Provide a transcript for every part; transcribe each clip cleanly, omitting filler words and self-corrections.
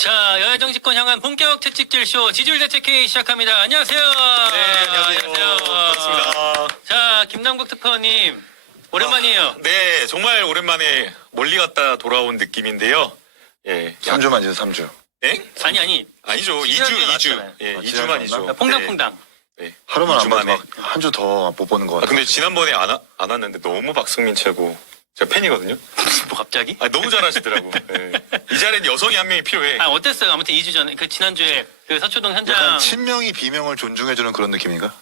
자, 여야 정치권 향한 본격 채찍질쇼 지지율 대책회의 시작합니다. 안녕하세요. 네, 안녕하세요. 반갑습니다. 자, 김남국 특파원님 오랜만이에요. 네, 정말 오랜만에 멀리 갔다 돌아온 느낌인데요. 예, 3주만 지금 3주. 네? 아니요. 아니죠. 지난주에 2주. 왔잖아요. 예, 아, 2주만이죠. 퐁당퐁당. 네. 하루만 안 2주 봐도 만에. 한 주 더 못 보는 것 아, 같아. 근데 지난번에 안 왔는데 너무 박승민 최고. 제가 팬이거든요. 뭐 갑자기? 아, 너무 잘하시더라고. 예. 이 자리엔 여성이 한 명이 필요해. 아, 어땠어요? 아무튼 2주 전에 그 지난주에 그 서초동 현장 약간 친명이 비명을 존중해주는 그런 느낌인가?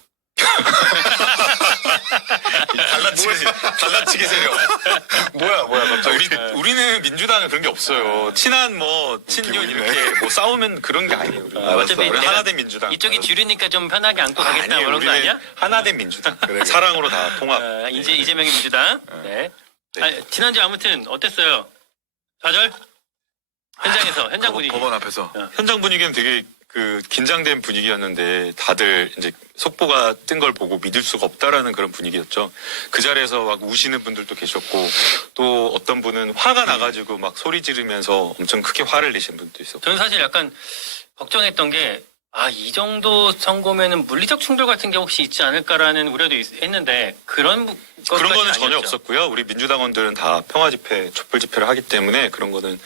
달라치게 세요. 뭐야 갑자기. 우리는 민주당은 그런 게 없어요. 친한 친윤 웃기고 이렇게 싸우면 그런 게 아니에요. 우리는. 알았어. 어차피 우리 내가 하나된 민주당. 이쪽이 줄이니까 좀 편하게 안고 가겠다 아니에요. 그런 거 우리는 아니야? 하나된 민주당. 사랑으로 다 통합. 이재명의 민주당. 네. 네. 아, 지난주 아무튼 어땠어요? 좌절? 현장에서 현장 분위기. 법원 앞에서. 현장 분위기는 되게 긴장된 분위기였는데 다들 이제 속보가 뜬 걸 보고 믿을 수가 없다라는 그런 분위기였죠. 그 자리에서 막 우시는 분들도 계셨고 또 어떤 분은 화가 나가지고 막 소리 지르면서 엄청 크게 화를 내신 분도 있었고. 저는 사실 약간 걱정했던 게, 이 정도 선거면은 물리적 충돌 같은 게 혹시 있지 않을까라는 우려도 했는데, 그런 그런 거는 전혀 아니었죠. 없었고요. 우리 민주당원들은 다 평화 집회, 촛불 집회를 하기 때문에 그런 거는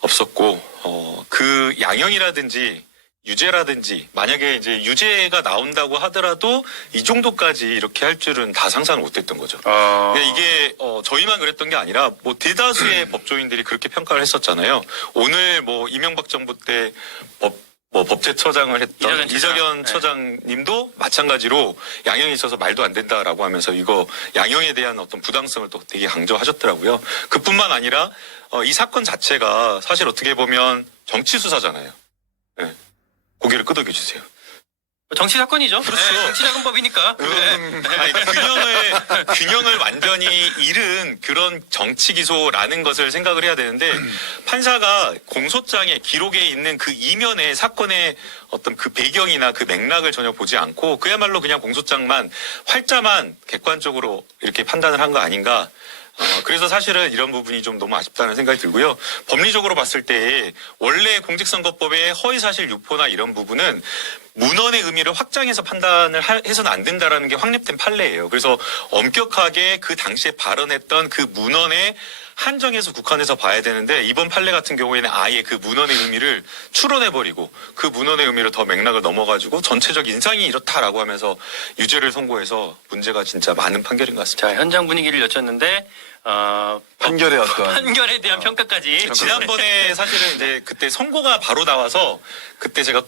없었고, 그 양형이라든지 유죄라든지 만약에 이제 유죄가 나온다고 하더라도 이 정도까지 이렇게 할 줄은 다 상상을 못했던 거죠. 근데 이게 저희만 그랬던 게 아니라 뭐 대다수의 법조인들이 그렇게 평가를 했었잖아요. 오늘 뭐 이명박 정부 때 법제처장을 했던 이정현 처장님도 마찬가지로 양형이 있어서 말도 안 된다라고 하면서 이거 양형에 대한 어떤 부당성을 또 되게 강조하셨더라고요. 그뿐만 아니라 이 사건 자체가 사실 어떻게 보면 정치 수사잖아요. 네. 고개를 끄덕여 주세요. 정치 사건이죠. 그렇죠. 네, 정치자금법이니까. 아니, 균형을 완전히 잃은 그런 정치 기소라는 것을 생각을 해야 되는데 판사가 공소장에 기록에 있는 그 이면의 사건의 어떤 그 배경이나 그 맥락을 전혀 보지 않고 그야말로 그냥 공소장만 활자만 객관적으로 이렇게 판단을 한 거 아닌가. 그래서 사실은 이런 부분이 좀 너무 아쉽다는 생각이 들고요. 법리적으로 봤을 때 원래 공직선거법의 허위사실 유포나 이런 부분은 문헌의 의미를 확장해서 판단을 해서는 안 된다라는 게 확립된 판례예요. 그래서 엄격하게 그 당시에 발언했던 그 문헌의 한정해서 국한해서 봐야 되는데 이번 판례 같은 경우에는 아예 그 문헌의 의미를 추론해버리고 그 문헌의 의미를 더 맥락을 넘어가지고 전체적 인상이 이렇다라고 하면서 유죄를 선고해서 문제가 진짜 많은 판결인 것 같습니다. 자, 현장 분위기를 여쭸는데, 판결의 어떤. 판결에 대한 평가까지. 지난번에 사실은 이제 그때 선고가 바로 나와서 그때 제가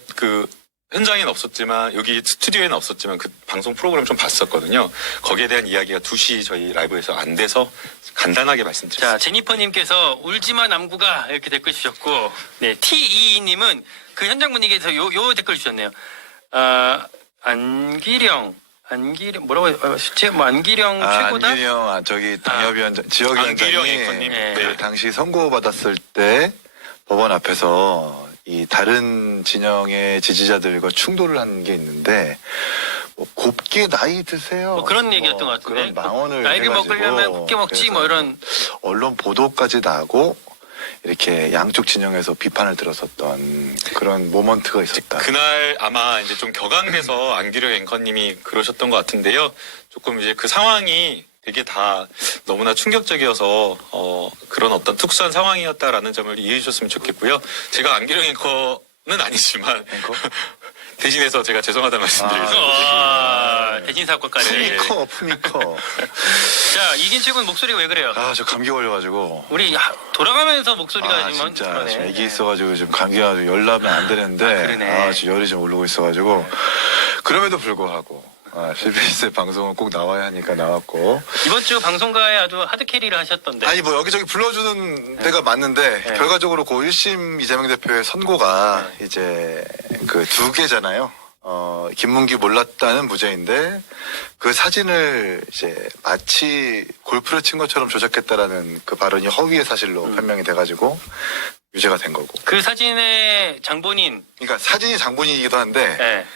현장에는 없었지만 여기 스튜디오에는 없었지만 그 방송 프로그램 좀 봤었거든요. 거기에 대한 이야기가 2시 저희 라이브에서 안 돼서 간단하게 말씀드렸습니다. 자, 제니퍼님께서 울지마 남구가 이렇게 댓글 주셨고, 네, T22님은 그 현장 분위기에서 요 댓글 주셨네요. 안기령, 뭐라고, 안기령 최고다? 안기령, 저기 당협위원장, 지역위원장이 안기령 앵커님. 그 당시 선고받았을 때 법원 앞에서 이 다른 진영의 지지자들과 충돌을 한 게 있는데 뭐 곱게 나이 드세요. 뭐 그런 얘기였던 것 같은데. 그런 망언을 나이를 해가지고 먹으려면 곱게 먹지, 뭐 이런. 언론 보도까지 나고 이렇게 양쪽 진영에서 비판을 들었었던 그런 모먼트가 있었다. 그날 아마 이제 좀 격앙돼서 안기령 앵커님이 그러셨던 것 같은데요. 조금 이제 그 상황이 되게 다 너무나 충격적이어서 그런 어떤 특수한 상황이었다라는 점을 이해해 주셨으면 좋겠고요. 제가 안기령 앵커는 아니지만 앵커? 대신해서 제가 죄송하다는 말씀드리겠습니다. 대신 사건까지. 품이 커. 자, 이긴축은 목소리가 왜 그래요? 저 감기 걸려가지고. 우리 돌아가면서 목소리가 지금 진짜 그러네. 지금 애기 있어가지고 지금 감기가 열나면 안 되는데 그러네. 지금 열이 좀 오르고 있어가지고 그럼에도 불구하고 CBS 방송은 꼭 나와야 하니까 나왔고. 이번 주 방송가에 아주 하드캐리를 하셨던데. 아니 뭐 여기저기 불러주는 데가 맞는데 결과적으로 고 1심 이재명 대표의 선고가 이제 그 2개잖아요. 김문기 몰랐다는 무죄인데 그 사진을 이제 마치 골프를 친 것처럼 조작했다라는 그 발언이 허위의 사실로 판명이 돼가지고 유죄가 된 거고. 그 사진의 장본인. 그러니까 사진이 장본인이기도 한데 네.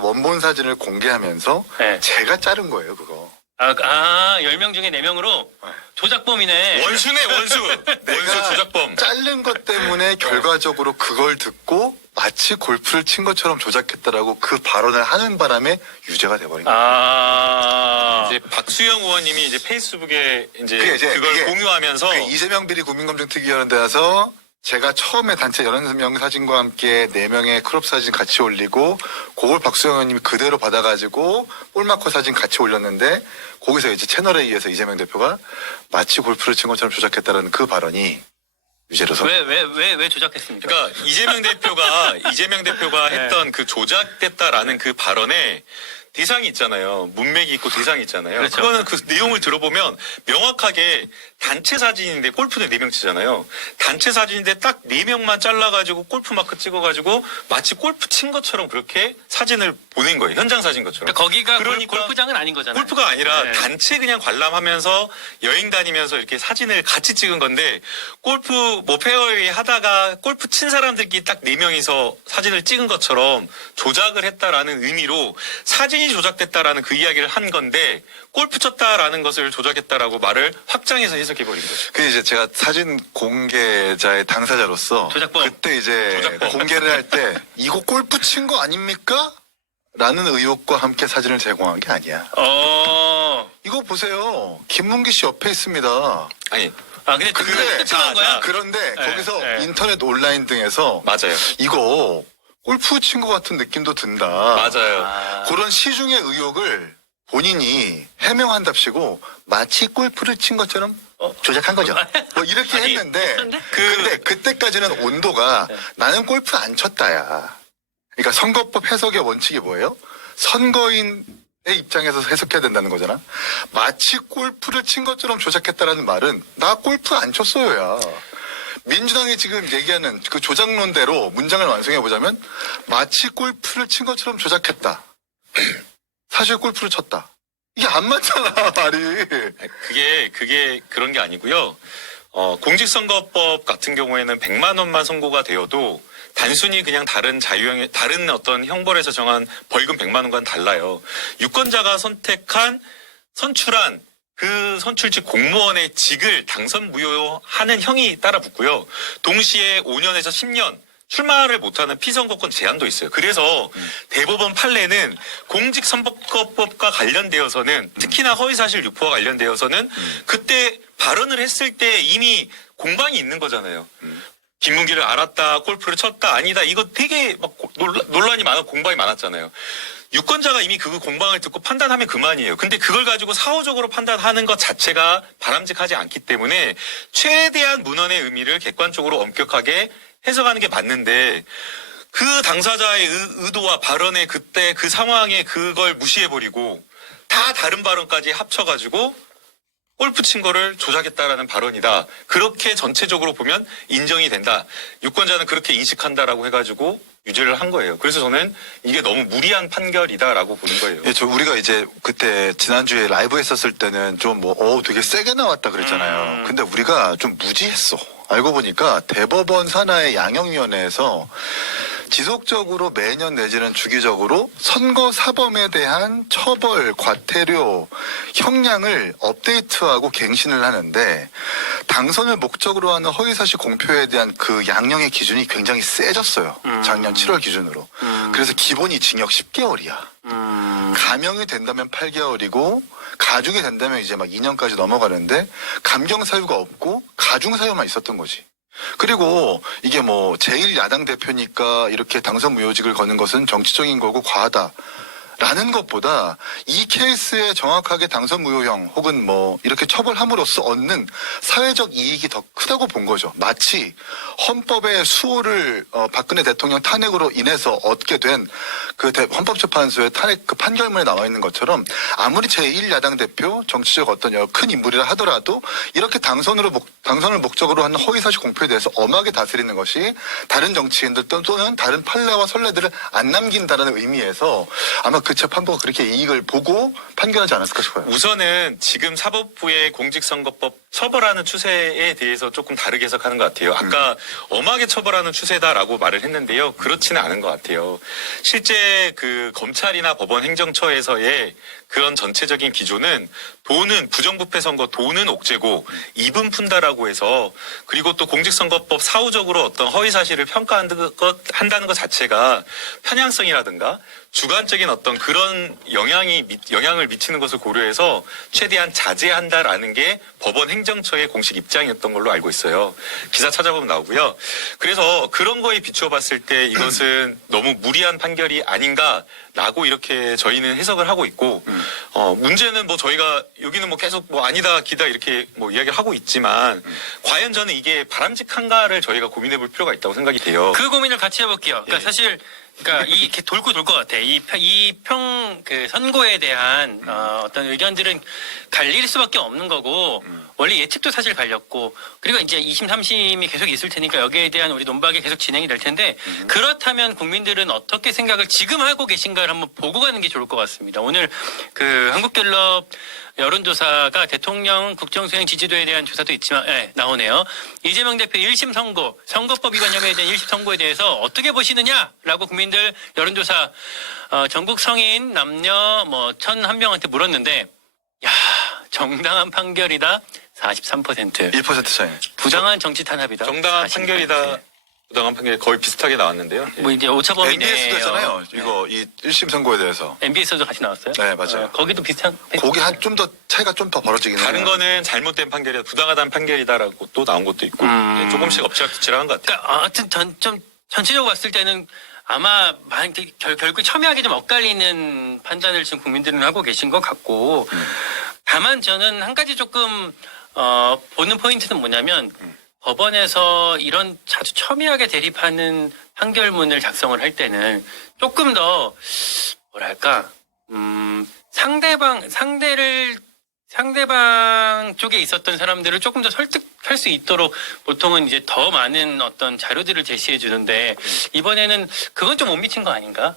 원본 사진을 공개하면서 네. 제가 자른 거예요, 그거. 10명 중에 4명으로 조작범이네. 원수네, 원수. 원수 조작범. 자른 것 때문에 결과적으로 그걸 듣고 마치 골프를 친 것처럼 조작했다라고 그 발언을 하는 바람에 유죄가 돼버린 거예요. 이제 박수영 의원님이 이제 페이스북에 그게 이제 그걸 그게 공유하면서 그 이재명 비리 국민검증특위위원회에서 제가 처음에 단체 11명 사진과 함께 4명의 크롭 사진 같이 올리고 그걸 박수영 의원님이 그대로 받아가지고 볼마커 사진 같이 올렸는데 거기서 이제 채널에 의해서 이재명 대표가 마치 골프를 친 것처럼 조작했다는 그 발언이 유죄로 서. 왜 조작했습니까? 그러니까 이재명 대표가 네. 했던 그 조작됐다라는 그 발언에 대상이 있잖아요. 문맥이 있고 대상이 있잖아요. 그렇죠. 그거는 그 내용을 들어보면 명확하게 단체 사진인데 골프는 4명 치잖아요. 단체 사진인데 딱 4명만 잘라가지고 골프 마크 찍어가지고 마치 골프 친 것처럼 그렇게 사진을 보낸 거예요. 현장 사진 것처럼. 그러니까 거기가 그러니까 골프장은 아닌 거잖아요. 골프가 아니라 네. 단체 그냥 관람하면서 여행 다니면서 이렇게 사진을 같이 찍은 건데 골프 뭐 페어웨이 하다가 골프 친 사람들끼리 딱 4명이서 사진을 찍은 것처럼 조작을 했다라는 의미로 사진이 조작됐다라는 그 이야기를 한 건데 골프 쳤다라는 것을 조작했다라고 말을 확장해서 해석해버린 거죠. 그 이제 제가 사진 공개자의 당사자로서 조작범. 그때 이제 조작범. 공개를 할 때 이거 골프 친 거 아닙니까? 라는 의혹과 함께 사진을 제공한 게 아니야. 이거 보세요. 김문기 씨 옆에 있습니다. 아니 근데 근데 특정한 거야? 그런데 네, 거기서 네. 인터넷 온라인 등에서 맞아요. 이거 골프 친 것 같은 느낌도 든다. 맞아요. 그런 시중의 의혹을 본인이 해명한답시고 마치 골프를 친 것처럼 조작한 거죠. 뭐 이렇게 아니, 했는데 근데? 근데 그때까지는 온도가 나는 골프 안 쳤다야. 그러니까 선거법 해석의 원칙이 뭐예요? 선거인의 입장에서 해석해야 된다는 거잖아. 마치 골프를 친 것처럼 조작했다라는 말은 나 골프 안 쳤어요야. 민주당이 지금 얘기하는 그 조작론대로 문장을 완성해 보자면 마치 골프를 친 것처럼 조작했다. 사실 골프를 쳤다. 이게 안 맞잖아, 말이. 그게 그런 게 아니고요. 공직선거법 같은 경우에는 100만 원만 선고가 되어도 단순히 그냥 다른 어떤 형벌에서 정한 벌금 100만 원과는 달라요. 유권자가 선출한 그 선출직 공무원의 직을 당선 무효하는 형이 따라 붙고요. 동시에 5년에서 10년 출마를 못하는 피선거권 제한도 있어요. 그래서 대법원 판례는 공직선거법과 관련되어서는 특히나 허위사실 유포와 관련되어서는 그때 발언을 했을 때 이미 공방이 있는 거잖아요. 김문기를 알았다, 골프를 쳤다, 아니다. 이거 되게 막 논란이 많아, 공방이 많았잖아요. 유권자가 이미 그 공방을 듣고 판단하면 그만이에요. 근데 그걸 가지고 사후적으로 판단하는 것 자체가 바람직하지 않기 때문에 최대한 문헌의 의미를 객관적으로 엄격하게 해석하는 게 맞는데 그 당사자의 의도와 발언의 그때 그 상황에 그걸 무시해버리고 다 다른 발언까지 합쳐가지고 골프 친 거를 조작했다라는 발언이다. 그렇게 전체적으로 보면 인정이 된다. 유권자는 그렇게 인식한다라고 해가지고 유죄를 한 거예요. 그래서 저는 이게 너무 무리한 판결이다라고 보는 거예요. 예, 우리가 이제 그때 지난주에 라이브 했었을 때는 좀 되게 세게 나왔다 그랬잖아요. 근데 우리가 좀 무지했어. 알고 보니까 대법원 산하의 양형위원회에서 지속적으로 매년 내지는 주기적으로 선거 사범에 대한 처벌, 과태료, 형량을 업데이트하고 갱신을 하는데 당선을 목적으로 하는 허위사실 공표에 대한 그 양형의 기준이 굉장히 세졌어요. 작년 7월 기준으로. 그래서 기본이 징역 10개월이야. 감형이 된다면 8개월이고 가중이 된다면 이제 막 2년까지 넘어가는데 감경 사유가 없고 가중 사유만 있었던 거지. 그리고 이게 뭐 제1야당 대표니까 이렇게 당선 무효직을 거는 것은 정치적인 거고 과하다. 라는 것보다 이 케이스에 정확하게 당선 무효형 혹은 뭐 이렇게 처벌함으로써 얻는 사회적 이익이 더 크다고 본 거죠. 마치 헌법의 수호를 박근혜 대통령 탄핵으로 인해서 얻게 된 그 헌법재판소의 탄핵 그 판결문에 나와 있는 것처럼 아무리 제1야당 대표 정치적 어떤 큰 인물이라 하더라도 이렇게 당선을 목적으로 하는 허위사실 공표에 대해서 엄하게 다스리는 것이 다른 정치인들 또는 다른 판례와 선례들을 안 남긴다라는 의미에서 아마 그 재판부가 그렇게 이익을 보고 판결하지 않았을까 싶어요. 우선은 지금 사법부의 공직선거법 처벌하는 추세에 대해서 조금 다르게 해석하는 것 같아요. 아까 엄하게 처벌하는 추세다라고 말을 했는데요. 그렇지는 않은 것 같아요. 실제 그 검찰이나 법원 행정처에서의 그런 전체적인 기조는 돈은 부정부패 선거 돈은 옥죄고 입은 푼다라고 해서 그리고 또 공직선거법 사후적으로 어떤 허위 사실을 평가한다는 것 자체가 편향성이라든가 주관적인 어떤 그런 영향을 미치는 것을 고려해서 최대한 자제한다라는 게 법원 행정처의 공식 입장이었던 걸로 알고 있어요. 기사 찾아보면 나오고요. 그래서 그런 거에 비추어 봤을 때 이것은 너무 무리한 판결이 아닌가라고 이렇게 저희는 해석을 하고 있고 문제는 뭐 저희가 여기는 뭐 계속 뭐 아니다 기다 이렇게 뭐 이야기를 하고 있지만 과연 저는 이게 바람직한가를 저희가 고민해 볼 필요가 있다고 생각이 돼요. 그 고민을 같이 해볼게요. 그러니까 예. 사실 그러니까 이렇게 돌고 돌 것 같아. 그 선고에 대한 어떤 의견들은 갈릴 수밖에 없는 거고 원래 예측도 사실 갈렸고 그리고 이제 2심, 3심이 계속 있을 테니까 여기에 대한 우리 논박이 계속 진행이 될 텐데 그렇다면 국민들은 어떻게 생각을 지금 하고 계신가를 한번 보고 가는 게 좋을 것 같습니다. 오늘 그 한국갤럽 여론조사가 대통령 국정수행 지지도에 대한 조사도 있지만 나오네요. 이재명 대표 1심 선고, 선거법 위반 혐의에 대한 1심 선고에 대해서 어떻게 보시느냐라고 국민들 여론조사 전국 성인 남녀 뭐 1,001명한테 물었는데 야 정당한 판결이다 43%. 1% 차이. 부당한 정치 탄압이다. 정당한 40%. 판결이다. 부당한 판결이 거의 비슷하게 나왔는데요. 뭐 이제 오차범위네요. MBS도 했잖아요. 이거 이 1심 선고에 대해서. MBS도 같이 나왔어요? 네, 맞아요. 거기도 비슷한. 거기 한 좀 더 차이가 좀 더 벌어지긴 해요. 다른 거는 잘못된 판결이다, 부당하다는 판결이다라고 또 나온 것도 있고 네, 조금씩 엎치락뒤치락한 것 같아요. 그러니까 하여튼 좀 전체적으로 봤을 때는 아마 결국 첨예하게 좀 엇갈리는 판단을 지금 국민들은 하고 계신 것 같고 다만 저는 한 가지 조금 보는 포인트는 뭐냐면 법원에서 이런 자주 첨예하게 대립하는 판결문을 작성을 할 때는 조금 더 뭐랄까 상대방 쪽에 있었던 사람들을 조금 더 설득할 수 있도록 보통은 이제 더 많은 어떤 자료들을 제시해 주는데 이번에는 그건 좀 못 미친 거 아닌가?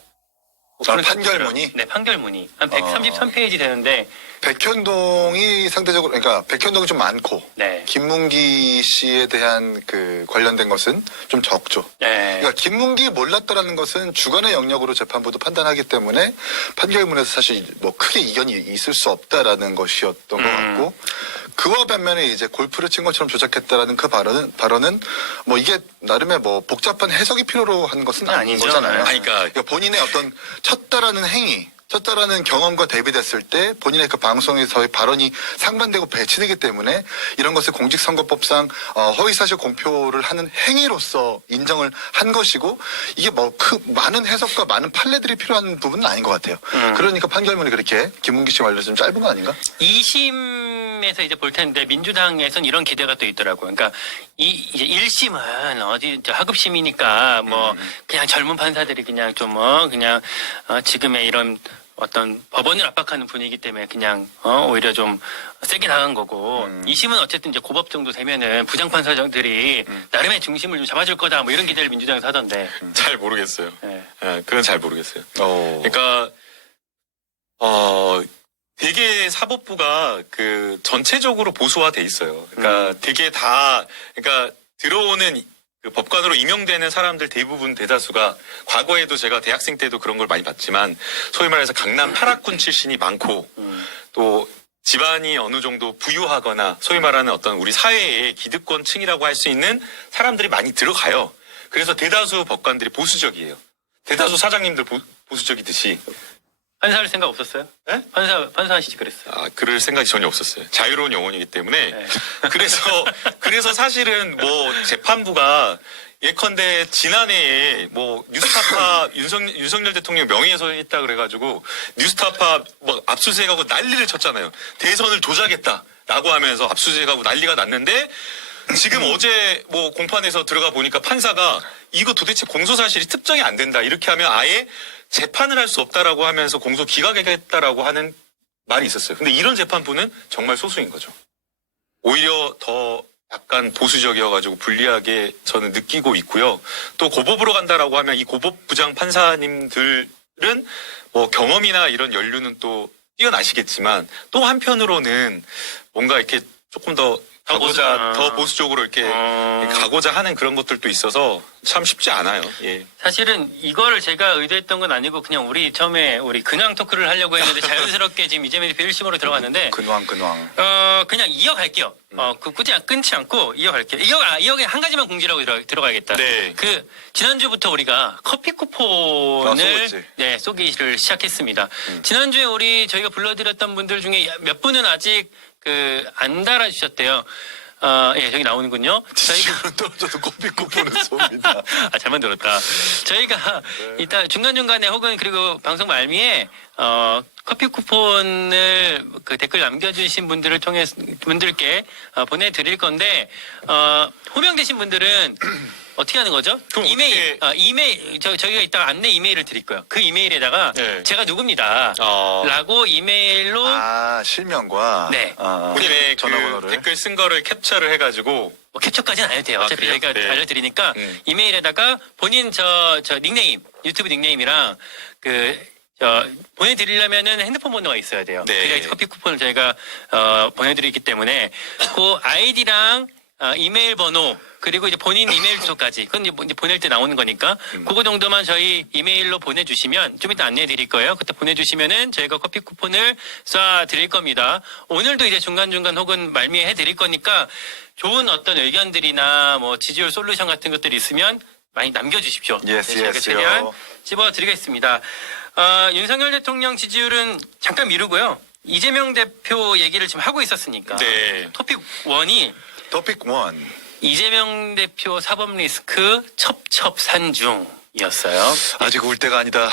그런 판결문이? 생각이 들어요. 네, 판결문이 한 133페이지 되는데 백현동이 상대적으로 그러니까 백현동이 좀 많고 네. 김문기 씨에 대한 그 관련된 것은 좀 적죠. 네. 그러니까 김문기 몰랐다라는 것은 주관의 영역으로 재판부도 판단하기 때문에 판결문에서 사실 뭐 크게 이견이 있을 수 없다라는 것이었던 것 같고 그와 반면에 이제 골프를 친 것처럼 조작했다라는 그 발언은 뭐 이게 나름의 뭐 복잡한 해석이 필요로 하는 것은 아닌 아니죠. 거잖아요. 아니, 그러니까 본인의 어떤 쳤다라는 행위 쳤다라는 경험과 대비됐을 때 본인의 그 방송에서의 발언이 상반되고 배치되기 때문에 이런 것을 공직선거법상 허위사실 공표를 하는 행위로서 인정을 한 것이고 이게 뭐 많은 해석과 많은 판례들이 필요한 부분은 아닌 것 같아요. 그러니까 판결문이 그렇게 김문기 씨 관련해서 좀 짧은 거 아닌가? 2심에서 이제 볼 텐데 민주당에선 이런 기대가 또 있더라고요. 그러니까 이제 1심은 어디 이제 하급심이니까 뭐 그냥 젊은 판사들이 그냥 좀 그냥 지금의 이런 어떤 법원을 압박하는 분위기 때문에 그냥 오히려 좀 세게 나간 거고 2심은 어쨌든 이제 고법 정도 되면은 부장판사들이 나름의 중심을 좀 잡아줄 거다 뭐 이런 기대를 민주당에서 하던데 잘 모르겠어요. 네. 예, 그건 잘 모르겠어요. 그러니까 되게 사법부가 그 전체적으로 보수화돼 있어요. 그러니까 되게 그러니까 들어오는 그 법관으로 임용되는 사람들 대다수가 과거에도 제가 대학생 때도 그런 걸 많이 봤지만 소위 말해서 강남 8학군 출신이 많고 또 집안이 어느 정도 부유하거나 소위 말하는 어떤 우리 사회의 기득권층이라고 할 수 있는 사람들이 많이 들어가요. 그래서 대다수 법관들이 보수적이에요. 대다수 사장님들 보수적이듯이. 판사할 생각 없었어요? 네? 판사하시지 그랬어요. 그럴 생각이 전혀 없었어요. 자유로운 영혼이기 때문에. 네. 그래서 사실은 뭐 재판부가 예컨대 지난해에 뭐 뉴스타파 윤석열 대통령 명예훼손했다 그래가지고 뉴스타파 뭐 압수수색하고 난리를 쳤잖아요. 대선을 조작했다라고 하면서 압수수색하고 난리가 났는데 지금 어제 뭐 공판에서 들어가 보니까 판사가 이거 도대체 공소 사실이 특정이 안 된다 이렇게 하면 아예 재판을 할 수 없다라고 하면서 공소 기각하겠다라고 하는 말이 있었어요. 근데 이런 재판부는 정말 소수인 거죠. 오히려 더 약간 보수적이어가지고 불리하게 저는 느끼고 있고요. 또 고법으로 간다라고 하면 이 고법 부장 판사님들은 뭐 경험이나 이런 연륜은 또 뛰어나시겠지만 또 한편으로는 뭔가 이렇게 조금 더 더 보수적으로 이렇게 가고자 하는 그런 것들도 있어서 참 쉽지 않아요. 예. 사실은 이거를 제가 의도했던 건 아니고 그냥 우리 처음에 우리 근황 토크를 하려고 했는데 자연스럽게 지금 이재명 대표 1심으로 들어갔는데 근황. 그냥 이어갈게요. 굳이 끊지 않고 이어갈게요. 이어가 한 가지만 공지라고 들어가야겠다. 네. 지난주부터 우리가 커피 쏘겠지. 쿠폰을 쏘기를 시작했습니다. 지난주에 저희가 불러드렸던 분들 중에 몇 분은 아직 안 달아주셨대요. 예, 저기 나오는군요. 지지율은 떨어져도 커피 쿠폰을 쏩니다. 잘못 들었다. 저희가 이따 중간중간에 혹은 그리고 방송 말미에, 커피 쿠폰을 댓글 남겨주신 분들께 보내드릴 건데, 호명되신 분들은 어떻게 하는 거죠? 그럼 이메일, 저희가 이따가 안내 이메일을 드릴 거예요. 그 이메일에다가 네. 제가 누굽니다. 라고 이메일로. 실명과 네. 본인의 전화번호를 댓글 쓴 거를 캡처를 해가지고 캡처까지는 안 해도 돼요. 어차피 그래요? 저희가 네. 알려드리니까 이메일에다가 본인 저 닉네임, 유튜브 닉네임이랑 보내드리려면은 핸드폰 번호가 있어야 돼요. 네. 그래야 커피 쿠폰을 저희가 보내드리기 때문에 그 아이디랑 이메일 번호 그리고 이제 본인 이메일 주소까지 그건 이제 보낼 때 나오는 거니까 그거 정도만 저희 이메일로 보내주시면 좀 이따 안내해 드릴 거예요. 그때 보내주시면은 저희가 커피 쿠폰을 쏴 드릴 겁니다. 오늘도 이제 중간중간 혹은 말미에 해 드릴 거니까 좋은 어떤 의견들이나 뭐 지지율 솔루션 같은 것들이 있으면 많이 남겨주십시오. 저희가 최대한 찝어드리겠습니다. 윤석열 대통령 지지율은 잠깐 미루고요. 이재명 대표 얘기를 지금 하고 있었으니까 네. 토픽 1이 토픽 1. 이재명 대표 사법 리스크 첩첩산중이었어요. 아직 울 때가 아니다.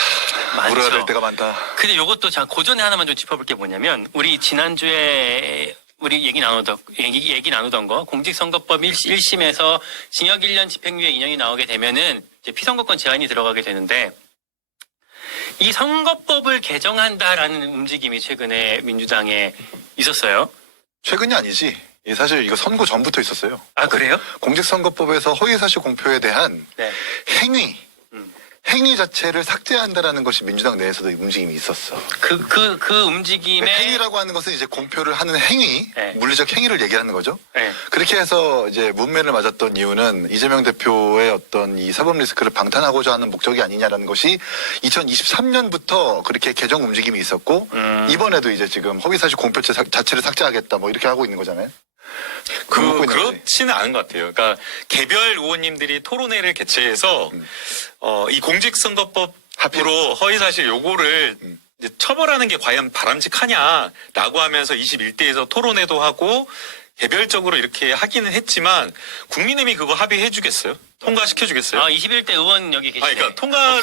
많죠. 울어야 될 때가 많다. 근데 요것도 자 고전에 하나만 좀 짚어볼 게 뭐냐면 우리 지난주에 우리 얘기 나누던 거 공직선거법 1심에서 징역 1년 집행유예 2년이 나오게 되면은 이제 피선거권 제한이 들어가게 되는데 이 선거법을 개정한다라는 움직임이 최근에 민주당에 있었어요. 최근이 아니지. 사실 이거 선거 전부터 있었어요. 아 그래요? 공직선거법에서 허위사실 공표에 대한 네. 행위 자체를 삭제한다라는 것이 민주당 내에서도 움직임이 있었어. 그 움직임에 행위라고 하는 것은 이제 공표를 하는 행위, 네. 물리적 행위를 얘기하는 거죠. 네. 그렇게 해서 이제 문매를 맞았던 이유는 이재명 대표의 어떤 이 사법 리스크를 방탄하고자 하는 목적이 아니냐라는 것이 2023년부터 그렇게 개정 움직임이 있었고 이번에도 이제 지금 허위사실 공표 자체를 삭제하겠다 뭐 이렇게 하고 있는 거잖아요. 그렇지는 않은 것 같아요. 그러니까 개별 의원님들이 토론회를 개최해서 이 공직선거법으로 허위사실 요거를 이제 처벌하는 게 과연 바람직하냐라고 하면서 21대에서 토론회도 하고 개별적으로 이렇게 하기는 했지만 국민의힘이 그거 합의해 주겠어요? 통과시켜 주겠어요? 21대 의원 여기 계시네. 그러니까 통과를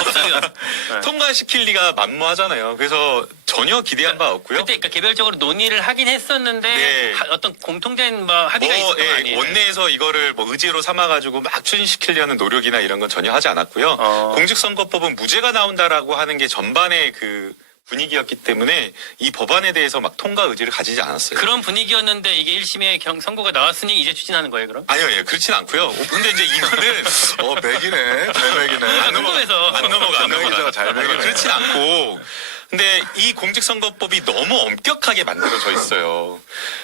없어요. 통과시킬 리가 만무하잖아요. 그래서 전혀 기대한 바 없고요. 그때 그러니까 개별적으로 논의를 하긴 했었는데 네. 어떤 공통된 합의가 있었던 거 아니에요? 원내에서 이거를 의제로 삼아가지고 막 추진시키려는 노력이나 이런 건 전혀 하지 않았고요. 공직선거법은 무죄가 나온다라고 하는 게 전반의 그 분위기였기 때문에 이 법안에 대해서 막 통과 의지를 가지지 않았어요. 그런 분위기였는데 이게 1심에 선고가 나왔으니 이제 추진하는 거예요, 그럼? 아니요, 예, 그렇진 않고요. 근데 이제 이거는 맥이네. 잘 맥이네. 안 궁금해서. 안 넘어가. 잘 맥이네. 그렇진 않고. 근데 이 공직선거법이 너무 엄격하게 만들어져 있어요.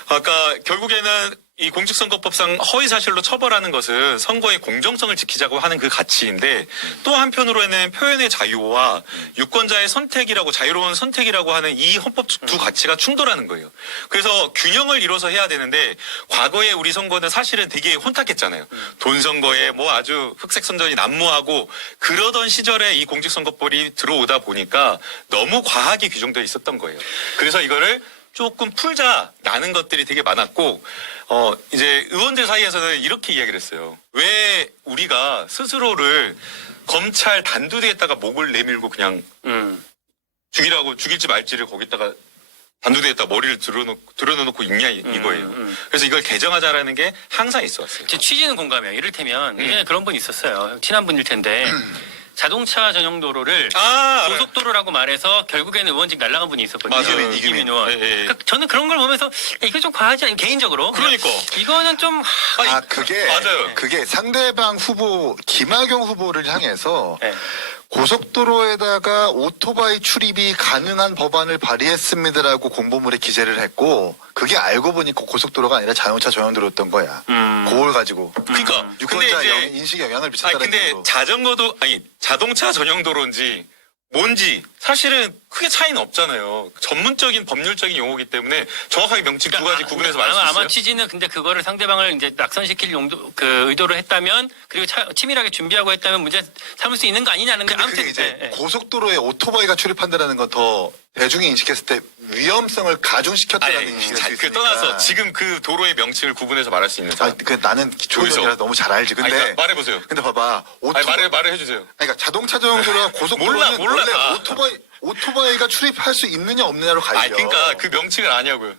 아까 결국에는 이 공직선거법상 허위사실로 처벌하는 것은 선거의 공정성을 지키자고 하는 그 가치인데 또 한편으로는 표현의 자유와 유권자의 선택이라고 자유로운 선택이라고 하는 이 헌법 두 가치가 충돌하는 거예요. 그래서 균형을 이뤄서 해야 되는데 과거에 우리 선거는 사실은 되게 혼탁했잖아요. 돈 선거에 뭐 아주 흑색 선전이 난무하고 그러던 시절에 이 공직선거법이 들어오다 보니까 너무 과하게 규정되어 있었던 거예요. 그래서 이거를 조금 풀자라는 것들이 되게 많았고 이제 의원들 사이에서는 이렇게 이야기를 했어요. 왜 우리가 스스로를 검찰 단두대에다가 목을 내밀고 그냥 죽일지 말지를 거기다가 단두대에다 머리를 들어놓고 있냐 이거예요. 그래서 이걸 개정하자라는 게 항상 있어왔어요. 제 취지는 공감해요. 이를테면 예전에 그런 분 있었어요. 친한 분일 텐데 자동차 전용 도로를 고속도로라고 말해서 결국에는 의원직 날아간 분이 있었거든요. 맞아요. 이기민 의원. 예, 예. 그러니까 저는 그런 걸 보면서 이거 좀 과하지 않아요? 개인적으로. 그러니까. 이거는 좀 그게 맞아요. 그게 상대방 후보 김학용 후보를 향해서 네. 고속도로에다가 오토바이 출입이 가능한 법안을 발의했습니다라고 공보물에 기재를 했고 그게 알고 보니까 고속도로가 아니라 자동차 전용도로였던 거야. 그걸 가지고 그러니까 근데 유권자 이제 인식에 영향을 아니 미쳤다는 근데 거죠. 자전거도 아니 자동차 전용 도로인지 뭔지 사실은 크게 차이는 없잖아요. 전문적인 법률적인 용어기 때문에 정확하게 명칭 두 가지 구분해서 말할 수 있어요. 아마 취지는 근데 그거를 상대방을 이제 낙선시킬 용도 그 의도로 했다면 그리고 치밀하게 준비하고 했다면 문제 삼을 수 있는 거 아니냐는 데 근데 아무튼 그게 이제 예, 예. 고속도로에 오토바이가 출입한다는 건 더 대중이 인식했을 때 위험성을 가중시켰다는 아니 인식일 수 그 있으니까. 떠나서 지금 그 도로의 명칭을 구분해서 말할 수 있는 사람. 그 나는 조희정이라 너무 잘 알지. 근데 그러니까 말해보세요. 근데 봐봐 아니 말을 해주세요. 그러니까 자동차 전용도로와 고속도로는 몰라, 원래 다. 오토바이가 출입할 수 있느냐 없느냐로 갈려. 아 그러니까 그 명칭을 아냐고요.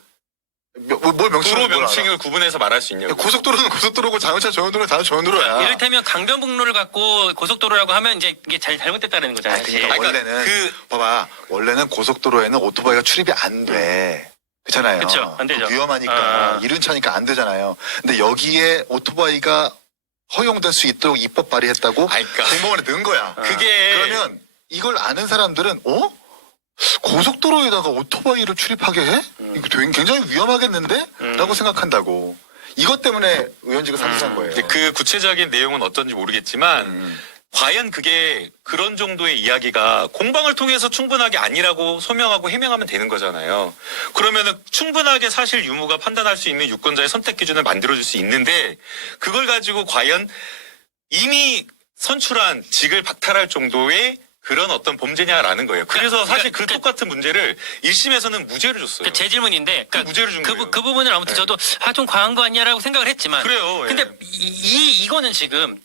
뭘 명칭을 도로 뭘 알아? 명칭을 구분해서 말할 수 있냐고. 고속도로는 고속도로고 자동차 전용도로는 자동차 전용도로야. 이를테면 강변북로를 갖고 고속도로라고 하면 이제 이게 잘못됐다는 거잖아요. 사실. 그러니까 그러니까 원래는 봐봐 원래는 고속도로에는 오토바이가 출입이 안 돼. 그렇잖아요. 그쵸, 안 되죠. 위험하니까 이륜 차니까 안 되잖아요. 근데 여기에 오토바이가 허용될 수 있도록 입법 발의했다고 아니, 그러니까. 공무원에 넣은 거야. 그게 그러면 이걸 아는 사람들은 고속도로에다가 오토바이를 출입하게 해? 이거 굉장히 위험하겠는데? 라고 생각한다고. 이것 때문에 의원직을 상실한 거예요. 이제 그 구체적인 내용은 어떤지 모르겠지만 과연 그게 그런 정도의 이야기가 공방을 통해서 충분하게 아니라고 소명하고 해명하면 되는 거잖아요. 그러면은 충분하게 사실 유무가 판단할 수 있는 유권자의 선택 기준을 만들어줄 수 있는데 그걸 가지고 과연 이미 선출한 직을 박탈할 정도의 그런 어떤 범죄냐라는 거예요. 그래서 사실 그 똑같은 문제를 1심에서는 무죄를 줬어요. 제 질문인데 그 무죄를 준 거예요. 그 부분을 아무튼 네. 저도 좀 과한 거 아니야라고 생각을 했지만 그래요. 예. 근데 이거는 지금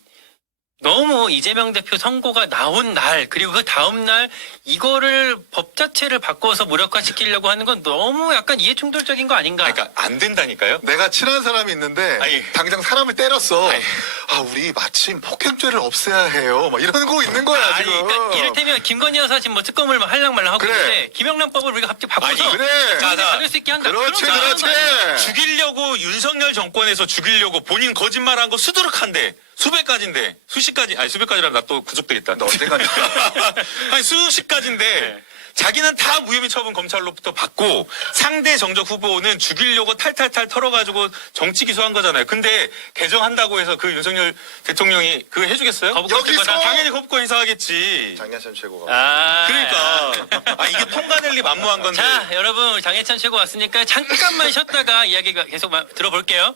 너무 이재명 대표 선고가 나온 날 그리고 그 다음 날 이거를 법 자체를 바꿔서 무력화시키려고 하는 건 너무 약간 이해충돌적인 거 아닌가? 그러니까 안 된다니까요. 내가 친한 사람이 있는데 아니. 당장 사람을 때렸어. 아니. 우리 마침 폭행죄를 없애야 해요. 막 이런 거 있는 거야 아니, 지금. 그러니까 이를테면 김건희 여사 지금 뭐 특검을 막 할랑 말랑 하고 그래. 있는데 김영란법을 우리가 갑자기 바꿔서 아니, 그래. 자, 받을 수 있게 한다. 그렇지, 그런 거 그렇지. 아니야. 죽이려고 윤석열 정권에서 죽이려고 본인 거짓말한 거 수두룩한데 수백 가지인데 수십 가지 아니 수백 가지라면 나 또 구속되겠다. 너 언젠가 아니 수십 가지인데 네. 자기는 다 무혐의 처분 검찰로부터 받고 상대 정적 후보는 죽이려고 탈탈탈 털어가지고 정치 기소한 거잖아요. 근데 개정한다고 해서 그 윤석열 대통령이 그거 해주겠어요? 여기서 당연히 거부권 행사하겠지. 장야찬 최고가. 그러니까 이게 통과될 리 만무한 건데. 자, 여러분 장혜찬 최고 왔으니까 잠깐만 쉬었다가 이야기가 계속 들어볼게요.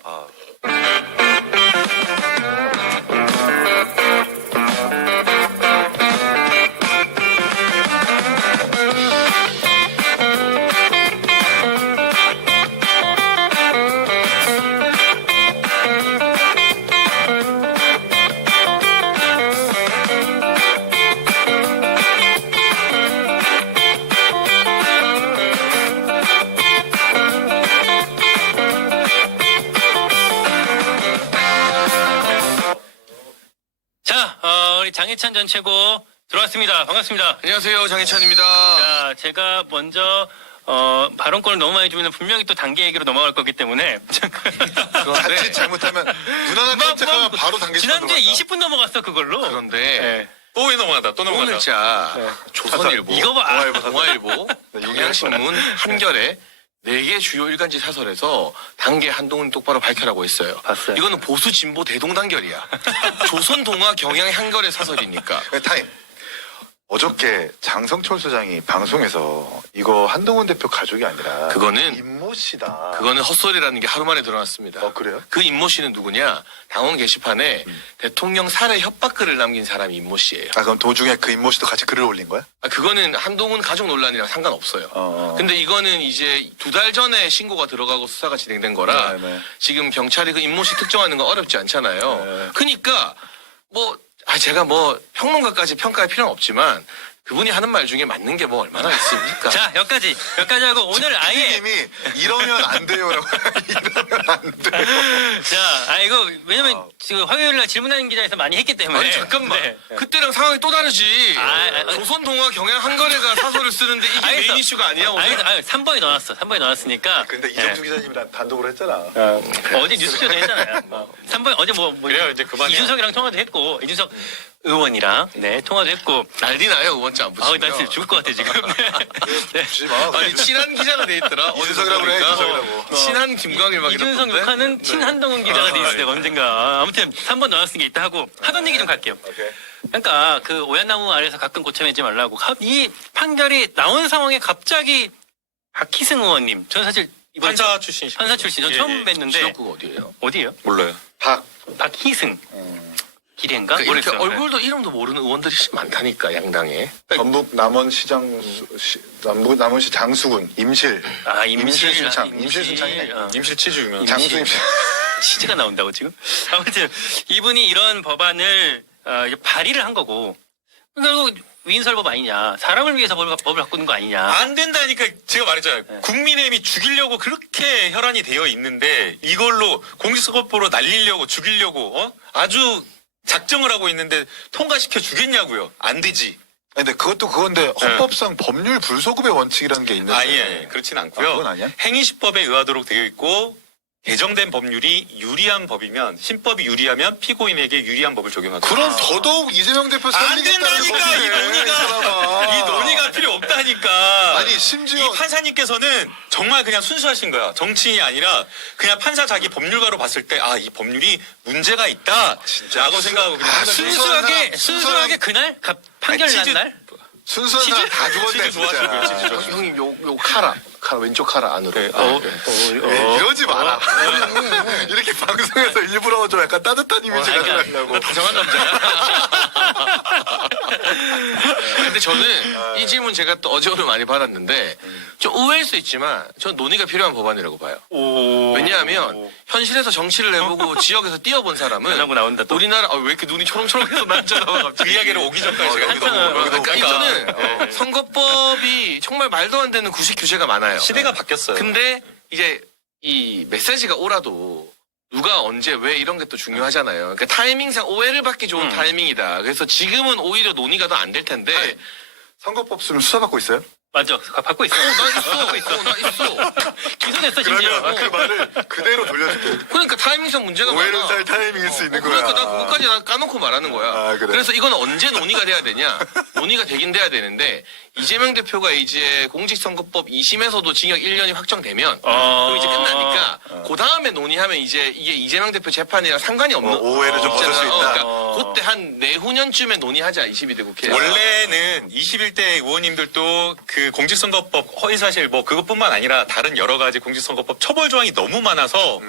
자, 우리 장혜찬 전 최고 들어왔습니다. 반갑습니다. 안녕하세요, 장희찬입니다. 자, 제가 먼저 발언권을 너무 많이 주면 분명히 또 단계 얘기로 넘어갈 거기 때문에 자칫 잘못하면 누나나 깜짝하면 바로 당길 수 지난주에 20분 넘어갔어 그걸로. 그런데 네. 또 왜 넘어간다. 또 넘어간다. 오늘 자 조선일보, 이거 봐. 동아일보, 경향신문, 한겨레 4개 주요 일간지 사설에서 단계 한동훈 똑바로 밝혀라고 했어요. 봤어요. 이거는 보수 진보 대동단결이야. 조선 동아 경향 한겨레 사설이니까. 타임. 어저께 장성철 소장이 방송에서 이거 한동훈 대표 가족이 아니라 그거는 임모 씨다. 그거는 헛소리라는 게 하루 만에 드러났습니다. 그래요? 그 임모 씨는 누구냐? 당원 게시판에 대통령 살해 협박글을 남긴 사람이 임모 씨예요. 그럼 도중에 그 임모 씨도 같이 글을 올린 거야? 그거는 한동훈 가족 논란이랑 상관없어요. 근데 이거는 이제 2달 전에 신고가 들어가고 수사가 진행된 거라 네. 지금 경찰이 그 임모 씨 특정하는 건 어렵지 않잖아요. 네. 그러니까 제가 평론가까지 평가할 필요는 없지만 그분이 하는 말 중에 맞는 게 뭐 얼마나 있습니까? 자, 여기까지 하고 오늘 아예 님이 이러면 안 돼요라고 이러면 안 돼요. 자, 이거 왜냐면 지금 화요일 날 질문하는 기자에서 많이 했기 때문에. 아니 잠깐만 네. 그때랑 상황이 또 다르지. 아. 조선 동아 경향 한거래가 사설을 쓰는데 이게 알겠어. 메인 이슈가 아니야 오늘. 3번에 넣어놨어. 3번에 넣어놨으니까. 근데 이정수 기자님이랑 단독으로 했잖아. 어제 뉴스쇼도 했잖아요. 3번에 어제 그래요, 이제 그만해요. 이준석이랑 통화도 했고, 이준석 의원이랑 네, 통화도 했고. 난리 나요 의원장 안 아우, 붙이면. 나 진짜 죽을 것 같아 지금. 네. 주지 마. 아니 친한 기자가 돼 있더라. 이준석이라고 그래, 이준석이라고. 친한 김광일 막 이준석 이러던데. 욕하는 친한동훈 기자가 돼 있을 때가 언젠가. 아무튼 3번 넣었으니까 이따 하고 하던 얘기 좀 갈게요. 오케이. 그러니까 그 오얏나무 아래서 가끔 고쳐내지 말라고 이 판결이 나온 상황에 갑자기 박희승 의원님, 저는 사실 이번 판사 출신. 판사 출신 전 예, 처음 예. 뵀는데 지역구가 어디예요? 어디예요? 몰라요. 박희승 기대인가? 그러니까 이렇게 모르겠어요. 얼굴도 이름도 모르는 의원들이 많다니까 양당에. 전북 남원시장 남원시 장수군 임실 아 임실순창 임실순창이네. 어. 임실치주 유명. 장수 임실. 치즈가 나온다고 지금? 아무튼 이분이 이런 법안을 이제 발의를 한 거고 결국 위인설법 아니냐, 사람을 위해서 법을 바꾸는 거 아니냐. 안 된다니까 제가 말했잖아요. 네. 국민의힘이 죽이려고 그렇게 혈안이 되어 있는데 이걸로 공직선거법으로 날리려고 죽이려고 아주 작정을 하고 있는데 통과시켜 주겠냐고요. 안 되지. 근데 그것도 그건데 헌법상 법률 불소급의 원칙이라는 게 있는데. 아예 그렇진 않고요. 그건 아니야? 행위시법에 의하도록 되어 있고 개정된 법률이 유리한 법이면 신법이 유리하면 피고인에게 유리한 법을 적용하고. 그럼 더더욱 이재명 대표 안 살리겠다는 된다니까 거지. 이 논의가 사람아. 이 논의가 필요 없다니까. 아니 심지어 이 판사님께서는 정말 그냥 순수하신 거야. 정치인이 아니라 그냥 판사 자기 법률가로 봤을 때 아 이 법률이 문제가 있다. 라고 생각하고 그냥 판사 순수하게 그날 판결 아니, 난 치즈- 날. 순수한 사람 다 죽었네 치즈 좋아하시고요, 진짜. 치즈 좋아하시고요. 형님 요 카라 왼쪽 카라 안으로. 네, 예, 이러지 마라. 이렇게 방송에서 일부러 좀 약간 따뜻한 이미지 그러니까 가져가려고. 다정한 남자야. 근데 저는 이 질문 제가 또 어제 오늘 많이 받았는데 좀 의외일 수 있지만 저는 논의가 필요한 법안이라고 봐요. 왜냐하면 현실에서 정치를 해보고 지역에서 뛰어본 사람은 하고 나온다 또. 우리나라 왜 이렇게 눈이 초롱초롱해서 난 쳐다봐 그 갑자기. 이야기를 오기 전까지 제가 여기도 한참 뭐, 여기도 그러니까 이거는 선거법이 정말 말도 안 되는 구식 규제가 많아요. 시대가 바뀌었어요. 근데 이제 이 메시지가 오라도 누가 언제 왜 이런 게 또 중요하잖아요. 그러니까 타이밍상 오해를 받기 좋은 타이밍이다. 그래서 지금은 오히려 논의가 더 안 될 텐데. 아니, 선거법 쓰면 수사받고 있어요? 맞아. 받고 있어. 나 있어. 나 있어. 기소됐어 심지어. 그러면 그 말을 그대로 돌려줄게. 그러니까 타이밍상 문제가 오해를 많아. 살 타이밍일 수 있는 거야. 그러니까 나 그것까지 나 까놓고 말하는 거야. 아, 그래. 그래서 이건 언제 논의가 돼야 되냐? 논의가 되긴 돼야 되는데 이재명 대표가 이제 공직선거법 2심에서도 징역 1년이 확정되면 그럼 이제 끝나니까 그 다음에 논의하면 이제 이게 이재명 대표 재판이랑 상관이 없는 오해를 좀 벗을 수 없잖아요. 있다. 그러니까 그때 한 내후년쯤에 논의하자 22대 국회에서. 원래는 21대 의원님들도 그 공직선거법 허위사실 뭐 그것뿐만 아니라 다른 여러 가지 공직선거법 처벌 조항이 너무 많아서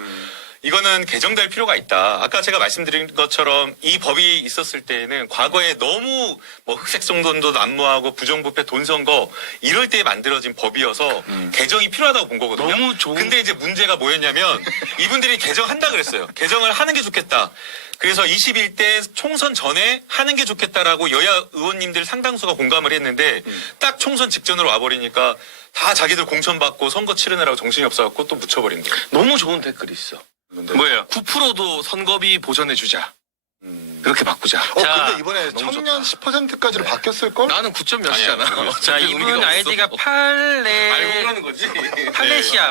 이거는 개정될 필요가 있다. 아까 제가 말씀드린 것처럼 이 법이 있었을 때에는 과거에 너무 뭐 흑색송돈도 난무하고 부정부패 돈선거 이럴 때 만들어진 법이어서 개정이 필요하다고 본 거거든요. 너무 좋은- 근데 이제 문제가 뭐였냐면 이분들이 개정한다 그랬어요. 개정을 하는 게 좋겠다. 그래서 21대 총선 전에 하는 게 좋겠다라고 여야 의원님들 상당수가 공감을 했는데 딱 총선 직전으로 와버리니까 다 자기들 공천받고 선거 치르느라고 정신이 없어갖고 또 묻혀버린 거예요. 너무 좋은 댓글이 있어. 뭐예요? 9%도 선거비 보전해주자. 그렇게 바꾸자. 자, 근데 이번에 청년 10%까지로 바뀌었을걸? 나는 9점 몇이잖아. 자, 이분 아이디가 알고라는 거지.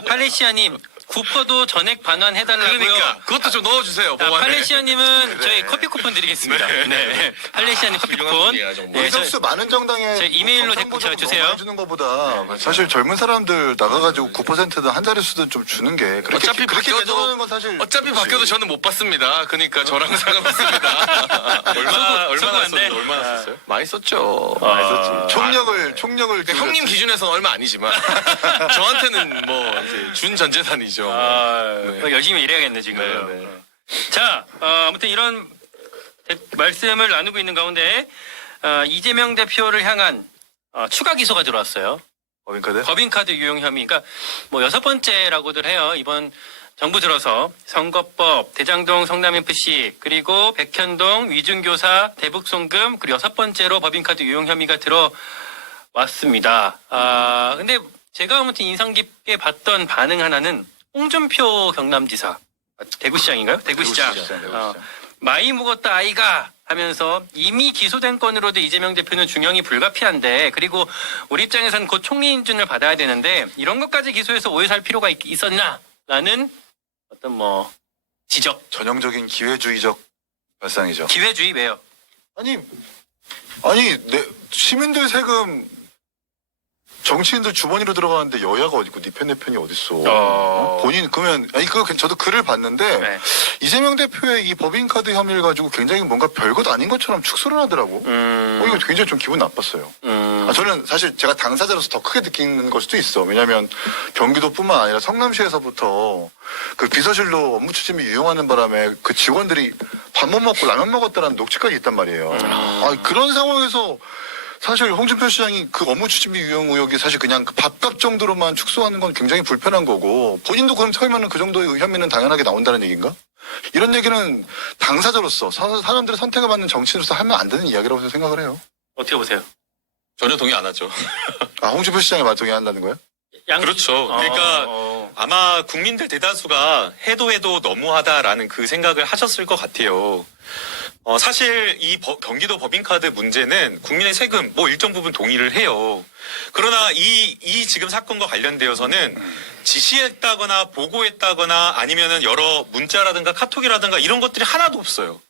팔레시아님 9%도 전액 반환해달라고요. 그러니까 그것도 좀 넣어주세요. 자, 법안에. 팔레시아님은 저희 커피 쿠폰 드리겠습니다. 네. 팔레시아님 커피 훌륭한 쿠폰. 분이야, 정말. 네, 저- 의석수 많은 정당에 제 이메일로 경상도 댓글 좀 주세요. 많이 주는 것보다 사실 젊은 사람들 나가가지고 9%든 한 자릿수든 좀 주는 게 그렇게 어차피 그렇게 바뀌어도- 개정하는 건 사실 어차피 바뀌어도 저는 못 받습니다. 그러니까 저랑 상관없습니다. 얼마나 안 돼. 썼어요? 얼마나 썼어요? 많이 썼죠. 총력을 그러니까 형님 기준에서는 얼마 아니지만 저한테는 뭐 이제 준 재산이죠. 열심히 일해야겠네 지금. 자, 아무튼 이런 말씀을 나누고 있는 가운데 이재명 대표를 향한 추가 기소가 들어왔어요. 법인카드? 법인카드 유용 혐의. 그러니까 뭐 6번째라고들 해요. 이번 정부 들어서 선거법, 대장동 성남FC, 그리고 백현동 위중교사 대북송금, 그리고 6번째로 법인카드 유용 혐의가 들어왔습니다. 근데 제가 아무튼 인상 깊게 봤던 반응 하나는 홍준표 경남지사, 대구시장인가요? 대구시장. 마이 묵었다 아이가 하면서 이미 기소된 건으로도 이재명 대표는 중형이 불가피한데, 그리고 우리 입장에서는 곧 총리 인준을 받아야 되는데 이런 것까지 기소해서 오해 살 필요가 있었나라는 어떤 뭐 지적. 전형적인 기회주의적 발상이죠. 기회주의 왜요? 아니 시민들 세금 정치인들 주머니로 들어가는데 여야가 어디 있고 네 편 내 편이 어딨어. 본인 그러면 저도 글을 봤는데 네. 이재명 대표의 이 법인카드 혐의를 가지고 굉장히 뭔가 별것 아닌 것처럼 축소를 하더라고. 이거 굉장히 좀 기분 나빴어요. 저는 사실 제가 당사자로서 더 크게 느끼는 걸 수도 있어. 왜냐하면 경기도뿐만 아니라 성남시에서부터 그 비서실로 업무 추진비 유용하는 바람에 그 직원들이 밥 못 먹고 라면 먹었다라는 녹취까지 있단 말이에요. 그런 상황에서 사실 홍준표 시장이 그 업무 추진비 유용 의혹이 사실 그냥 그 밥값 정도로만 축소하는 건 굉장히 불편한 거고 본인도 그럼 설마는 그 정도의 혐의는 당연하게 나온다는 얘기인가? 이런 얘기는 당사자로서 사람들의 선택을 받는 정치인으로서 하면 안 되는 이야기라고 저는 생각을 해요. 어떻게 보세요? 전혀 동의 안 하죠. 홍준표 시장이 말 동의한다는 거예요? 그렇죠. 그러니까 아마 국민들 대다수가 해도 너무하다라는 그 생각을 하셨을 것 같아요. 사실 이 경기도 법인카드 문제는 국민의 세금 뭐 일정 부분 동의를 해요. 그러나 이 지금 사건과 관련되어서는 지시했다거나 보고했다거나 아니면은 여러 문자라든가 카톡이라든가 이런 것들이 하나도 없어요.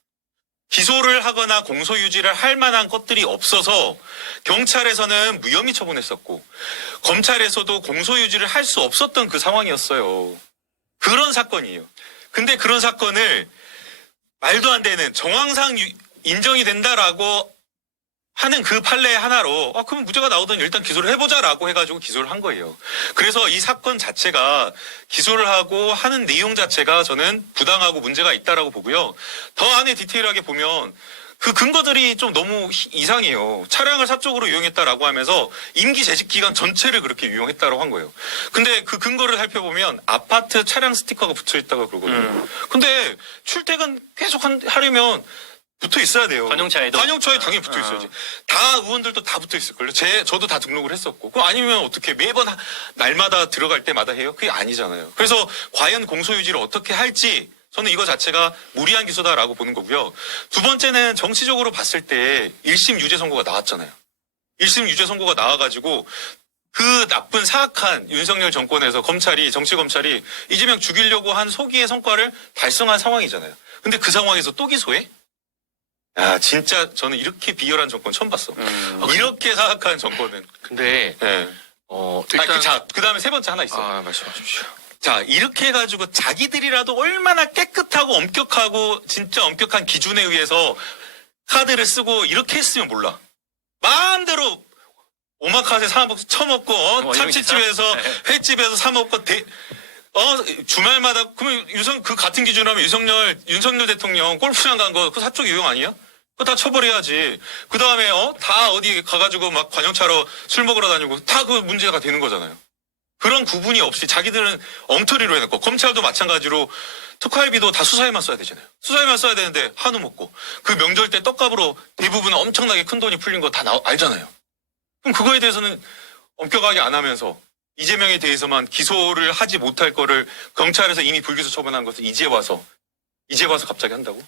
기소를 하거나 공소유지를 할 만한 것들이 없어서 경찰에서는 무혐의 처분했었고 검찰에서도 공소유지를 할 수 없었던 그 상황이었어요. 그런 사건이에요. 근데 그런 사건을 말도 안 되는 정황상 인정이 된다라고 하는 그 판례 하나로 그럼 무죄가 나오더니 일단 기소를 해보자라고 해가지고 기소를 한 거예요. 그래서 이 사건 자체가 기소를 하고 하는 내용 자체가 저는 부당하고 문제가 있다라고 보고요. 더 안에 디테일하게 보면 그 근거들이 좀 너무 이상해요. 차량을 사적으로 이용했다라고 하면서 임기 재직 기간 전체를 그렇게 이용했다라고 한 거예요. 근데 그 근거를 살펴보면 아파트 차량 스티커가 붙여 있다고 그러거든요. 근데 출퇴근 계속 하려면 붙어 있어야 돼요. 관용차에도? 관용차에 당연히 붙어 있어야지. 다 의원들도 다 붙어 있을걸요. 저도 다 등록을 했었고. 그럼 아니면 어떻게 매번 날마다 들어갈 때마다 해요? 그게 아니잖아요. 그래서 과연 공소유지를 어떻게 할지 저는 이거 자체가 무리한 기소다라고 보는 거고요. 두 번째는 정치적으로 봤을 때 1심 유죄 선고가 나왔잖아요. 1심 유죄 선고가 나와가지고 그 나쁜 사악한 윤석열 정권에서 정치검찰이 이재명 죽이려고 한 소기의 성과를 달성한 상황이잖아요. 근데 그 상황에서 또 기소해? 야, 진짜 저는 이렇게 비열한 정권 처음 봤어. 이렇게 사악한 정권은. 근데 네. 일단 그 다음에 세 번째 하나 있어요. 말씀하십시오. 자, 이렇게 해가지고 자기들이라도 얼마나 깨끗하고 엄격하고 진짜 엄격한 기준에 의해서 카드를 쓰고 이렇게 했으면 몰라. 마음대로 오마카세 처먹고 참치집에서 네. 횟집에서 사 먹고 주말마다 그러면 그 같은 기준으로 하면 윤석열 대통령 골프장 간 거 그거 사적 이용 아니야? 그거 다 처벌해야지. 그 다음에 다 어디 가가지고 막 관용차로 술 먹으러 다니고 다 그 문제가 되는 거잖아요. 그런 구분이 없이 자기들은 엉터리로 해놓고 검찰도 마찬가지로 특활비도 다 수사에만 써야 되잖아요. 수사에만 써야 되는데 한우 먹고 그 명절 때 떡값으로 대부분 엄청나게 큰 돈이 풀린 거 다 알잖아요. 그럼 그거에 대해서는 엄격하게 안 하면서 이재명에 대해서만 기소를 하지 못할 거를 경찰에서 이미 불기소 처분한 것을 이제 와서 갑자기 한다고?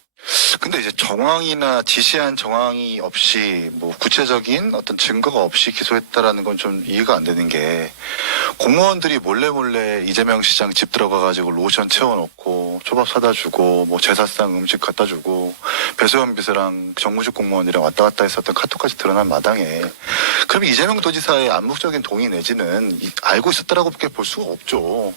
근데 이제 정황이나 지시한 정황이 없이 뭐 구체적인 어떤 증거가 없이 기소했다라는 건 좀 이해가 안 되는 게 공무원들이 몰래 이재명 시장 집 들어가가지고 로션 채워놓고 초밥 사다 주고 뭐 제사상 음식 갖다 주고 배수현 비서랑 정무직 공무원이랑 왔다 갔다 했었던 카톡까지 드러난 마당에 그럼 이재명 도지사의 암묵적인 동의 내지는 알고 있었다라고밖에 볼 수가 없죠.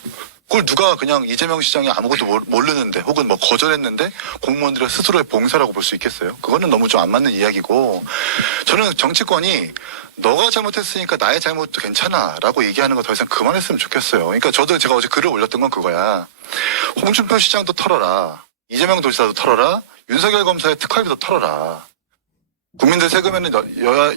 그걸 누가 그냥 이재명 시장이 아무것도 모르는데 혹은 뭐 거절했는데 공무원들의 스스로의 봉사라고 볼 수 있겠어요? 그거는 너무 좀 안 맞는 이야기고 저는 정치권이 너가 잘못했으니까 나의 잘못도 괜찮아 라고 얘기하는 거 더 이상 그만했으면 좋겠어요. 그러니까 제가 어제 글을 올렸던 건 그거야. 홍준표 시장도 털어라. 이재명 도지사도 털어라. 윤석열 검사의 특활비도 털어라. 국민들 세금에는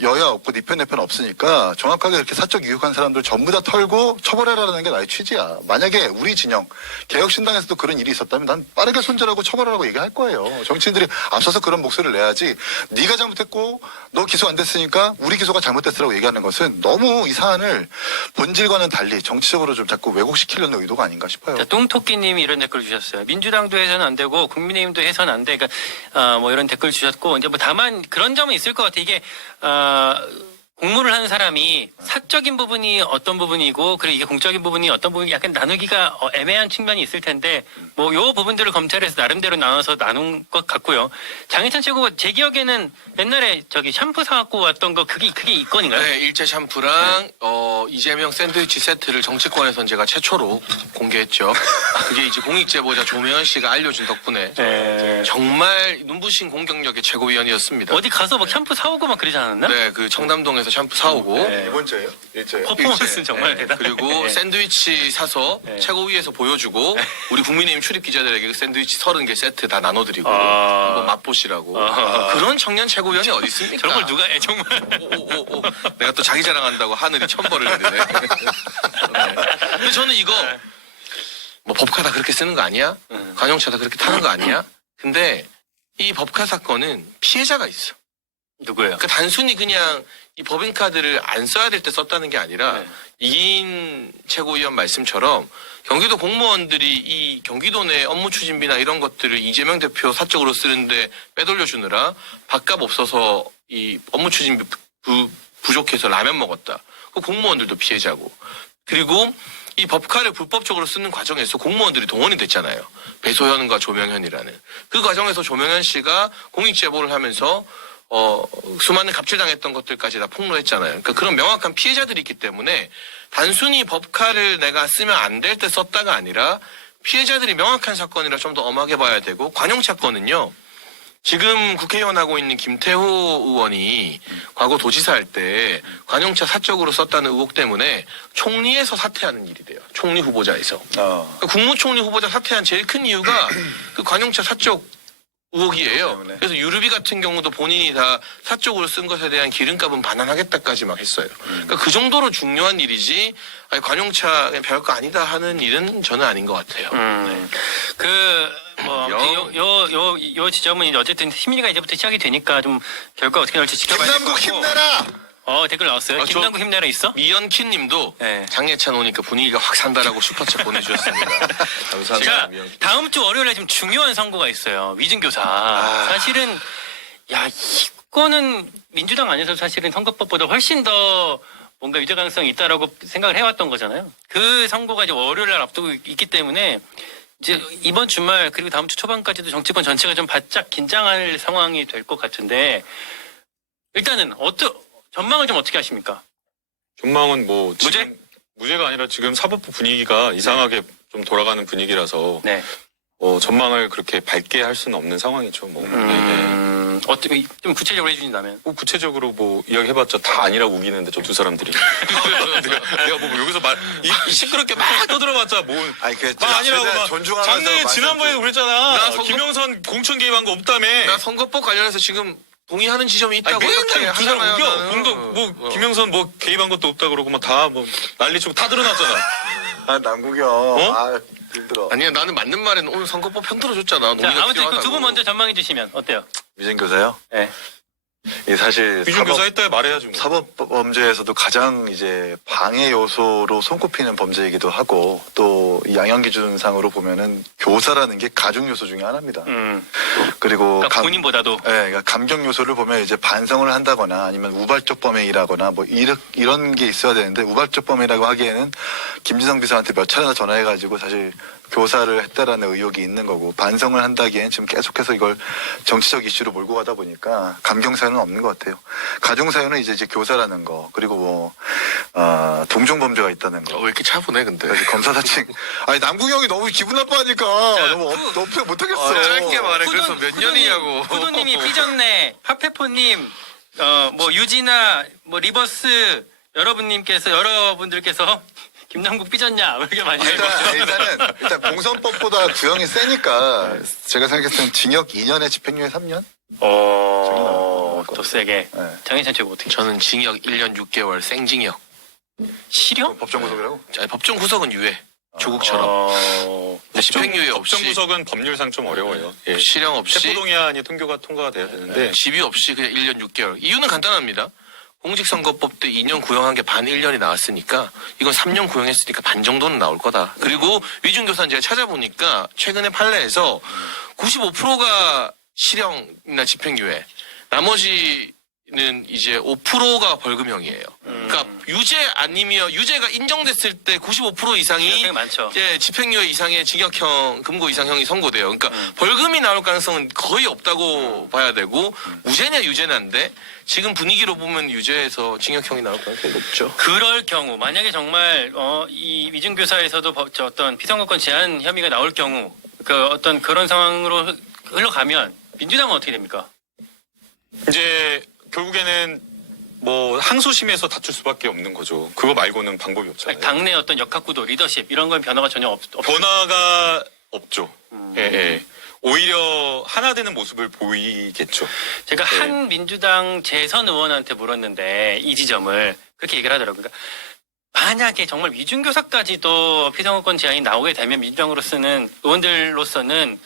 여야 없고 네 편 내 편 없으니까 정확하게 이렇게 사적 유혹한 사람들 전부 다 털고 처벌해라라는 게 나의 취지야. 만약에 우리 진영 개혁신당에서도 그런 일이 있었다면 난 빠르게 손절하고 처벌하라고 얘기할 거예요. 정치인들이 앞서서 그런 목소리를 내야지 네가 잘못했고 너 기소 안 됐으니까 우리 기소가 잘못됐으라고 얘기하는 것은 너무 이 사안을 본질과는 달리 정치적으로 좀 자꾸 왜곡시키려는 의도가 아닌가 싶어요. 똥토끼님이 이런 댓글 주셨어요. 민주당도 해서는 안 되고 국민의힘도 해서는 안 돼. 그러니까 뭐 이런 댓글 주셨고 이제 뭐 다만 그런 점은 있을 것 같아. 이게 공무를 하는 사람이 사적인 부분이 어떤 부분이고 그리고 이게 공적인 부분이 어떤 부분이 약간 나누기가 애매한 측면이 있을 텐데 뭐 요 부분들을 검찰에서 나름대로 나눠서 나눈 것 같고요. 장희찬 최고 제 기억에는 옛날에 저기 샴푸 사갖고 왔던 거 그게 이건인가요? 네, 일제 샴푸랑 이재명 샌드위치 세트를 정치권에선 제가 최초로 공개했죠. 그게 이제 공익제보자 조명현 씨가 알려준 덕분에 네. 정말 눈부신 공격력의 최고위원이었습니다. 어디 가서 막 샴푸 사오고 막 그러지 않았나? 네, 그 청담동에서 샴푸 사오고 네. 이번 주예요? 일주예요? 퍼포먼스는 정말 대단. 그리고 네. 샌드위치 사서 최고위에서 보여주고 우리 국민의힘 출입 기자들에게 그 샌드위치 30개 세트 다 나눠드리고 한번 맛보시라고 그런 청년 최고위원이 어디 있습니까? 저런 걸 누가 정말 오. 내가 또 자기 자랑한다고 하늘이 천벌을 내리네. 근데 저는 이거 뭐 법카 다 그렇게 쓰는 거 아니야? 관용차 다 그렇게 타는 거 아니야? 근데 이 법카 사건은 피해자가 있어. 누구예요? 그러니까 단순히 그냥 이 법인카드를 안 써야 될 때 썼다는 게 아니라 네. 이인 최고위원 말씀처럼 경기도 공무원들이 이 경기도 내 업무 추진비나 이런 것들을 이재명 대표 사적으로 쓰는데 빼돌려 주느라 밥값 없어서 이 업무 추진비 부족해서 라면 먹었다. 그 공무원들도 피해자고. 그리고 이 법카를 불법적으로 쓰는 과정에서 공무원들이 동원이 됐잖아요. 배소현과 조명현이라는. 그 과정에서 조명현 씨가 공익제보를 하면서 수많은 갑질당했던 것들까지 다 폭로했잖아요. 그러니까 그런 명확한 피해자들이 있기 때문에 단순히 법카를 내가 쓰면 안 될 때 썼다가 아니라 피해자들이 명확한 사건이라 좀 더 엄하게 봐야 되고 관용차 건은요. 지금 국회의원 하고 있는 김태호 의원이 과거 도지사 할 때 관용차 사적으로 썼다는 의혹 때문에 총리에서 사퇴하는 일이 돼요. 총리 후보자에서. 그러니까 국무총리 후보자 사퇴한 제일 큰 이유가 그 관용차 사적 의혹이에요. 그래서 유르비 같은 경우도 본인이 다 사적으로 쓴 것에 대한 기름값은 반환하겠다까지 막 했어요. 그러니까 그 정도로 중요한 일이지 아니, 관용차 그냥 별거 아니다 하는 일은 저는 아닌 것 같아요. 요 지점은 이제 어쨌든 심리가 이제부터 시작이 되니까 좀 결과 어떻게 나올지 지켜봐야 될 것 김남국 같고. 힘내라! 댓글 나왔어요. 김남국 힘내라 있어? 미연킨 님도 네. 장예찬 오니까 분위기가 확 산다라고 슈퍼챗 보내주셨습니다. 감사합니다. 자, 미연킨. 다음 주 월요일에 지금 중요한 선거가 있어요. 위증교사. 사실은 이거는 민주당 안에서 사실은 선거법보다 훨씬 더 뭔가 유죄 가능성이 있다라고 생각을 해왔던 거잖아요. 그 선거가 이제 월요일날 앞두고 있기 때문에 이제 이번 주말 그리고 다음 주 초반까지도 정치권 전체가 좀 바짝 긴장할 상황이 될 것 같은데 일단은 전망을 좀 어떻게 하십니까? 전망은 뭐 무죄? 지금 무죄가 아니라 지금 사법부 분위기가 이상하게 좀 돌아가는 분위기라서 네. 전망을 그렇게 밝게 할 수는 없는 상황이죠. 뭐. 네. 어떻게 좀 구체적으로 해주신다면? 뭐 구체적으로 뭐 이야기해봤자 다 아니라고 우기는데 저 두 사람들이 내가 뭐 여기서 시끄럽게 막 떠들어봤자 뭐 아니, 아니라고 막 존중하면서 작년에 지난번에도 그랬잖아. 나 선거- 김영선 공천 개입한 거 없다며. 나 선거법 관련해서 지금 동의하는 지점이 있다고 맨날 이렇게 두 사람 하잖아요, 우겨. 나는. 뭐 김영선 뭐 개입한 것도 없다 그러고 막 다 뭐 난리치고 다 드러났잖아. 남국이 형. 힘들어. 아니야 나는 맞는 말에는 오늘 선거법 편 들어줬잖아. 자, 논의가 아무튼 그 필요하다고. 두 분 먼저 전망해 주시면 어때요? 위증교사요? 네. 이 사실 위중교사 했다 말해야지 뭐. 사법범죄에서도 가장 이제 방해 요소로 손꼽히는 범죄이기도 하고 또 이 양형기준상으로 보면은 교사라는 게 가중 요소 중에 하나입니다. 그리고 그러니까 본인보다도. 그러니까 감경 요소를 보면 이제 반성을 한다거나 아니면 우발적 범행이라거나 뭐 이런 게 있어야 되는데 우발적 범행이라고 하기에는 김진성 비서한테 몇 차례나 전화해가지고 사실 교사를 했다라는 의혹이 있는 거고 반성을 한다기엔 지금 계속해서 이걸 정치적 이슈로 몰고 가다 보니까 감경 사유는 없는 것 같아요. 가중 사유는 이제 교사라는 거 그리고 뭐 동종 범죄가 있다는 거. 왜 이렇게 차분해 근데? 그래서 검사 사칭. 아니 남국 형이 너무 기분 나빠하니까 너무 어떻게 못하겠어. 짧게 말해. 그래서 몇 년이냐고. 후도님이 삐졌네. 하페포님, 뭐 유지나 뭐 리버스 여러분들께서 김남국 삐졌냐 이렇게 많이 일단 공선법보다 구형이 세니까 제가 생각했을 땐 징역 2년에 집행유예 3년? 더 세게. 네. 장희찬 최고 어떻게? 저는 징역 1년 6개월 생징역. 실형? 법정 구속이라고? 아니, 법정 구속은 유예. 조국처럼. 근데 집행유예 없이. 법정 구속은 법률상 좀 어려워요. 예. 실형 없이. 체포동의안이 통과가 돼야 되는데 집이 없이 그냥 1년 6개월. 이유는 간단합니다. 공직선거법 때 2년 구형한 게 반 1년이 나왔으니까 이건 3년 구형했으니까 반 정도는 나올 거다. 그리고 위중교사는 제가 찾아보니까 최근에 판례에서 95%가 실형이나 집행유예. 나머지 이제 5%가 벌금형이에요. 그러니까 유죄 아니면 유죄가 인정됐을 때 95% 이상이 굉장히 많죠. 이제 집행유예 이상의 징역형, 금고 이상형이 선고돼요. 그러니까 벌금이 나올 가능성은 거의 없다고 봐야 되고 무죄냐 유죄냐인데 지금 분위기로 보면 유죄에서 징역형이 나올 가능성이 높죠. 그럴 경우 만약에 정말 이 위증교사에서도 어떤 피선거권 제한 혐의가 나올 경우 그 어떤 그런 상황으로 흘러가면 민주당은 어떻게 됩니까? 이제 결국에는 뭐 항소심에서 다툴 수밖에 없는 거죠. 그거 말고는 방법이 없잖아요. 당내 어떤 역학구도, 리더십 이런 건 변화가 전혀 없. 변화가 없죠. 예, 예. 오히려 하나 되는 모습을 보이겠죠. 제가 네. 한 민주당 재선 의원한테 물었는데 이 지점을 그렇게 얘기를 하더라고요. 그러니까 만약에 정말 위중교사까지도 피선거권 제한이 나오게 되면 민주당으로서는 의원들로서는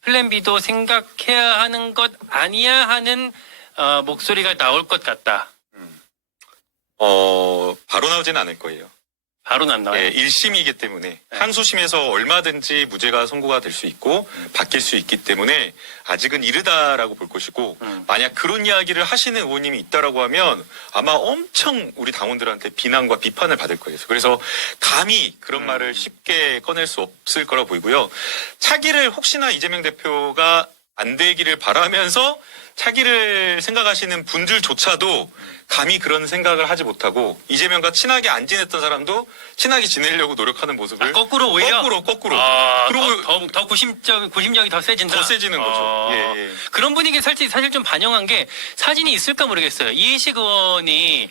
플랜 B도 생각해야 하는 것 아니야 하는 목소리가 나올 것 같다. 바로 나오지는 않을 거예요. 바로는 안 나와요. 예, 1심이기 때문에 항소심에서 얼마든지 무죄가 선고가 될 수 있고 바뀔 수 있기 때문에 아직은 이르다라고 볼 것이고 만약 그런 이야기를 하시는 의원님이 있다라고 하면 아마 엄청 우리 당원들한테 비난과 비판을 받을 거예요. 그래서 감히 그런 말을 쉽게 꺼낼 수 없을 거라고 보이고요. 차기를 혹시나 이재명 대표가 안 되기를 바라면서 차기를 생각하시는 분들조차도 감히 그런 생각을 하지 못하고 이재명과 친하게 안 지냈던 사람도 친하게 지내려고 노력하는 모습을 거꾸로 오히려 거꾸로 그리고 더 구심력이 더 세진다. 더 세지는 거죠. 예, 예. 그런 분위기 사실 좀 반영한 게 사진이 있을까 모르겠어요. 이해식 의원이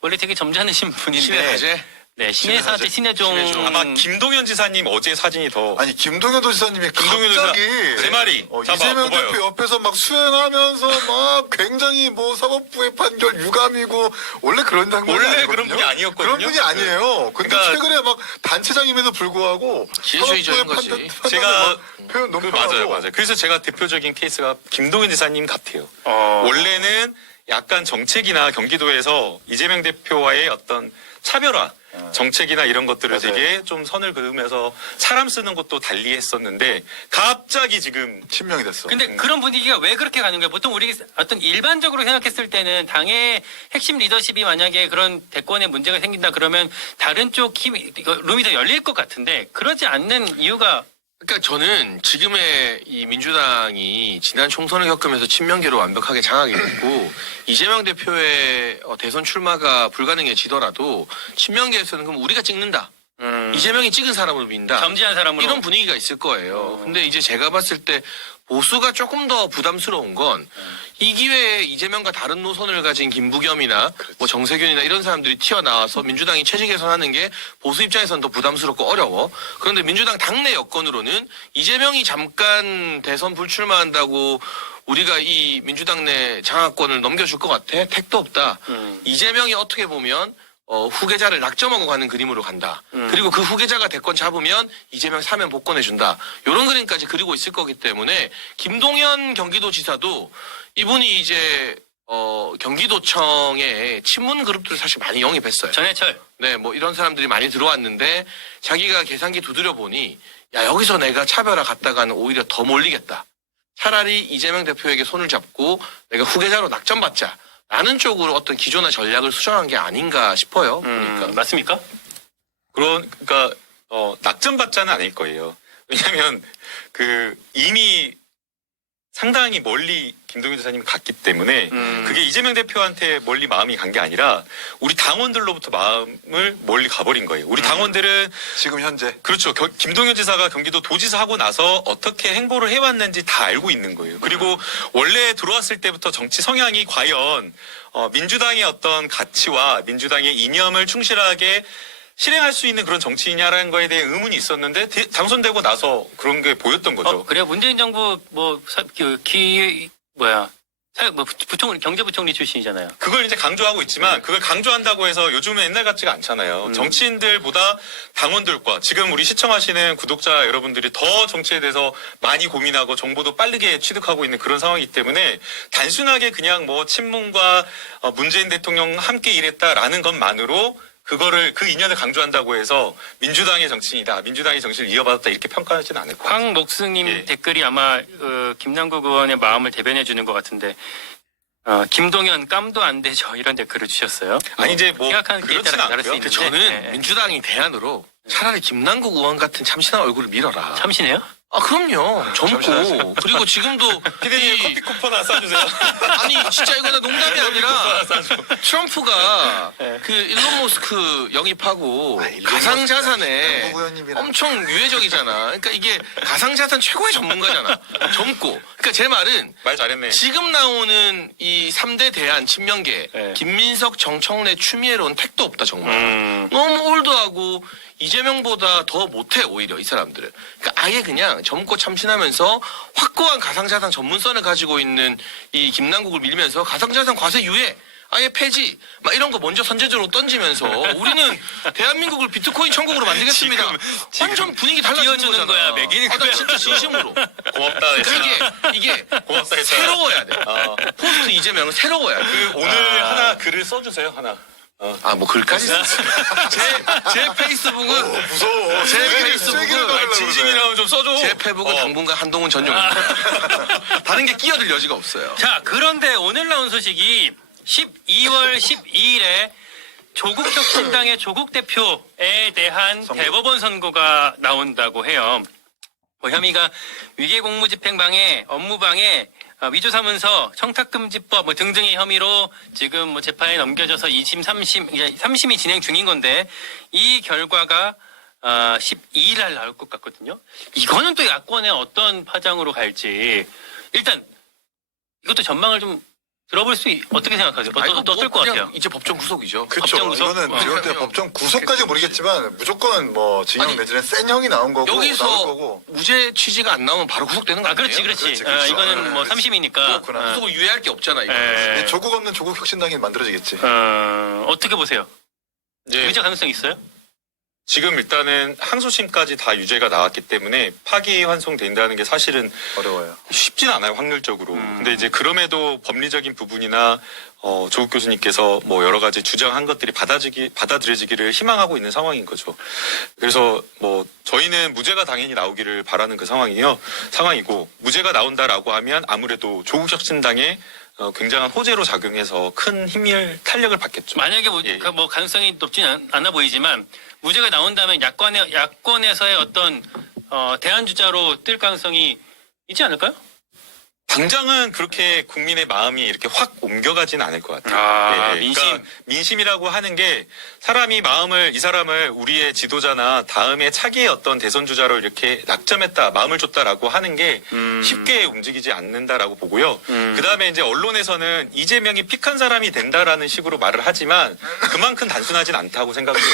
원래 되게 점잖으신 분인데 신의 사제? 네, 신혜사한테 신혜종 아마 김동연 지사님 어제 사진이 더 아니 김동연 도지사님이 김동연 갑자기 도지사 세 마리 잡아 이재명 뽑아요. 대표 옆에서 막 수행하면서 막 굉장히 뭐 사법부의 판결 유감이고 원래 그런 장면이 원래 아니거든요. 그런 분이 아니었거든요. 그런 분이 아니에요. 근데 그러니까 최근에 막 단체장임에도 불구하고 기회주의적인 사법부의 거지. 제가 표현 너무 맞아요. 그래서 제가 대표적인 케이스가 김동연 지사님 같아요. 원래는 약간 정책이나 경기도에서 이재명 대표와의 어떤 차별화 정책이나 이런 것들을 맞아요. 되게 좀 선을 그으면서 사람 쓰는 것도 달리 했었는데 갑자기 지금 친명이 됐어. 근데 그런 분위기가 왜 그렇게 가는 거예요? 보통 우리 어떤 일반적으로 생각했을 때는 당의 핵심 리더십이 만약에 그런 대권에 문제가 생긴다 그러면 다른 쪽 룸이 더 열릴 것 같은데 그러지 않는 이유가 그러니까 저는 지금의 이 민주당이 지난 총선을 겪으면서 친명계로 완벽하게 장악이 됐고 이재명 대표의 대선 출마가 불가능해지더라도 친명계에서는 그럼 우리가 찍는다. 이재명이 찍은 사람을 민다. 점지한 사람으로 이런 분위기가 있을 거예요. 근데 이제 제가 봤을 때 보수가 조금 더 부담스러운 건 이 기회에 이재명과 다른 노선을 가진 김부겸이나 뭐 정세균이나 이런 사람들이 튀어나와서 민주당이 체제 개선하는 게 보수 입장에서는 더 부담스럽고 어려워. 그런데 민주당 당내 여건으로는 이재명이 잠깐 대선 불출마한다고 우리가 이 민주당 내 장악권을 넘겨줄 것 같아? 택도 없다. 이재명이 어떻게 보면 후계자를 낙점하고 가는 그림으로 간다. 그리고 그 후계자가 대권 잡으면 이재명 사면 복권해준다. 이런 그림까지 그리고 있을 거기 때문에 김동연 경기도지사도 이분이 이제 경기도청에 친문 그룹들을 사실 많이 영입했어요. 전해철 네, 뭐 이런 사람들이 많이 들어왔는데 자기가 계산기 두드려 보니 야 여기서 내가 차별화 갔다가는 오히려 더 몰리겠다. 차라리 이재명 대표에게 손을 잡고 내가 후계자로 낙점받자. 라는 쪽으로 어떤 기조나 전략을 수정한 게 아닌가 싶어요. 그러니까. 맞습니까? 그러니까 낙점받자는 아닐 거예요. 왜냐하면 이미 상당히 멀리 김동연 지사님이 갔기 때문에 그게 이재명 대표한테 멀리 마음이 간 게 아니라 우리 당원들로부터 마음을 멀리 가버린 거예요. 우리 당원들은 지금 현재 그렇죠. 김동연 지사가 경기도 도지사 하고 나서 어떻게 행보를 해왔는지 다 알고 있는 거예요. 그리고 원래 들어왔을 때부터 정치 성향이 과연 민주당의 어떤 가치와 민주당의 이념을 충실하게 실행할 수 있는 그런 정치이냐라는 거에 대해 의문이 있었는데 당선되고 나서 그런 게 보였던 거죠. 그래요. 문재인 정부 경제부총리 출신이잖아요. 그걸 이제 강조하고 있지만 그걸 강조한다고 해서 요즘은 옛날 같지가 않잖아요. 정치인들보다 당원들과 지금 우리 시청하시는 구독자 여러분들이 더 정치에 대해서 많이 고민하고 정보도 빠르게 취득하고 있는 그런 상황이기 때문에 단순하게 그냥 뭐 친문과 문재인 대통령 함께 일했다라는 것만으로 그 인연을 강조한다고 해서 민주당의 정치인이다, 민주당의 정치를 이어받았다 이렇게 평가하지는 않을 거예요. 황목수님 예. 댓글이 아마 김남국 의원의 마음을 대변해 주는 것 같은데 김동연 깜도 안 되죠. 이런 댓글을 주셨어요. 아니 이제 뭐 생각하는 게 그렇진 따라 다를 수 않고요. 있는데. 저는 네. 민주당이 대안으로 차라리 김남국 의원 같은 참신한 얼굴을 밀어라. 참신해요? 아 그럼요. 젊고 그리고 지금도 피디님 이- 커피 쿠폰 하나 싸주세요. 아니 진짜 이거는 농담이 아니라 트럼프가 네. 그 일론 머스크 영입하고 일론 가상자산에 양국 의원님이랑. 엄청 유해적이잖아. 그러니까 이게 가상자산 최고의 전문가잖아. 젊고. 그러니까 제 말은 말 잘했네. 지금 나오는 이 3대 대안 친명계 네. 김민석, 정청래, 추미애로는 택도 없다 정말. 음. 너무 올드하고 이재명보다 더 못해 오히려 이 사람들은. 그러니까 아예 그냥 젊고 참신하면서 확고한 가상자산 전문성을 가지고 있는 이 김남국을 밀면서 가상자산 과세 유예 아예 폐지 막 이런 거 먼저 선제적으로 던지면서 우리는 대한민국을 비트코인 천국으로 만들겠습니다. 완전 분위기 달라지는 띄워주는 거잖아. 거야, 매기는 나 거야. 진짜 진심으로. 고맙다. 그러니까 이게 고맙다 했잖아. 새로워야 돼. 어. 포스트 이재명은 새로워야 돼. 그 오늘 하나 글을 써주세요 하나. 아, 뭐 글까지 썼어요. 제 페이스북은 무서워. 제 페이스북은 진심이라면 좀 써줘. 제 페북은 당분간 한동훈 전용입니다. 다른 게 끼어들 여지가 없어요. 자, 그런데 오늘 나온 소식이 12월 12일에 조국 혁신당의 조국 대표에 대한 대법원 선고가 나온다고 해요. 뭐 혐의가 위계공무집행방해, 업무방해, 위조사문서, 청탁금지법 뭐 등등의 혐의로 지금 뭐 재판에 넘겨져서 2심, 3심이 진행 중인 건데 이 결과가 12일 날 나올 것 같거든요. 이거는 또 야권의 어떤 파장으로 갈지 일단 이것도 전망을 좀 들어볼 어떻게 생각하세요? 어떨 것 같아요? 이제 법정 구속이죠. 그쵸. 법정 구속? 이거는 어. 이번 때 법정 구속까지 모르겠지만 무조건 뭐 징역 아니, 내지는 센 형이 나온 거고 나올 여기서 거고. 무죄 취지가 안 나오면 바로 구속되는 거 아, 아니에요? 그렇지, 그렇지. 그렇지, 그렇지. 이거는 뭐 그렇지. 3심이니까. 그렇구나. 구속을 유예할 게 없잖아 이거. 예. 조국 없는 조국 혁신당이 만들어지겠지. 어떻게 보세요? 이제 유죄 가능성 있어요? 지금 일단은 항소심까지 다 유죄가 나왔기 때문에 파기환송된다는 게 사실은 어려워요. 쉽진 않아요 확률적으로. 근데 이제 그럼에도 법리적인 부분이나 조국 교수님께서 뭐 여러 가지 주장한 것들이 받아들여지기를 희망하고 있는 상황인 거죠. 그래서 뭐 저희는 무죄가 당연히 나오기를 바라는 그 상황이고 무죄가 나온다라고 하면 아무래도 조국 혁신당의 굉장한 호재로 작용해서 큰 힘을 탄력을 받겠죠. 만약에 예. 뭐 가능성이 높지는 않아 보이지만 무죄가 나온다면 야권에서의 어떤 대안 주자로 뜰 가능성이 있지 않을까요? 당장은 그렇게 국민의 마음이 이렇게 확 옮겨가지는 않을 것 같아요. 아, 그러니까 민심. 민심이라고 하는 게 사람이 이 사람을 우리의 지도자나 다음에 차기의 어떤 대선 주자로 이렇게 낙점했다, 마음을 줬다라고 하는 게 쉽게 움직이지 않는다라고 보고요. 그 다음에 이제 언론에서는 이재명이 픽한 사람이 된다라는 식으로 말을 하지만 그만큼 단순하진 않다고 생각해요.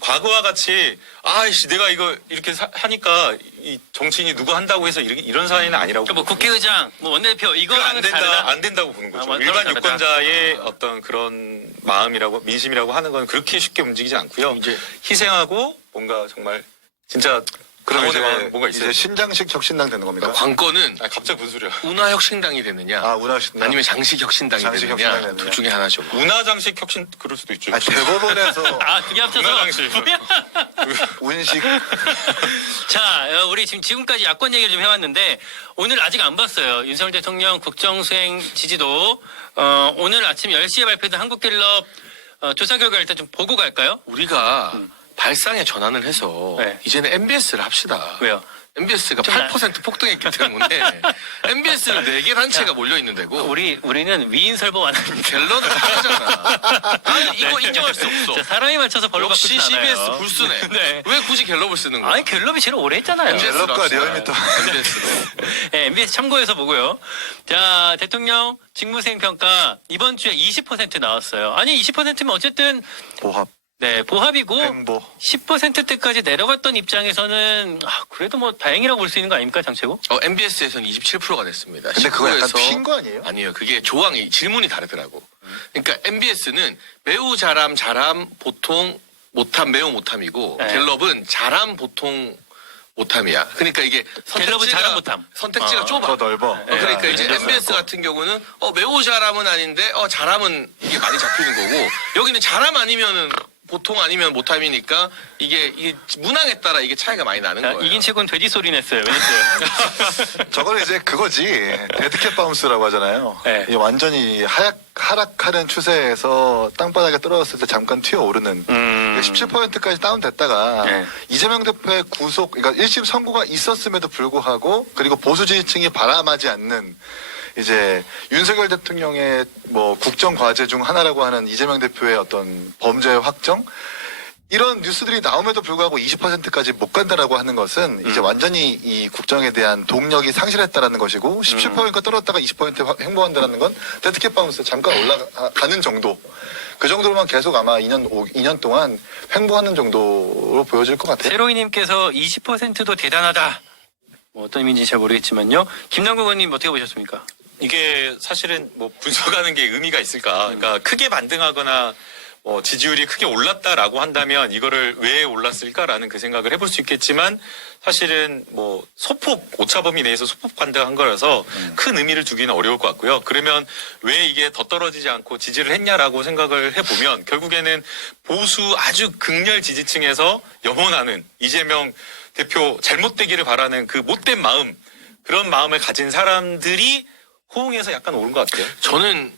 과거와 같이 아이씨 내가 이거 이렇게 하니까 이 정치인이 누구 한다고 해서 이런 사안은 아니라고. 그러니까 뭐 국회의장, 뭐 원내대표 안 이거랑은 된다, 다르다. 안 된다고 보는 거죠. 아, 일반 다르다. 유권자의 어떤 그런 마음이라고 민심이라고 하는 건 그렇게 쉽게 움직이지 않고요. 이제 희생하고 뭔가 정말 진짜 그럼 강원에 가면 뭐가 이제 있어요. 신장식 혁신당 되는 겁니까? 관건은 아 갑자기 무슨 소리야? 운하 혁신당이 되느냐, 아 운하 혁신당. 아니면 장식 혁신당이 장식 되느냐, 혁신당이 둘 되느냐. 중에 하나죠. 문화장식 혁신 그럴 수도 있죠. 아, 대법원에서 아, 그게 합쳐서. 문화장실. 운식 자, 우리 지금까지 야권 얘기를 좀 해왔는데 오늘 아직 안 봤어요. 윤석열 대통령 국정수행 지지도 오늘 아침 10시에 발표된 한국갤럽 조사 결과 일단 좀 보고 갈까요? 우리가 발상의 전환을 해서 네. 이제는 MBS를 합시다. 왜요? MBS가 좀 8% 폭등했기 때문에 MBS는 4개 단체가 몰려 있는 데고 우리는 위인설법 안 합니다. 갤럽을 다 하잖아. 아니 이거 인정할 수 없어. 자, 사람이 맞춰서 벌을 역시 바꾸진 않아요. CBS 불순해. 네. 왜 굳이 갤럽을 쓰는 거야? 아니 갤럽이 제일 오래 했잖아요. MBS 로 갤럽과 합시다. 리얼미터. MBS로. 네, MBS 참고해서 보고요. 자, 대통령 직무수행 평가 이번 주에 20% 나왔어요. 아니 20%면 어쨌든 보합 네 보합이고 행보. 10%대까지 내려갔던 입장에서는 그래도 뭐 다행이라고 볼 수 있는 거 아닙니까, 장채고? MBS에서는 27%가 됐습니다. 근데 그거 약간 19에서 핀 거 아니에요? 아니에요. 그게 조항이 질문이 다르더라고. 그러니까 MBS는 매우 잘함, 보통, 못함, 매우 못함이고 네. 갤럽은 잘함, 보통, 못함이야. 그러니까 이게 갤럽은 잘함, 못함. 선택지가 어. 좁아. 더 넓어. 그러니까 네, 이제 네, MBS 같은 경우는 매우 잘함은 아닌데 잘함은 이게 많이 잡히는 거고 여기는 잘함 아니면은 보통 아니면 못함이니까 이게 문항에 따라 이게 차이가 많이 나는 거예요. 이긴 치곤 돼지 소리 냈어요. 왜냐면 저거는 이제 그거지. 데드캣 바운스라고 하잖아요. 네. 이 완전히 하락하는 추세에서 땅바닥에 떨어졌을 때 잠깐 튀어오르는 17%까지 다운됐다가 네. 이재명 대표의 구속, 그러니까 1심 선고가 있었음에도 불구하고 그리고 보수 지지층이 바람하지 않는 이제 윤석열 대통령의 뭐 국정 과제 중 하나라고 하는 이재명 대표의 어떤 범죄 확정 이런 뉴스들이 나옴에도 불구하고 20%까지 못 간다라고 하는 것은 이제 완전히 이 국정에 대한 동력이 상실했다라는 것이고 17%가 떨어졌다가 20% 행보한다라는 건 데드캣 바운스 잠깐 올라가는 정도 그 정도로만 계속 아마 2년 동안 횡보하는 정도로 보여질 것 같아요. 세로이님께서 20%도 대단하다. 뭐 어떤 의미인지 잘 모르겠지만요. 김남국 의원님 어떻게 보셨습니까? 이게 사실은 뭐 분석하는 게 의미가 있을까? 그러니까 크게 반등하거나 뭐 지지율이 크게 올랐다라고 한다면 이거를 왜 올랐을까라는 그 생각을 해볼 수 있겠지만 사실은 뭐 소폭 오차 범위 내에서 소폭 반등한 거라서 큰 의미를 두기는 어려울 것 같고요. 그러면 왜 이게 더 떨어지지 않고 지지를 했냐라고 생각을 해보면 결국에는 보수 아주 극렬 지지층에서 염원하는 이재명 대표 잘못되기를 바라는 그 못된 마음 그런 마음을 가진 사람들이 호응해서 약간 오른 것 같아요. 저는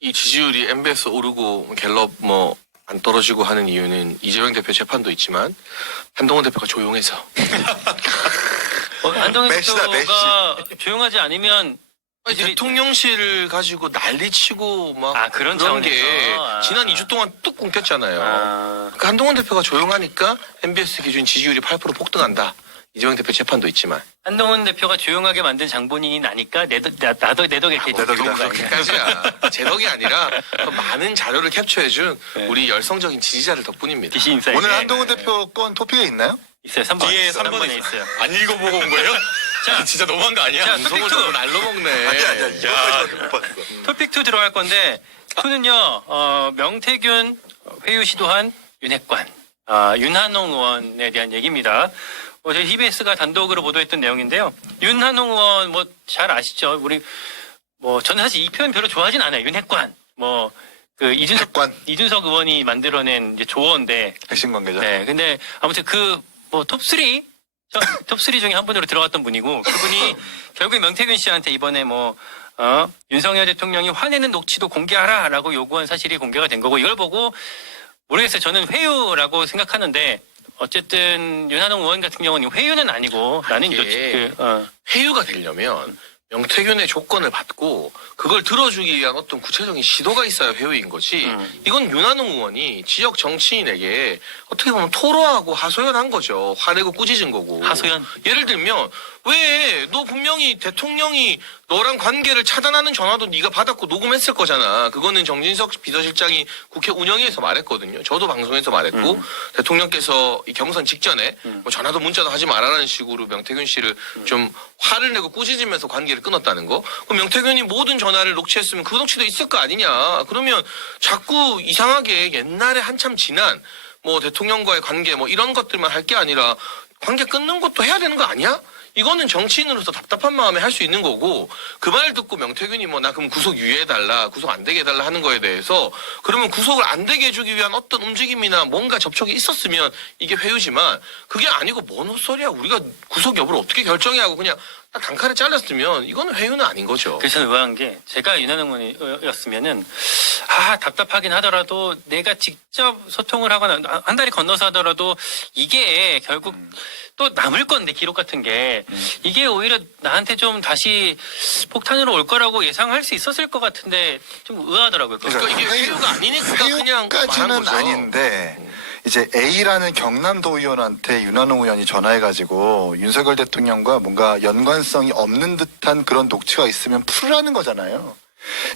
이 지지율이 MBS 오르고 갤럽 뭐 안 떨어지고 하는 이유는 이재명 대표 재판도 있지만 한동훈 대표가 조용해서 안동현 메시다, 대표가 조용하지 않으면 아니, 대통령실을 가지고 난리치고 막 아, 그런 게 차원에서? 아. 지난 2주 동안 뚝 끊겼잖아요. 아, 그러니까 한동훈 대표가 조용하니까 MBS 기준 지지율이 8% 폭등한다. 이재명 대표 재판도 있지만 한동훈 대표가 조용하게 만든 장본인이 나니까 나도 내 덕에 내 덕이다. 그렇게까지야. 제 덕이 아니라 더 많은 자료를 캡처해준 네. 우리 열성적인 지지자들 덕분입니다. DC 인사이드. 오늘 한동훈 대표 건 토픽에 있나요? 있어요. 3번. 뒤에 3번에 있어요. 안 읽어보고 온 거예요? 자, 진짜 너무한 거 아니야? 자, 방송을 토픽 투. 너무 날로 먹네. 이거까지밖에 못 봤어. 토픽 2 들어갈 건데 2는요. 명태균 회유 시도한 윤핵관 윤한홍 의원에 대한 얘기입니다. 저희 TBS가 단독으로 보도했던 내용인데요. 윤한홍 의원 뭐 잘 아시죠? 우리 뭐 저는 사실 이 표현 별로 좋아하진 않아요. 윤핵관 뭐 그 이준석 의원이 만들어낸 이제 조어인데 핵심 관계자. 네. 근데 아무튼 그 뭐 톱3 톱3 중에 한 분으로 들어갔던 분이고 그분이 결국 명태균 씨한테 이번에 뭐 윤석열 대통령이 화내는 녹취도 공개하라라고 요구한 사실이 공개가 된 거고 이걸 보고 모르겠어요. 저는 회유라고 생각하는데 어쨌든 윤한홍 의원 같은 경우는 회유는 아니고 나는 이게 이거 회유가 되려면 명태균의 조건을 받고 그걸 들어주기 위한 어떤 구체적인 시도가 있어야 회유인 거지. 이건 윤한홍 의원이 지역 정치인에게 어떻게 보면 토로하고 하소연한 거죠. 화내고 꾸짖은 거고. 하소연? 예를 들면 왜 너 분명히 대통령이 너랑 관계를 차단하는 전화도 네가 받았고 녹음했을 거잖아. 그거는 정진석 비서실장이 국회 운영위에서 말했거든요. 저도 방송에서 말했고 대통령께서 이 경선 직전에 뭐 전화도 문자도 하지 말라는 식으로 명태균 씨를 좀 화를 내고 꾸짖으면서 관계를 끊었다는 거. 그럼 명태균이 모든 전화를 녹취했으면 그 녹취도 있을 거 아니냐. 그러면 자꾸 이상하게 옛날에 한참 지난 뭐 대통령과의 관계 뭐 이런 것들만 할 게 아니라 관계 끊는 것도 해야 되는 거 아니야? 이거는 정치인으로서 답답한 마음에 할 수 있는 거고 그 말 듣고 명태균이 뭐 나 그럼 구속 유예해달라 구속 안 되게 해달라 하는 거에 대해서 그러면 구속을 안 되게 해주기 위한 어떤 움직임이나 뭔가 접촉이 있었으면 이게 회유지만 그게 아니고 뭔 헛소리야 우리가 구속 여부를 어떻게 결정해야 하고 그냥 딱 단칼에 잘랐으면 이거는 회유는 아닌 거죠. 그래서 저는 의아한 게 제가 윤한홍 의원이었으면은 답답하긴 하더라도 내가 직접 소통을 하거나 한 다리 건너서 하더라도 이게 결국 또 남을 건데 기록 같은 게 이게 오히려 나한테 좀 다시 폭탄으로 올 거라고 예상할 수 있었을 것 같은데 좀 의아하더라고요. 그러니까 이게 회유가 아니니까 그냥 말한 회유까지는 거죠. 아닌데 이제 A라는 경남도 의원한테 윤한홍 의원이 전화해가지고 윤석열 대통령과 뭔가 연관성이 없는 듯한 그런 녹취가 있으면 풀으라는 거잖아요.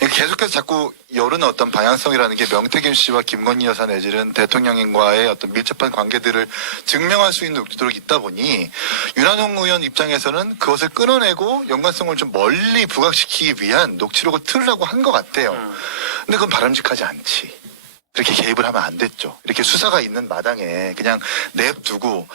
계속해서 자꾸 여론의 어떤 방향성이라는 게 명태균 씨와 김건희 여사 내지는 대통령과의 어떤 밀접한 관계들을 증명할 수 있는 녹취들이 있다 보니 윤한홍 의원 입장에서는 그것을 끊어내고 연관성을 좀 멀리 부각시키기 위한 녹취록을 틀으라고 한 것 같아요. 근데 그건 바람직하지 않지. 그렇게 개입을 하면 안 됐죠. 이렇게 수사가 있는 마당에 그냥 냅두고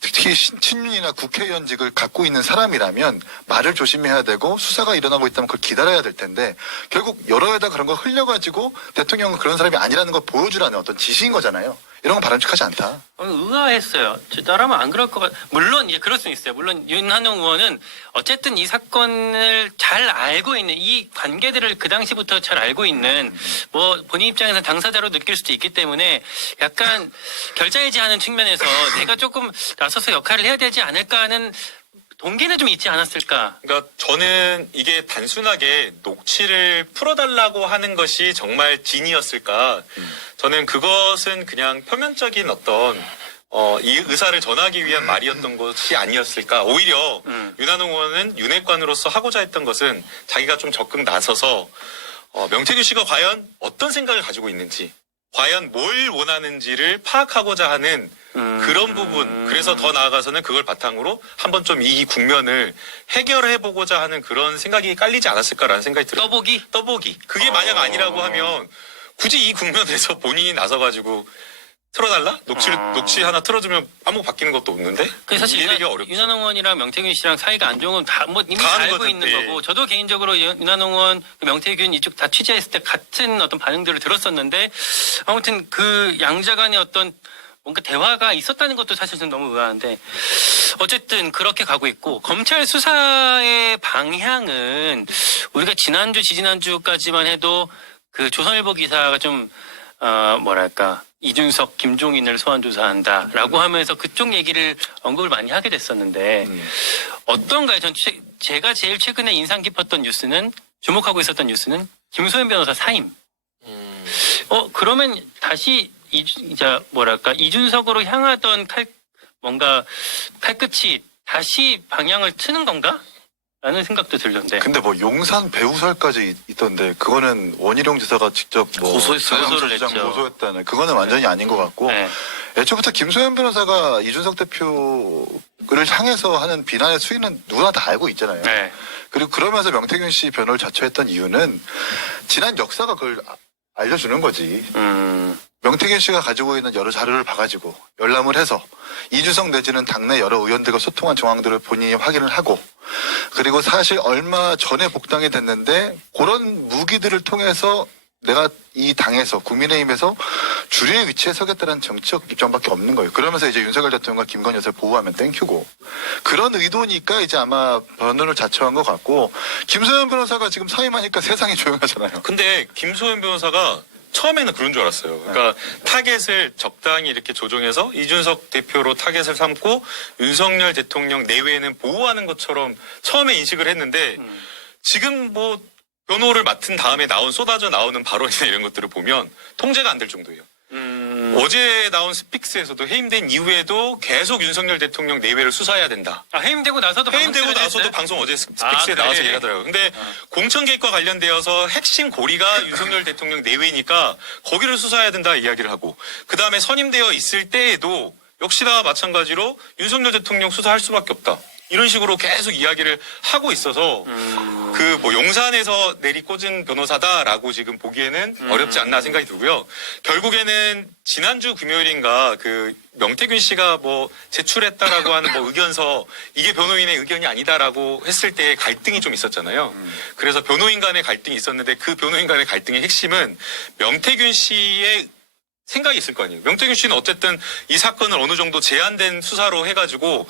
특히 친윤이나 국회의원직을 갖고 있는 사람이라면 말을 조심해야 되고 수사가 일어나고 있다면 그걸 기다려야 될 텐데 결국 여러 여다 그런 거 흘려가지고 대통령은 그런 사람이 아니라는 걸 보여주라는 어떤 지시인 거잖아요. 이런 건 바람직하지 않다. 의아했어요. 나라면 안 그럴 것 같. 물론 이제 그럴 수 있어요. 물론 윤한홍 의원은 어쨌든 이 사건을 잘 알고 있는 이 관계들을 그 당시부터 잘 알고 있는 뭐 본인 입장에서 당사자로 느낄 수도 있기 때문에 약간 결자해지하는 측면에서 내가 조금 나서서 역할을 해야 되지 않을까 하는 동기는 좀 있지 않았을까. 그러니까 저는 이게 단순하게 녹취를 풀어달라고 하는 것이 정말 진이었을까? 저는 그것은 그냥 표면적인 어떤 이 의사를 전하기 위한 말이었던 것이 아니었을까? 오히려 윤한홍 의원은 윤핵관으로서 하고자 했던 것은 자기가 좀 적극 나서서 명태균 씨가 과연 어떤 생각을 가지고 있는지, 과연 뭘 원하는지를 파악하고자 하는 그런 부분, 그래서 더 나아가서는 그걸 바탕으로 한번 좀 이 국면을 해결해보고자 하는 그런 생각이 깔리지 않았을까라는 생각이 들어요. 떠보기. 그게 만약 아니라고 하면 굳이 이 국면에서 본인이 나서가지고 틀어달라? 녹취 하나 틀어주면 아무 바뀌는 것도 없는데? 그 사실 이해되기가 어렵죠. 윤한홍 의원이랑 명태균 씨랑 사이가 안 좋은 건 다 뭐 이미 다 아는 알고 거죠. 있는 예. 거고 저도 개인적으로 윤한홍 의원, 명태균 이쪽 다 취재했을 때 같은 어떤 반응들을 들었었는데 아무튼 그 양자 간의 어떤 뭔가 대화가 있었다는 것도 사실 좀 너무 의아한데 어쨌든 그렇게 가고 있고 검찰 수사의 방향은 우리가 지난주 지지난주까지만 해도 그 조선일보 기사가 좀 뭐랄까 이준석, 김종인을 소환 조사한다라고 하면서 그쪽 얘기를 언급을 많이 하게 됐었는데 어떤가요? 전 제가 제일 최근에 인상 깊었던 뉴스는 주목하고 있었던 뉴스는 김소연 변호사 사임. 그러면 다시 이제 뭐랄까 이준석으로 향하던 칼끝이 다시 방향을 트는 건가? 라는 생각도 들던데. 근데 뭐 용산 배우설까지 있던데 그거는 원희룡 지사가 직접 뭐 고소했어요. 고소를 주장 했죠. 고소했다는 그거는 완전히 아닌 것 같고 네. 애초부터 김소연 변호사가 이준석 대표를 향해서 하는 비난의 수위는 누구나 다 알고 있잖아요. 네. 그리고 그러면서 명태균 씨 변호를 자처했던 이유는 지난 역사가 그걸 알려주는 거지. 명태균 씨가 가지고 있는 여러 자료를 봐가지고 열람을 해서 이준석 내지는 당내 여러 의원들과 소통한 정황들을 본인이 확인을 하고 그리고 사실 얼마 전에 복당이 됐는데 그런 무기들을 통해서 내가 이 당에서 국민의힘에서 주류의 위치에 서겠다는 정치적 입장밖에 없는 거예요. 그러면서 이제 윤석열 대통령과 김건희 여사를 보호하면 땡큐고 그런 의도니까 이제 아마 변호를 자처한 것 같고 김소연 변호사가 지금 사임하니까 세상이 조용하잖아요. 근데 김소연 변호사가 처음에는 그런 줄 알았어요. 그러니까 타겟을 적당히 이렇게 조정해서 이준석 대표로 타겟을 삼고 윤석열 대통령 내외에는 보호하는 것처럼 처음에 인식을 했는데 지금 뭐 변호를 맡은 다음에 쏟아져 나오는 발언이나 이런 것들을 보면 통제가 안 될 정도예요. 어제 나온 스픽스에서도 해임된 이후에도 계속 윤석열 대통령 내외를 수사해야 된다. 해임되고 나서도 해임되고 방송을 나서도 했어요? 방송 어제 스픽스에 그래? 나와서 얘기하더라고요. 근데 공천 개입과 관련되어서 핵심 고리가 윤석열 대통령 내외니까 거기를 수사해야 된다 이야기를 하고 그 다음에 선임되어 있을 때에도 역시나 마찬가지로 윤석열 대통령 수사할 수밖에 없다. 이런 식으로 계속 이야기를 하고 있어서 그 뭐 용산에서 내리꽂은 변호사다라고 지금 보기에는 어렵지 않나 생각이 들고요. 결국에는 지난주 금요일인가 그 명태균 씨가 뭐 제출했다라고 하는 뭐 의견서 이게 변호인의 의견이 아니다라고 했을 때 갈등이 좀 있었잖아요. 그래서 변호인 간의 갈등이 있었는데 그 변호인 간의 갈등의 핵심은 명태균 씨의 생각이 있을 거 아니에요. 명태균 씨는 어쨌든 이 사건을 어느 정도 제한된 수사로 해가지고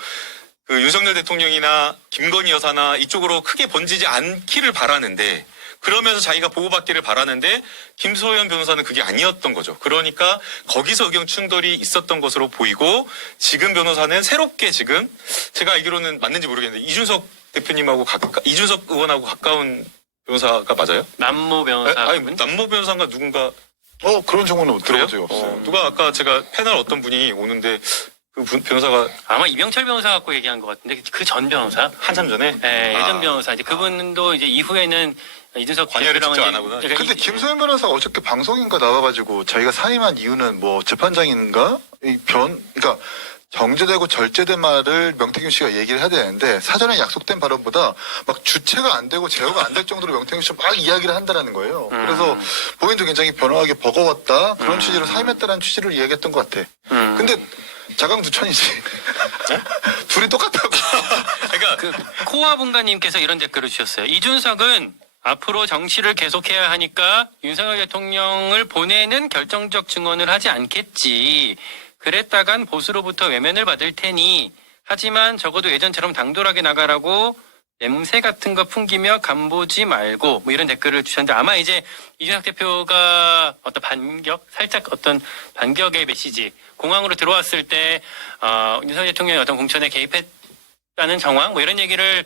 그 윤석열 대통령이나 김건희 여사나 이쪽으로 크게 번지지 않기를 바라는데 그러면서 자기가 보호받기를 바라는데 김소연 변호사는 그게 아니었던 거죠. 그러니까 거기서 의견 충돌이 있었던 것으로 보이고 지금 변호사는 새롭게 지금 제가 알기로는 맞는지 모르겠는데 이준석 의원하고 가까운 변호사가 맞아요? 남모 변호사. 아니 남모 변호사가 누군가 그런 정보는 들어본 적이 그래요? 없어요. 누가 아까 제가 패널 어떤 분이 오는데 그 변호사가 아마 이병철 변호사 갖고 얘기한 것 같은데 그 전 변호사? 한참 전에 네, 예전 변호사. 이제 그분도 이제 이후에는 이준석 관여를 대표랑 직접 이제 안 하구나. 그러니까 근데 김소연 변호사가 어저께 방송인가 나와가지고 자기가 사임한 이유는 뭐 재판장인가? 그러니까 정제되고 절제된 말을 명태균 씨가 얘기를 해야 되는데 사전에 약속된 발언보다 막 주체가 안 되고 제어가 안 될 정도로 명태균 씨가 막 이야기를 한다라는 거예요. 그래서 본인도 굉장히 변화하게 버거웠다 그런 취지로 사임했다라는 취지를 이야기했던 것 같아. 근데 자강두천이지. 둘이 똑같다고. 그러니까 그 코아 분가님께서 이런 댓글을 주셨어요. 이준석은 앞으로 정치를 계속해야 하니까 윤석열 대통령을 보내는 결정적 증언을 하지 않겠지. 그랬다간 보수로부터 외면을 받을 테니. 하지만 적어도 예전처럼 당돌하게 나가라고 냄새 같은 거 풍기며 간보지 말고 뭐 이런 댓글을 주셨는데 아마 이제 이준석 대표가 어떤 살짝 어떤 반격의 메시지 공항으로 들어왔을 때 윤석열 대통령이 어떤 공천에 개입했다는 정황 뭐 이런 얘기를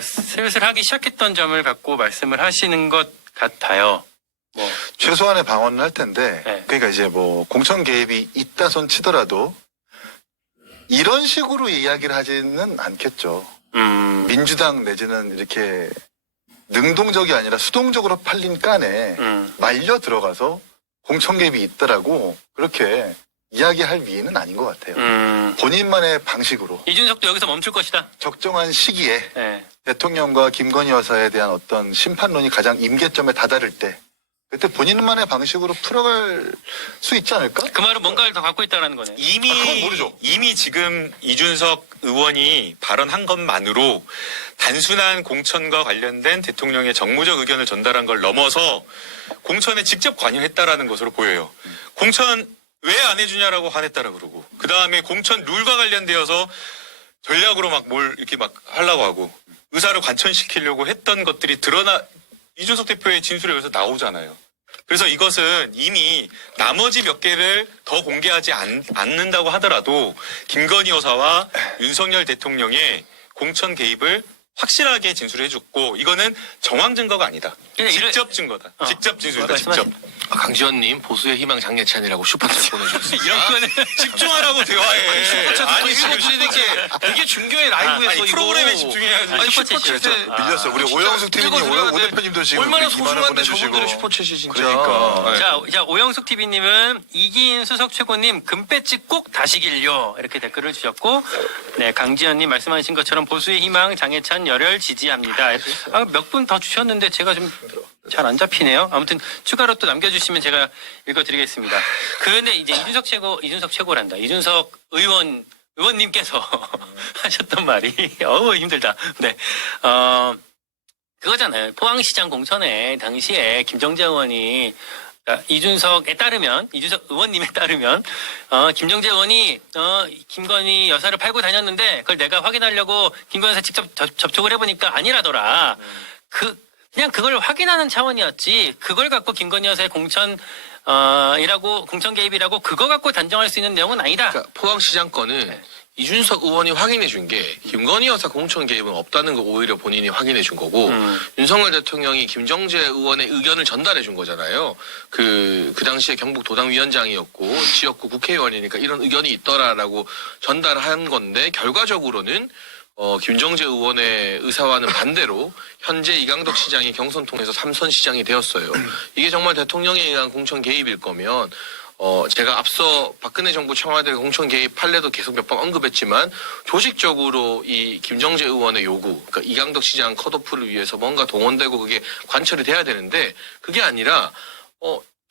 슬슬 하기 시작했던 점을 갖고 말씀을 하시는 것 같아요. 뭐 최소한의 방어는 할 텐데, 네. 그러니까 이제 뭐 공천 개입이 있다 손 치더라도 이런 식으로 이야기를 하지는 않겠죠. 민주당 내지는 이렇게 능동적이 아니라 수동적으로 팔린 깐에 말려 들어가서 공천 개입이 있더라고 그렇게 이야기할 위기는 아닌 것 같아요. 본인만의 방식으로 이준석도 여기서 멈출 것이다. 적정한 시기에 네. 대통령과 김건희 여사에 대한 어떤 심판론이 가장 임계점에 다다를 때 그때 본인만의 방식으로 풀어갈 수 있지 않을까? 그 말은 뭔가를 더 갖고 있다는 거네요. 그건 모르죠. 이미 지금 이준석 의원이 발언한 것만으로 단순한 공천과 관련된 대통령의 정무적 의견을 전달한 걸 넘어서 공천에 직접 관여했다라는 것으로 보여요. 공천 왜 안 해주냐라고 화냈다라 그러고 그 다음에 공천 룰과 관련되어서 전략으로 막 뭘 이렇게 막 하려고 하고 의사를 관철시키려고 했던 것들이 드러나 이준석 대표의 진술에 의해서 나오잖아요. 그래서 이것은 이미 나머지 몇 개를 더 공개하지 않는다고 하더라도 김건희 여사와 윤석열 대통령의 공천 개입을 확실하게 진술해줬고 이거는 정황 증거가 아니다. 근데 직접 증거다. 직접 진술이다. 직접. 말씀하세요. 강지원님 보수의 희망 장례찬이라고 슈퍼챗 보내주셨어요. 이런 거는 집중하라고 대화해. 슈퍼챗 아니, 지금 지금 읽어드리는 게 되게 중요해 라이브에서 아니, 이거. 프로그램에 집중해야지. 아니 슈퍼챗이요. 슈퍼챗에 밀렸어. 우리 오영숙 TV님, 오 대표님도 지금 얼마나 우리 이만원 소중한데 보내주시고. 저분들의 슈퍼챗이 진짜. 그러니까. 네. 자, 오영숙 TV님은 이기인 수석 최고님 금배지 꼭 다시길요 이렇게 댓글을 주셨고, 네 강지현님 말씀하신 것처럼 보수의 희망 장해찬 열혈 지지합니다. 몇 분 더 주셨는데 제가 좀 잘 안 잡히네요. 아무튼 추가로 또 남겨주시면 제가 읽어드리겠습니다. 그런데 이제 이준석 최고란다. 이준석 의원님께서 하셨던 말이 힘들다. 네, 그거잖아요. 포항시장 공천에 당시에 김정재 의원이 이준석 의원님에 따르면 김정재 의원이 김건희 여사를 팔고 다녔는데 그걸 내가 확인하려고 김건희 여사 직접 접촉을 해보니까 아니라더라. 그냥 그걸 확인하는 차원이었지. 그걸 갖고 김건희 여사의 공천 개입이라고 그거 갖고 단정할 수 있는 내용은 아니다. 그러니까 포항시장 건은 이준석 의원이 확인해 준 게 김건희 여사 공천 개입은 없다는 거 오히려 본인이 확인해 준 거고 윤석열 대통령이 김정재 의원의 의견을 전달해 준 거잖아요. 그 당시에 경북 도당위원장이었고 지역구 국회의원이니까 이런 의견이 있더라라고 전달한 건데 결과적으로는 김정재 의원의 의사와는 반대로 현재 이강덕 시장이 경선 통해서 3선 시장이 되었어요. 이게 정말 대통령에 의한 공천 개입일 거면 제가 앞서 박근혜 정부 청와대 공천 개입 판례도 계속 몇 번 언급했지만 조직적으로 이 김정재 의원의 요구, 그러니까 이강덕 시장 컷오프를 위해서 뭔가 동원되고 그게 관철이 돼야 되는데 그게 아니라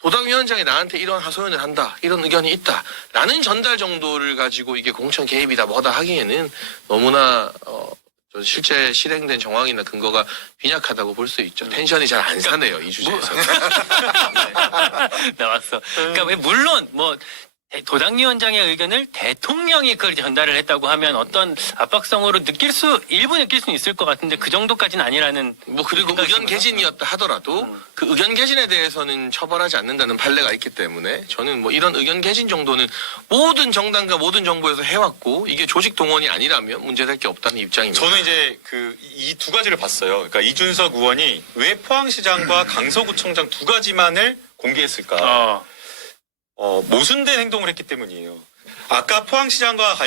도당위원장이 나한테 이런 하소연을 한다, 이런 의견이 있다 라는 전달 정도를 가지고 이게 공천 개입이다 뭐다 하기에는 너무나 실제 실행된 정황이나 근거가 빈약하다고 볼 수 있죠. 텐션이 잘 안 사네요, 이 주제에서. 나왔어. 그러니까 물론 도당위원장의 의견을 대통령이 그걸 전달을 했다고 하면 어떤 압박성으로 일부 느낄 수는 있을 것 같은데 그 정도까지는 아니라는. 그리고 의견 개진이었다 하더라도 그 의견 개진에 대해서는 처벌하지 않는다는 판례가 있기 때문에 저는 이런 의견 개진 정도는 모든 정당과 모든 정부에서 해왔고 이게 조직 동원이 아니라면 문제될 게 없다는 입장입니다. 저는 이제 이 두 가지를 봤어요. 그러니까 이준석 의원이 왜 포항시장과 강서구청장 두 가지만을 공개했을까? 모순된 행동을 했기 때문이에요. 아까 포항시장과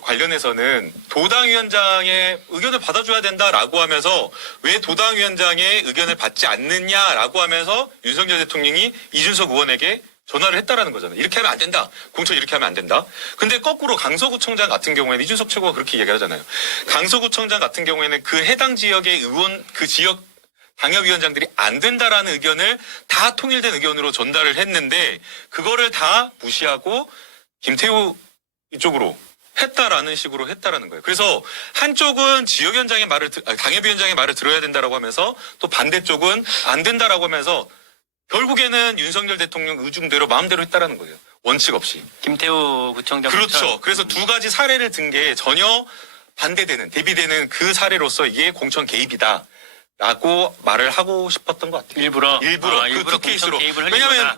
관련해서는 도당위원장의 의견을 받아줘야 된다라고 하면서 왜 도당위원장의 의견을 받지 않느냐라고 하면서 윤석열 대통령이 이준석 의원에게 전화를 했다라는 거잖아요. 이렇게 하면 안 된다. 공천 이렇게 하면 안 된다. 근데 거꾸로 강서구청장 같은 경우에는 이준석 최고가 그렇게 얘기하잖아요. 강서구청장 같은 경우에는 그 해당 지역의 의원, 그 지역 당협위원장들이 안 된다라는 의견을 다 통일된 의견으로 전달을 했는데 그거를 다 무시하고 김태우 이쪽으로 했다라는 식으로 했다라는 거예요. 그래서 한쪽은 지역위원장의 말을, 당협위원장의 말을 들어야 된다라고 하면서 또 반대쪽은 안 된다라고 하면서 결국에는 윤석열 대통령 의중대로 마음대로 했다라는 거예요. 원칙 없이. 김태우 구청장. 그렇죠. 그래서 두 가지 사례를 든 게 전혀 반대되는, 대비되는 그 사례로서 이게 공천 개입이다. 라고 말을 하고 싶었던 것 같아요. 일부러 그 두 케이스로. 왜냐면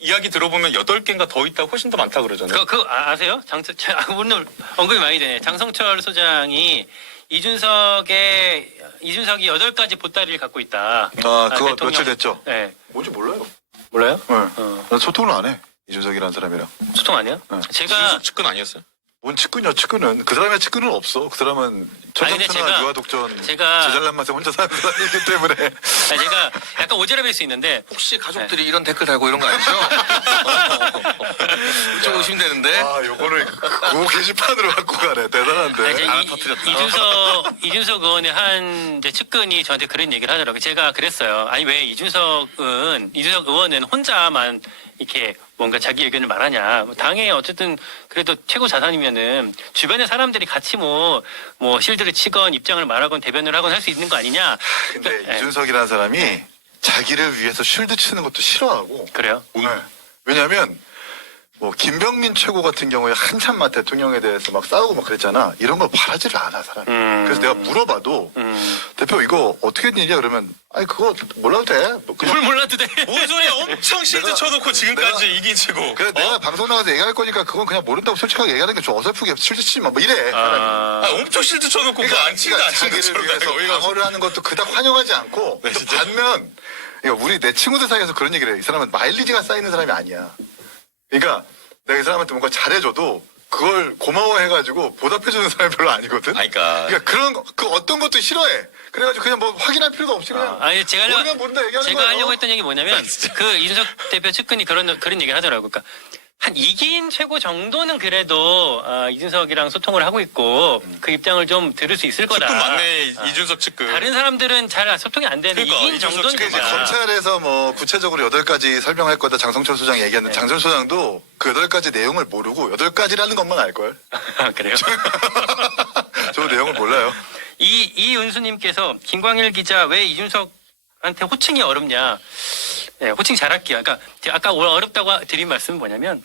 이야기 들어보면 8개인가 더 있다고 훨씬 더 많다고 그러잖아요. 아세요? 오늘 언급이 많이 되네. 장성철 소장이 이준석이 8가지 보따리를 갖고 있다. 그거 대통령. 며칠 됐죠? 네. 뭔지 몰라요. 몰라요? 네. 난 소통을 안 해. 이준석이라는 사람이랑. 소통 아니야? 네. 제가 이준석 측근 아니었어요? 뭔 측근이야, 측근은. 그 사람의 측근은 없어. 그 사람은 근데 천상천하 제가- 유아독전 제가- 제잘난 맛에 혼자 사는 사람이기 때문에. 제가 약간 오지랖일 수 있는데 혹시 가족들이 이런 댓글 달고 이런 거 아니죠? 좀 의심되는데. 요거를 그 게시판으로 갖고 가네. 대단한데. 아니, 하나 터뜨렸다. 이준석 의원의 한 이제 측근이 저한테 그런 얘기를 하더라고요. 제가 그랬어요. 아니 왜 이준석 의원은 혼자만 이렇게 뭔가 자기 의견을 말하냐. 당에 어쨌든 그래도 최고 자산이면은 주변의 사람들이 같이 뭐 실드를 치건 입장을 말하건 대변을 하건 할 수 있는 거 아니냐. 근데 네. 이준석이라는 사람이 자기를 위해서 쉴드 치는 것도 싫어하고. 그래요? 네. 왜냐면 김병민 최고 같은 경우에 한참 막 대통령에 대해서 막 싸우고 막 그랬잖아. 이런 걸 바라지를 않아 사람이. 그래서 내가 물어봐도 대표 이거 어떻게 된 일이야 그러면 아니 그거 몰라도 돼. 뭘 몰라도 돼. 뭔 소리야? 엄청 실드 내가- 쳐놓고 지금까지 내가- 이긴 치고. 그래 내가 방송 나가서 얘기할 거니까 그건 그냥 모른다고 솔직하게 얘기하는 게 좀 어설프게 실드 치지 마. 뭐 이래. 사람이. 엄청 실드 쳐놓고 그거 안 친다 안 친다 자기를 저러다 위해서 어이가 없어. 방어를 하는 것도 그닥 환영하지 않고 네, 또 진짜. 반면 우리 내 친구들 사이에서 그런 얘기를 해. 이 사람은 마일리지가 쌓이는 사람이 아니야. 그러니까 내가 이 사람한테 뭔가 잘해줘도 그걸 고마워해가지고 보답해주는 사람이 별로 아니거든. 그러니까 그런 그 어떤 것도 싫어해. 그래가지고 그냥 뭐 확인할 필요도 없이 그냥 아니 제가 모르면 모른다 얘기하는 제가 거야. 하려고 했던 얘기 뭐냐면 그 이준석 대표 측근이 그런 얘기를 하더라고요. 그러니까 한 이긴 최고 정도는 그래도 이준석이랑 소통을 하고 있고 그 입장을 좀 들을 수 있을 거다. 측근 맞네 이준석 측근. 다른 사람들은 잘 소통이 안 되는 그러니까, 이긴 이준석 정도는 측근 이제 된다. 검찰에서 뭐 구체적으로 8가지 설명할 거다 장성철 소장이 얘기했는데 네. 장성철 소장도 그 8가지 내용을 모르고 8가지라는 것만 알걸. 그래요? 저 내용을 몰라요. 이은수님께서 김광일 기자 왜 이준석한테 호칭이 어렵냐? 네, 호칭 잘할게요. 그러니까 제가 아까 어렵다고 드린 말씀은 뭐냐면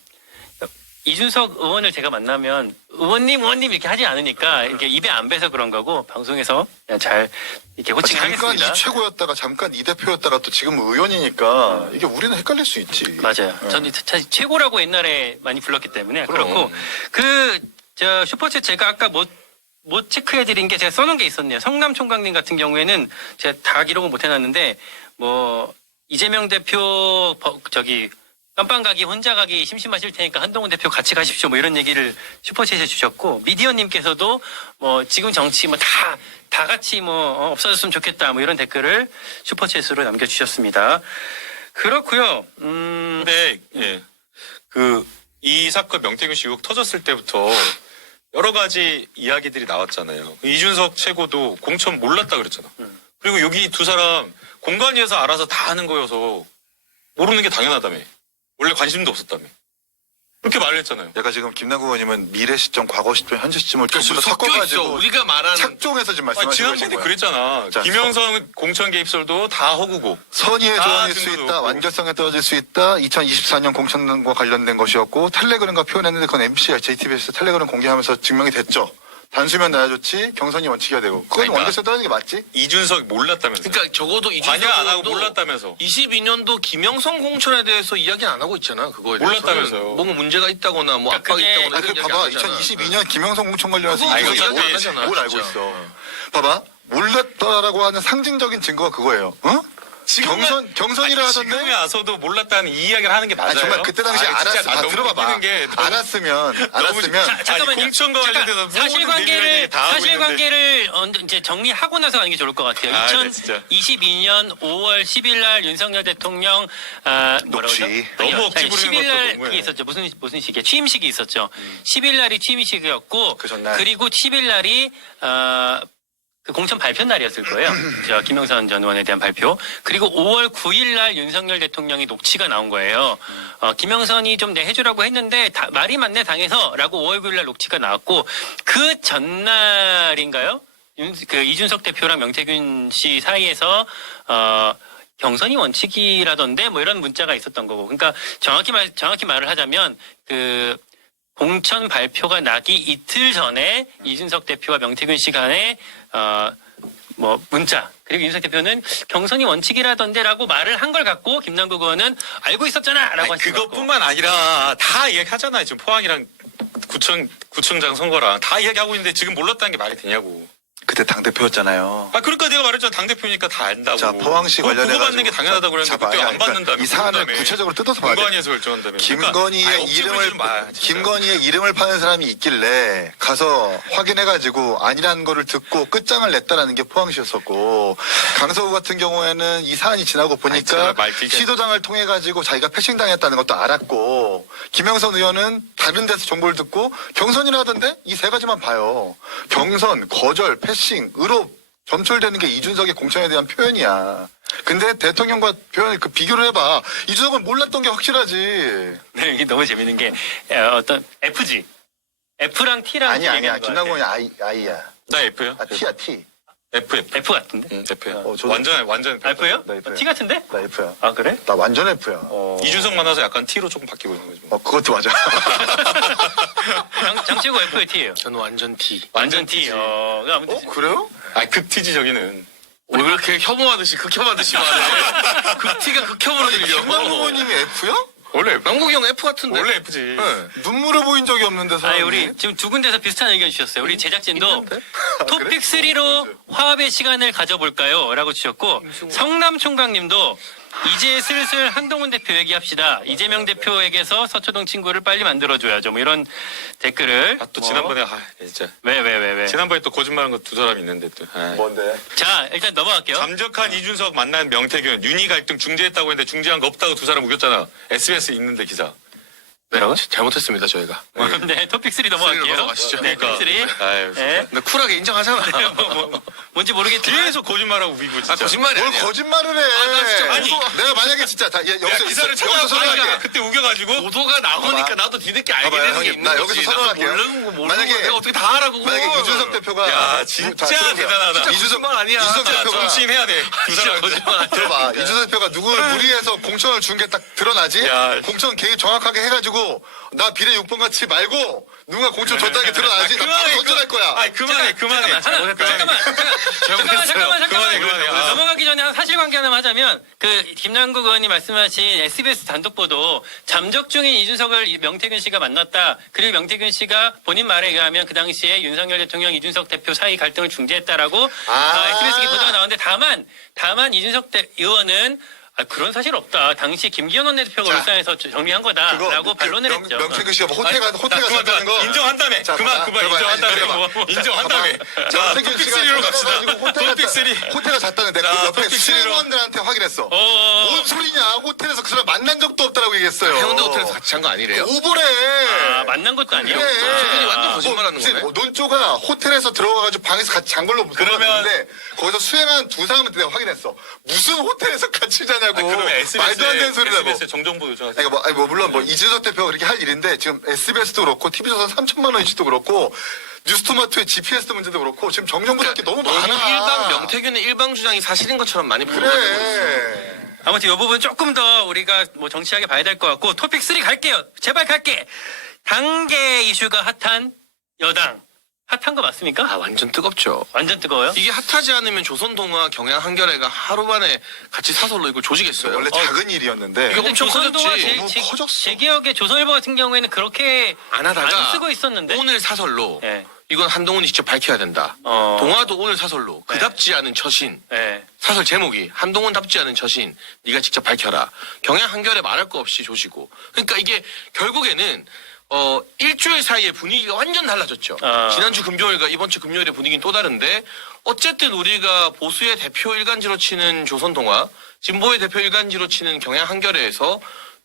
이준석 의원을 제가 만나면 의원님 이렇게 하지 않으니까 이렇게 입에 안 배서 그런 거고 방송에서 그냥 잘 이렇게 호칭을 잠깐 하겠습니다. 이 최고였다가 잠깐 이 대표였다가 또 지금 의원이니까 이게 우리는 헷갈릴 수 있지. 맞아요. 네. 저는 사실 최고라고 옛날에 많이 불렀기 때문에 그럼. 그렇고 저 슈퍼챗 제가 아까 못 체크해드린 게 제가 써놓은 게 있었네요. 성남 총각님 같은 경우에는 제가 다 기록을 못 해놨는데 뭐 이재명 대표 깜빵 가기 혼자 가기 심심하실 테니까 한동훈 대표 같이 가십시오 뭐 이런 얘기를 슈퍼챗에 주셨고 미디어님께서도 뭐 지금 정치 뭐 다 같이 없어졌으면 좋겠다 뭐 이런 댓글을 슈퍼챗으로 남겨주셨습니다. 그렇고요. 근데 이 사건 명태균 씨 의혹 터졌을 때부터 여러 가지 이야기들이 나왔잖아요. 이준석 최고도 공천 몰랐다 그랬잖아. 그리고 여기 두 사람 공관위에서 알아서 다 하는 거여서 모르는 게 당연하다며. 원래 관심도 없었다며. 그렇게 말을 했잖아요. 내가 지금 김남국 의원님은 미래 시점, 과거 시점, 현재 시점을 전부 다 섞여 있어. 섞어가지고 우리가 말하는 착종해서 지금 말씀하시는 지난번에 거예요. 그랬잖아. 자, 김영선 공천 개입설도 다 허구고. 선의의 조항일 수 증거도 있다, 없고. 완결성에 떨어질 수 있다, 2024년 공천과 관련된 것이었고, 텔레그램과 표현했는데 그건 MBC가 JTBC에서 텔레그램 공개하면서 증명이 됐죠. 단수면 나야 좋지, 경선이 원칙이야 되고. 그건 그러니까. 완결성 떨어지는 게 맞지? 이준석 몰랐다면서. 그러니까 적어도 이준석 관여 안 하고 의원도 몰랐다면서. 22년도 김영선 공천에 대해서 이야기 안 하고 있잖아. 그거에 대해서. 몰랐다면서요. 뭔가 문제가 있다거나 뭐 그러니까 압박이 그게- 있다거나 아니, 이런 그 이야기 봐봐, 안 하잖아. 2022년 김영성 공천 관련해서 그거 이준석이 이야기 안 뭘 하잖아, 알고 진짜. 있어. 봐봐, 몰랐다라고 하는 상징적인 증거가 그거예요. 어? 경선이라 하던데. 지금에 와서도 몰랐다는 이 이야기를 하는 게 맞아요. 아니, 정말 그때 당시 진짜 알았어. 너무 들어봐봐. 웃기는 게 너무 알았으면 잠깐만요. 공천과 관련돼서 모든 사실관계를 다 하고 있는데. 이제 정리하고 나서 가는 게 좋을 것 같아요. 네, 진짜. 2022년 5월 10일 날 윤석열 대통령 녹취. 너무 억지 부리는 10일 날 것도 너무해. 그게 있었죠. 무슨 시기에 취임식이 있었죠. 10일 날이 취임식이었고 그 전날. 그리고 10일 날이 그 공천 발표 날이었을 거예요. 저 김영선 전 의원에 대한 발표. 그리고 5월 9일 날 윤석열 대통령이 녹취가 나온 거예요. 김영선이 좀 내해주라고 했는데 말이 맞네 당에서라고 5월 9일 날 녹취가 나왔고 그 전날인가요? 이준석 대표랑 명태균 씨 사이에서 경선이 원칙이라던데 뭐 이런 문자가 있었던 거고. 그러니까 정확히 말을 하자면 그 공천 발표가 나기 이틀 전에 이준석 대표와 명태균 씨 간에 뭐 문자 그리고 이준석 대표는 경선이 원칙이라던데라고 말을 한 걸 갖고 김남국 의원은 알고 있었잖아라고 하신 거고. 그것뿐만 아니라 다 이야기하잖아요. 지금 포항이랑 구청장 선거랑 다 이야기하고 있는데 지금 몰랐다는 게 말이 되냐고. 그때 당대표였잖아요. 그러니까 내가 말했잖아. 당대표니까 다 안다고. 자, 포항시 그거 관련해가지고. 받는 게 당연하다고 그랬는데 그때 안 받는다며. 이 사안을 구체적으로 뜯어서 봐야 돼. 공관위에서 결정한다며. 김건희의 김건희의 이름을 파는 사람이 있길래 가서 확인해가지고 아니라는 거를 듣고 끝장을 냈다라는 게 포항시였었고 강서구 같은 경우에는 이 사안이 지나고 보니까 시도당을 통해 가지고 자기가 패싱당했다는 것도 알았고 김영선 의원은 다른 데서 정보를 듣고 경선이라 하던데 이 세 가지만 봐요. 경선, 거절, 패싱, 의혹 점철되는 게 이준석의 공천에 대한 표현이야. 근데 대통령과 표현 그 비교를 해봐. 이준석은 몰랐던 게 확실하지. 네, 이게 너무 재밌는 게 어떤 F지. F랑 T랑 아니야. 김남국이 아이야. 나 F요? T야 T. F 같은데? F야. 저도- 완전 F요? 나 F야. T 같은데? 나 F야. 아 그래? 나 완전 F야. 이준석 만나서 약간 T로 조금 바뀌고 있는 거지. 그것도 맞아. 장치고 F의 T예요. 저는 완전 T. 완전 T. 아무튼 그래요? 극T지 저기는. 왜 그렇게 혐오하듯이 극혐하듯이 말해. 극T가 극혐으로 들려. 김남국 의원님이 F야? 원래 남국이 형 F 같은데. 원래 F지. 네. 눈물을 보인 적이 없는데 사람이. 아니 우리 지금 두 군데서 비슷한 의견 주셨어요. 우리 제작진도 토픽 3로 화합의 시간을 가져볼까요? 라고 주셨고 성남 총각님도 이제 슬슬 한동훈 대표 얘기합시다. 이재명 대표에게서 서초동 친구를 빨리 만들어줘야죠. 뭐 이런 댓글을. 또 지난번에 진짜. 왜? 지난번에 또 거짓말한 거 두 사람 있는데 또. 뭔데? 자 일단 넘어갈게요. 잠적한 이준석 만난 명태균 윤희 갈등 중재했다고 했는데 중재한 거 없다고 두 사람 우겼잖아. SBS 있는데 기사. 뭐라고? 잘못했습니다 저희가. 네 토픽 3 넘어갈게요. 넘어가시죠. 네 토픽 3. 아유, 네. 근데 쿨하게 인정하잖아. 뭔지 모르겠지만 계속 거짓말하고 우기고 진짜. 거짓말이 뭘 아니야. 거짓말을 해? 나 진짜 아니, 내가 만약에 진짜 여기서 기사를 여기서 찾아서 설명할게. 그때 우겨가지고 보도가 나오니까 봐봐. 나도 뒤늦게 알게 봐봐요, 되는 게 형님. 있는 나 거지. 여기서 나도 선언할게요. 모르는 거 모르는 만약에- 거 내가 어떻게 다 하라고. 만약에 이준석 대표가 야 진짜 들어보세요. 대단하다. 진짜 거짓말 아니야. 이준석 진짜 대표가 정치인 해야 돼. 두 진짜 사람 거짓말 아니야. 들어봐. 이준석 대표가 누구를 무리해서 공천을 준 게 딱 드러나지? 야. 공천 계획 정확하게 해가지고 나 비례 6번 같이 말고 누가 공천 줬다는 게 드러나지? 나 바로 거절할 거야. 아니 그만해. 잠깐만. 그만해. 아. 넘어가기 전에 사실관계 하나 하자면 그 김남국 의원이 말씀하신 SBS 단독 보도 잠적 중인 이준석을 명태균 씨가 만났다. 그리고 명태균 씨가 본인 말에 의하면 그 당시에 윤석열 대통령 이준석 대표 사이 갈등을 중재했다라고 SBS 보도가 나오는데 다만 이준석 의원은 그런 사실 없다. 당시 김기현 원내대표가 자, 울산에서 정리한 거다라고 반론을 했죠. 명태균 씨가 뭐 호텔가 갔다는 거 인정한다며. 자, 그만 들어봐요. 인정한다며. 인정한다며. 자 토픽 3로 갑시다. 토픽 3. 호텔가 잤다는데 그 자, 옆에 토픽 쓰리로. 수행원들한테 확인했어. 뭔 소리냐? 호텔에서 그 사람 만난 적도 없다라고 얘기했어요. 해운대 호텔에서 같이 잔 거 아니래요? 오보래. 만난 것도 아니에요. 최근이 완전 거짓말하는 거네. 논조가 호텔에서 들어가가지고 방에서 같이 잔 걸로 그러면- 들었는데 거기서 수행한 두 사람한테 내가 확인했어. 무슨 호텔에서 같이 자냐고. 그러면 말도 안 되는 소리라고. SBS에 정정보도 요청하세요. 물론 이준석 대표가 그렇게 할 일인데 지금 SBS도 그렇고 TV조선 3천만 원 이슈도 그렇고 뉴스토마토의 GPS도 문제도 그렇고 지금 정정부 잡기 너무 많아. 명태균의 일방 주장이 사실인 것처럼 많이 보도가 되고 있어요. 그래. 아무튼 이 부분 조금 더 우리가 뭐 정치하게 봐야 될 것 같고 토픽 3 갈게요. 제발 갈게. 단계 이슈가 핫한 여당. 핫한 거 맞습니까? 완전 뜨겁죠. 완전 뜨거워요. 이게 핫하지 않으면 조선동화 경향 한겨레가 하루 만에 같이 사설로 이걸 조지겠어요. 원래 작은 일이었는데 이거 엄청 조선동화 커졌지. 너무 커졌어. 제 기억에 조선일보 같은 경우에는 그렇게 안 하다가 안 쓰고 있었는데. 오늘 사설로 예. 이건 한동훈이 직접 밝혀야 된다. 동아도 오늘 사설로 그답지 않은 처신. 네. 사설 제목이 한동훈답지 않은 처신 네가 직접 밝혀라. 경향 한결에 말할 거 없이 조지고. 그러니까 이게 결국에는 일주일 사이에 분위기가 완전 달라졌죠. 지난주 금요일과 이번 주 금요일의 분위기는 또 다른데 어쨌든 우리가 보수의 대표 일간지로 치는 조선동아, 진보의 대표 일간지로 치는 경향 한겨레에서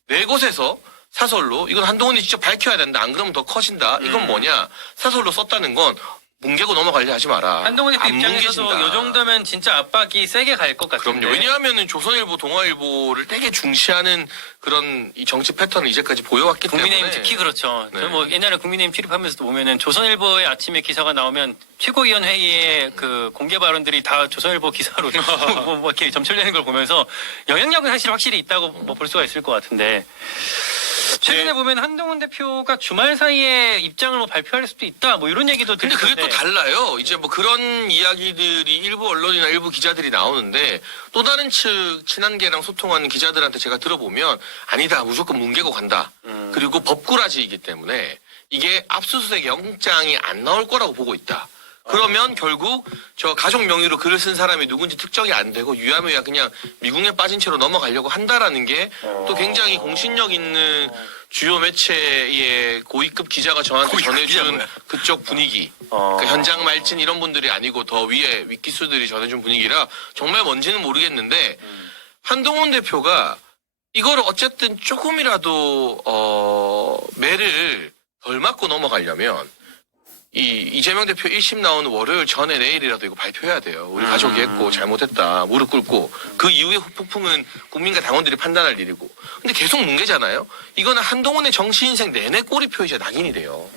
네 곳에서 사설로 이건 한동훈이 직접 밝혀야 된다. 안 그러면 더 커진다. 이건 뭐냐? 사설로 썼다는 건 뭉개고 넘어가려 하지 마라. 한동훈의 안 입장에서도 뭉개진다. 이 정도면 진짜 압박이 세게 갈 것 같은데. 그럼요. 왜냐하면은 조선일보, 동아일보를 되게 중시하는 그런 이 정치 패턴을 이제까지 보여왔기 국민의힘 때문에. 특히 그렇죠. 네. 저는 뭐 옛날에 국민의힘 출입하면서도 보면은 조선일보의 아침에 기사가 나오면 최고위원 회의의 그 공개 발언들이 다 조선일보 기사로 뭐 이렇게 점철되는 걸 보면서 영향력은 사실 확실히 있다고 뭐 볼 수가 있을 것 같은데. 최근에 보면 한동훈 대표가 주말 사이에 입장을 뭐 발표할 수도 있다. 뭐 이런 얘기도 근데 그게 또 들리는데. 달라요. 이제 뭐 그런 이야기들이 일부 언론이나 일부 기자들이 나오는데 또 다른 측 친한계랑 소통하는 기자들한테 제가 들어보면 아니다. 무조건 뭉개고 간다. 그리고 법꾸라지이기 때문에 이게 압수수색 영장이 안 나올 거라고 보고 있다. 그러면 결국 저 가족 명의로 글을 쓴 사람이 누군지 특정이 안 되고 유야무야 그냥 미궁에 빠진 채로 넘어가려고 한다라는 게 또 굉장히 공신력 있는 주요 매체의 고위급 기자가 저한테 전해준 그쪽 분위기. 그러니까 현장 말진 이런 분들이 아니고 더 위에 윗기수들이 전해준 분위기라 정말 뭔지는 모르겠는데 한동훈 대표가 이거를 어쨌든 조금이라도 매를 덜 맞고 넘어가려면 이재명 대표 1심 나오는 월요일 전에 내일이라도 이거 발표해야 돼요. 우리 가족이 했고 잘못했다. 무릎 꿇고. 그 이후의 후폭풍은 국민과 당원들이 판단할 일이고. 근데 계속 뭉개잖아요. 이거는 한동훈의 정치 인생 내내 꼬리표 이제 낙인이 돼요.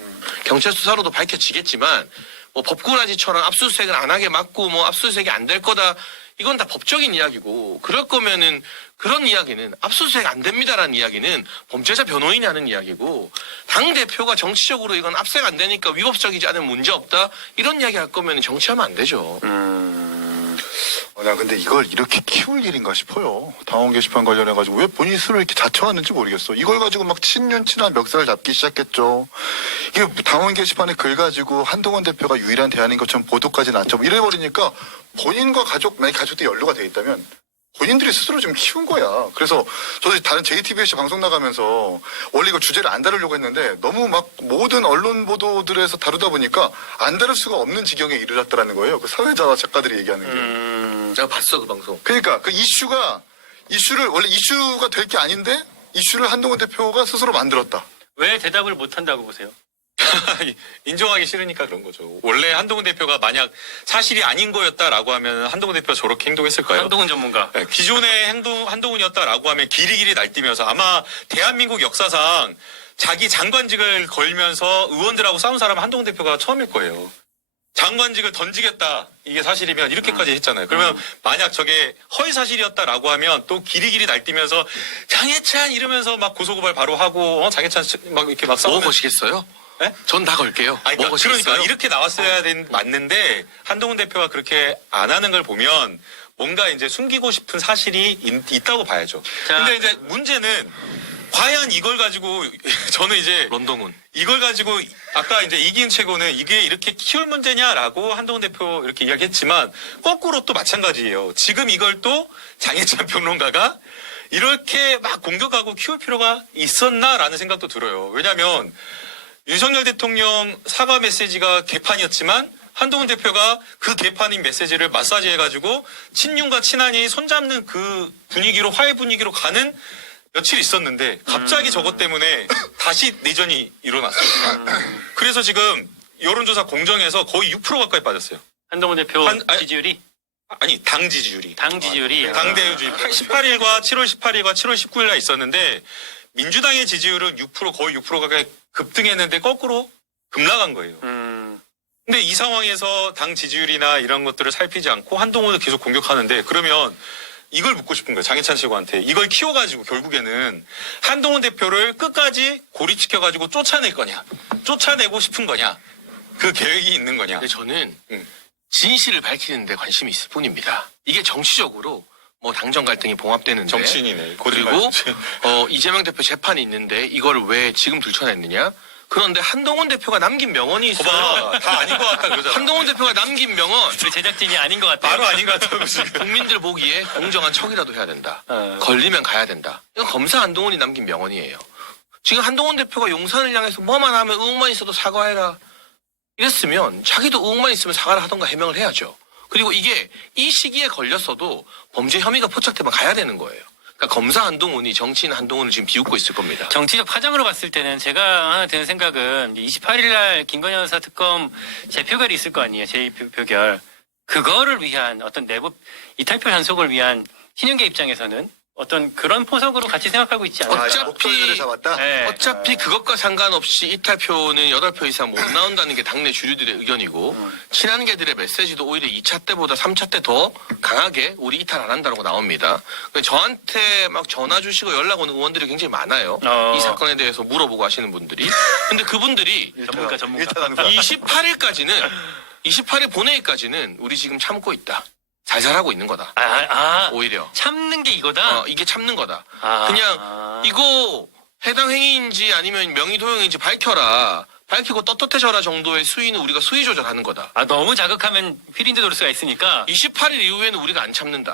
경찰 수사로도 밝혀지겠지만 뭐 법꾸라지처럼 압수수색을 안 하게 막고 뭐 압수수색이 안 될 거다. 이건 다 법적인 이야기고 그럴 거면은 그런 이야기는 압수수색 안 됩니다라는 이야기는 범죄자 변호인이 하는 이야기고 당대표가 정치적으로 이건 압수수색 안 되니까 위법적이지 않으면 문제 없다 이런 이야기 할 거면 정치하면 안 되죠. 나 근데 이걸 이렇게 키울 일인가 싶어요. 당원 게시판 관련해가지고 왜 본인 스스로 이렇게 자처하는지 모르겠어. 이걸 가지고 막 친윤친한 멱살을 잡기 시작했죠. 이게 당원 게시판에 글 가지고 한동훈 대표가 유일한 대안인 것처럼 보도까지 났죠. 뭐 이래버리니까 본인과 가족, 만약 가족들이 연루가 돼 있다면 본인들이 스스로 좀 키운 거야. 그래서 저도 다른 JTBC 방송 나가면서 원래 이거 주제를 안 다루려고 했는데 너무 막 모든 언론 보도들에서 다루다 보니까 안 다룰 수가 없는 지경에 이르렀다라는 거예요. 그 사회자와 작가들이 얘기하는 게. 내가 봤어 그 방송. 그러니까 그 이슈를 원래 이슈가 될 게 아닌데 이슈를 한동훈 대표가 스스로 만들었다. 왜 대답을 못 한다고 보세요? 인정하기 싫으니까 그런 거죠. 원래 한동훈 대표가 만약 사실이 아닌 거였다라고 하면 한동훈 대표가 저렇게 행동했을까요? 한동훈 전문가. 네, 기존의 한동훈이었다라고 하면 기리기리 날뛰면서 아마 대한민국 역사상 자기 장관직을 걸면서 의원들하고 싸운 사람은 한동훈 대표가 처음일 거예요. 장관직을 던지겠다 이게 사실이면 이렇게까지 했잖아요. 그러면 만약 저게 허위 사실이었다라고 하면 또 기리기리 날뛰면서 장해찬 이러면서 막 고소고발 바로 하고 장해찬 막 이렇게 막 뭐 싸우면 거시겠어요? 네? 전 다 걸게요. 아니, 뭐 그러니까 거시겠어요? 이렇게 나왔어야 맞는데 한동훈 대표가 그렇게 안 하는 걸 보면 뭔가 이제 숨기고 싶은 사실이 있다고 봐야죠. 자. 근데 이제 문제는 과연 이걸 가지고 저는 이제 런동훈. 이걸 가지고 아까 이제 이기훈 최고는 이게 이렇게 키울 문제냐라고 한동훈 대표 이렇게 이야기했지만 거꾸로 또 마찬가지예요. 지금 이걸 또 장혜찬 평론가가 이렇게 막 공격하고 키울 필요가 있었나라는 생각도 들어요. 왜냐하면 윤석열 대통령 사과 메시지가 개판이었지만 한동훈 대표가 그 개판인 메시지를 마사지해가지고 친윤과 친한이 손잡는 그 분위기로 화해 분위기로 가는 며칠 있었는데 갑자기 저것 때문에 다시 내전이 일어났어요. 그래서 지금 여론조사 공정에서 거의 6% 가까이 빠졌어요. 한동훈 대표 아니, 지지율이? 아니 당 지지율이. 당 지지율이? 당대주의 18일과 7월 18일과 7월 19일 날 있었는데 민주당의 지지율은 6% 거의 6% 가까이 급등했는데 거꾸로 급락한 거예요. 근데 이 상황에서 당 지지율이나 이런 것들을 살피지 않고 한동훈을 계속 공격하는데 그러면 이걸 묻고 싶은 거예요. 장혜찬 최고한테. 이걸 키워가지고 결국에는 한동훈 대표를 끝까지 고립시켜가지고 쫓아낼 거냐. 쫓아내고 싶은 거냐. 그 계획이 있는 거냐. 근데 저는 진실을 밝히는 데 관심이 있을 뿐입니다. 이게 정치적으로 뭐 당정 갈등이 봉합되는데 정치인이네. 그리고 이재명 대표 재판이 있는데 이걸 왜 지금 들춰냈느냐? 그런데 한동훈 대표가 남긴 명언이 있어요. 봐봐, 다 아닌 것 같다 그러잖아. 한동훈 대표가 남긴 명언. 우리 제작진이 아닌 것 같아요. 바로 아닌 것 같다고 지금. 국민들 보기에 공정한 척이라도 해야 된다. 어. 걸리면 가야 된다. 이건 검사 한동훈이 남긴 명언이에요. 지금 한동훈 대표가 용산을 향해서 뭐만 하면 의혹만 있어도 사과해라. 이랬으면 자기도 의혹만 있으면 사과를 하던가 해명을 해야죠. 그리고 이게 이 시기에 걸렸어도 범죄 혐의가 포착되면 가야 되는 거예요. 그러니까 검사 한동훈이 정치인 한동훈을 지금 비웃고 있을 겁니다. 정치적 파장으로 봤을 때는 제가 하나 드는 생각은 28일 날 김건희 여사 특검 재표결이 있을 거 아니에요. 제2표결. 그거를 위한 어떤 내부 이탈표 단속을 위한 신윤계 입장에서는 어떤 그런 포석으로 같이 생각하고 있지 않을까. 어차피- 목표를 잡았다. 네. 어차피 그것과 상관없이 이탈표는 8표 이상 못 나온다는 게 당내 주류들의 의견이고 친한계들의 메시지도 오히려 2차 때보다 3차 때 더 강하게 우리 이탈 안 한다고 나옵니다. 저한테 막 전화 주시고 연락 오는 의원들이 굉장히 많아요. 이 사건에 대해서 물어보고 하시는 분들이. 근데 그분들이 전문가. 28일 본회의까지는 우리 지금 참고 있다. 잘잘하고 있는 거다. 오히려. 참는 게 이거다. 이게 참는 거다. 아. 그냥 이거 해당 행위인지 아니면 명의 도용인지 밝혀라. 밝히고 떳떳해져라 정도의 수위는 우리가 수위 조절하는 거다. 너무 자극하면 휘린드 돌 수가 있으니까. 28일 이후에는 우리가 안 참는다.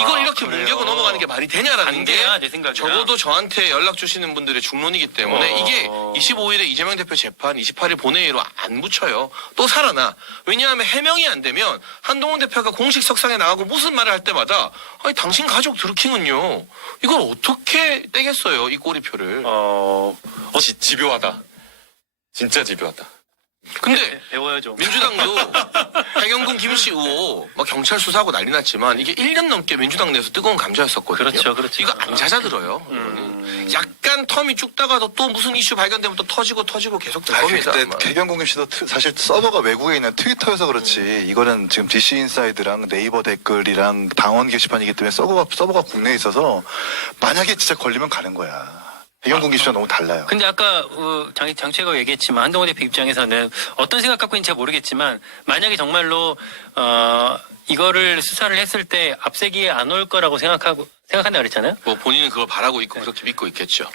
이걸 이렇게 그래요. 뭉개고 넘어가는 게 말이 되냐라는 게 반대야, 내 생각이야. 적어도 저한테 연락 주시는 분들의 중론이기 때문에 이게 25일에 이재명 대표 재판 28일 본회의로 안 붙여요. 또 살아나. 왜냐하면 해명이 안 되면 한동훈 대표가 공식 석상에 나가고 무슨 말을 할 때마다 아니 당신 가족 드루킹은요. 이걸 어떻게 떼겠어요. 이 꼬리표를. 집요하다. 진짜 집요하다. 근데 배워요 좀. 민주당도 해경군 김씨 의혹 막 경찰 수사하고 난리 났지만 이게 1년 넘게 민주당 내에서 뜨거운 감자였었거든요. 그렇죠. 이거 안 잦아들어요. 이거는. 약간 텀이 죽다가도 또 무슨 이슈 발견되면 또 터지고 계속 될 겁니다. 그때 아마. 개경공임 씨도 사실 서버가 외국에 있는 트위터여서 그렇지 이거는 지금 DC 인사이드랑 네이버 댓글이랑 당원 게시판이기 때문에 서버가 국내에 있어서 만약에 진짜 걸리면 가는 거야. 개경공임 씨와 너무 달라요. 근데 아까 장최가 얘기했지만 한동훈 대표 입장에서는 어떤 생각 갖고 있는지 잘 모르겠지만 만약에 정말로 이거를 수사를 했을 때 압색이 안 올 거라고 생각한다 그랬잖아요. 뭐 본인은 그걸 바라고 있고 그렇게 믿고 있겠죠.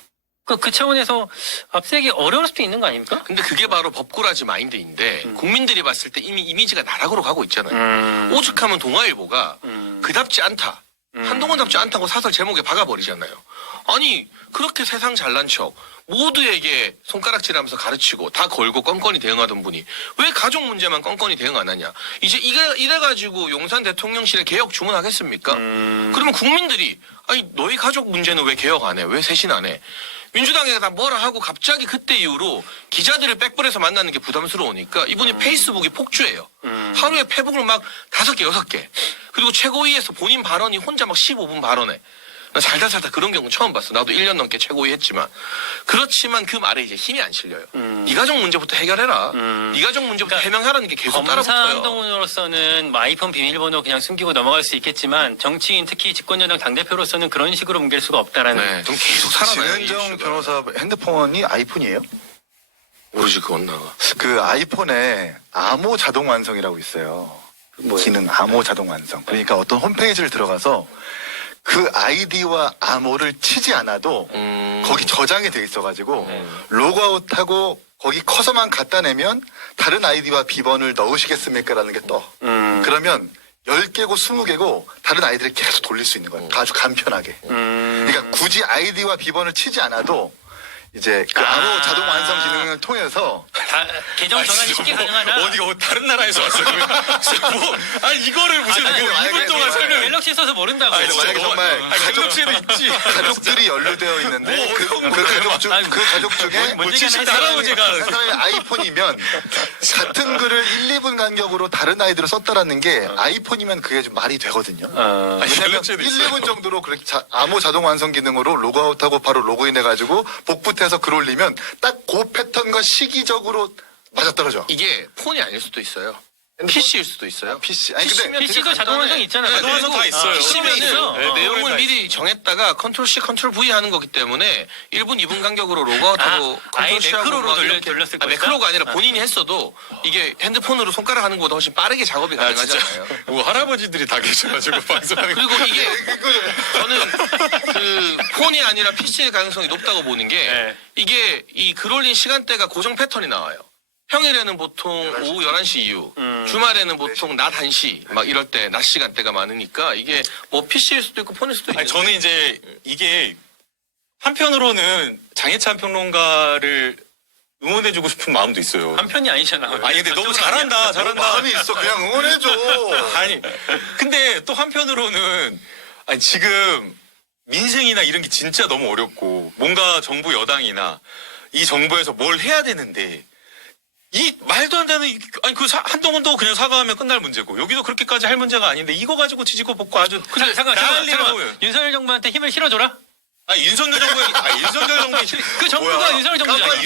그 차원에서 압색이 어려울 수도 있는 거 아닙니까? 근데 그게 바로 법꾸라지 마인드인데 국민들이 봤을 때 이미 이미지가 나락으로 가고 있잖아요. 오죽하면 동아일보가 그답지 않다. 한동훈답지 않다고 사설 제목에 박아버리잖아요. 아니 그렇게 세상 잘난 척 모두에게 손가락질하면서 가르치고 다 걸고 껌껌이 대응하던 분이 왜 가족 문제만 껌껌이 대응 안 하냐. 이제 이래가지고 용산 대통령실에 개혁 주문하겠습니까? 그러면 국민들이 아니 너희 가족 문제는 왜 개혁 안 해? 왜 쇄신 안 해? 민주당에가 다 뭐라 하고 갑자기 그때 이후로 기자들을 백불에서 만나는 게 부담스러우니까 이분이 페이스북이 폭주해요. 하루에 페북을 막 5개, 6개. 그리고 최고위에서 본인 발언이 혼자 막 15분 발언해. 나 살다 그런 경우 처음 봤어. 나도 1년 넘게 최고위 했지만. 그렇지만 그 말에 이제 힘이 안 실려요. 네 가족 문제부터 해결해라. 네 가족 문제부터 해명하라는 게 계속 검사 따라붙어요. 한동훈으로서는 아이폰 비밀번호 그냥 숨기고 넘어갈 수 있겠지만 정치인 특히 집권여당 당대표로서는 그런 식으로 뭉갤 수가 없다라는. 네, 좀 계속 살아나요. 이 진현정 이슈가. 변호사 핸드폰이 아이폰이에요? 모르지 그건 나가. 그 아이폰에 암호 자동 완성이라고 있어요. 기능 암호 자동 완성. 그러니까 어떤 홈페이지를 들어가서 그 아이디와 암호를 치지 않아도 거기 저장이 돼 있어가지고 로그아웃하고 거기 커서만 갖다 내면 다른 아이디와 비번을 넣으시겠습니까라는 게 떠. 그러면 10개고 20개고 다른 아이디를 계속 돌릴 수 있는 거예요. 아주 간편하게. 그러니까 굳이 아이디와 비번을 치지 않아도 이제 그 암호 자동 완성 기능을 통해서 다 계정 전환이 쉽게 가능하다. 어디가 다른 나라에서 왔어. 아니 이거를 무슨 아니, 2분 동안 설명. 갤럭시 써서 모른다고. 아니, 진짜 만약에 너무- 정말 아니, 갤럭시에도 있지. 가족들이 연루되어 있는데 뭐 그 어려운 가족 중에 뭔 얘기 70대 하나 할아버지가 한 사람의 아이폰이면 같은 글을 1, 2분 간격으로 다른 아이디로 썼다라는 게 아이폰이면 그게 좀 말이 되거든요. 아니, 왜냐면 갤럭시에도 1, 있어요. 2분 정도로 그렇게 암호 자동 완성 기능으로 로그아웃하고 바로 로그인해가지고 복붙해서 글 올리면 딱 그 패턴과 시기적으로 맞아떨어져. 이게 폰이 아닐 수도 있어요. PC일 수도 있어요. PC. 아니 근데 PC면 PC도 자동 완성 있잖아요. 자동 완성 다 있어요. PC면은 있어. 내용을 미리 정했다가 컨트롤 C, 컨트롤 V 하는 거기 때문에 1분, 2분 간격으로 로그아웃하고 아예 컨트롤 C하고 매크로로 막 이렇게- 돌렸을 아, 거였어? 매크로가 아니라 본인이 했어도 이게 핸드폰으로 손가락 하는 것보다 훨씬 빠르게 작업이 가능하잖아요. 뭐 할아버지들이 다 계셔가지고 방송하는 그리고 이게 저는 그 폰이 아니라 PC의 가능성이 높다고 보는 게 네. 이게 이 글올린 시간대가 고정 패턴이 나와요. 평일에는 보통 오후 11시 이후, 주말에는 보통 낮 1시, 막 이럴 때 낮 시간대가 많으니까 이게 뭐 PC일 수도 있고 폰일 수도 있고. 아니, 저는 이제 이게 한편으로는 장혜찬 평론가를 응원해주고 싶은 마음도 있어요. 한편이 아니잖아. 아니 근데 너무 잘한다, 잘한다. 마음이 있어. 그냥 응원해줘. 아니 근데 또 한편으로는 아니 지금 민생이나 이런 게 진짜 너무 어렵고 뭔가 정부 여당이나 이 정부에서 뭘 해야 되는데 이 말도 안 되는 아니 그 한동훈도 그냥 사과하면 끝날 문제고 여기도 그렇게까지 할 문제가 아닌데 이거 가지고 지지고 볶고 아주 잠깐 난리라고요. 윤석열 정부한테 힘을 실어줘라. 아니 윤석열 정부의 그 정부가 뭐야? 윤석열 정부잖아.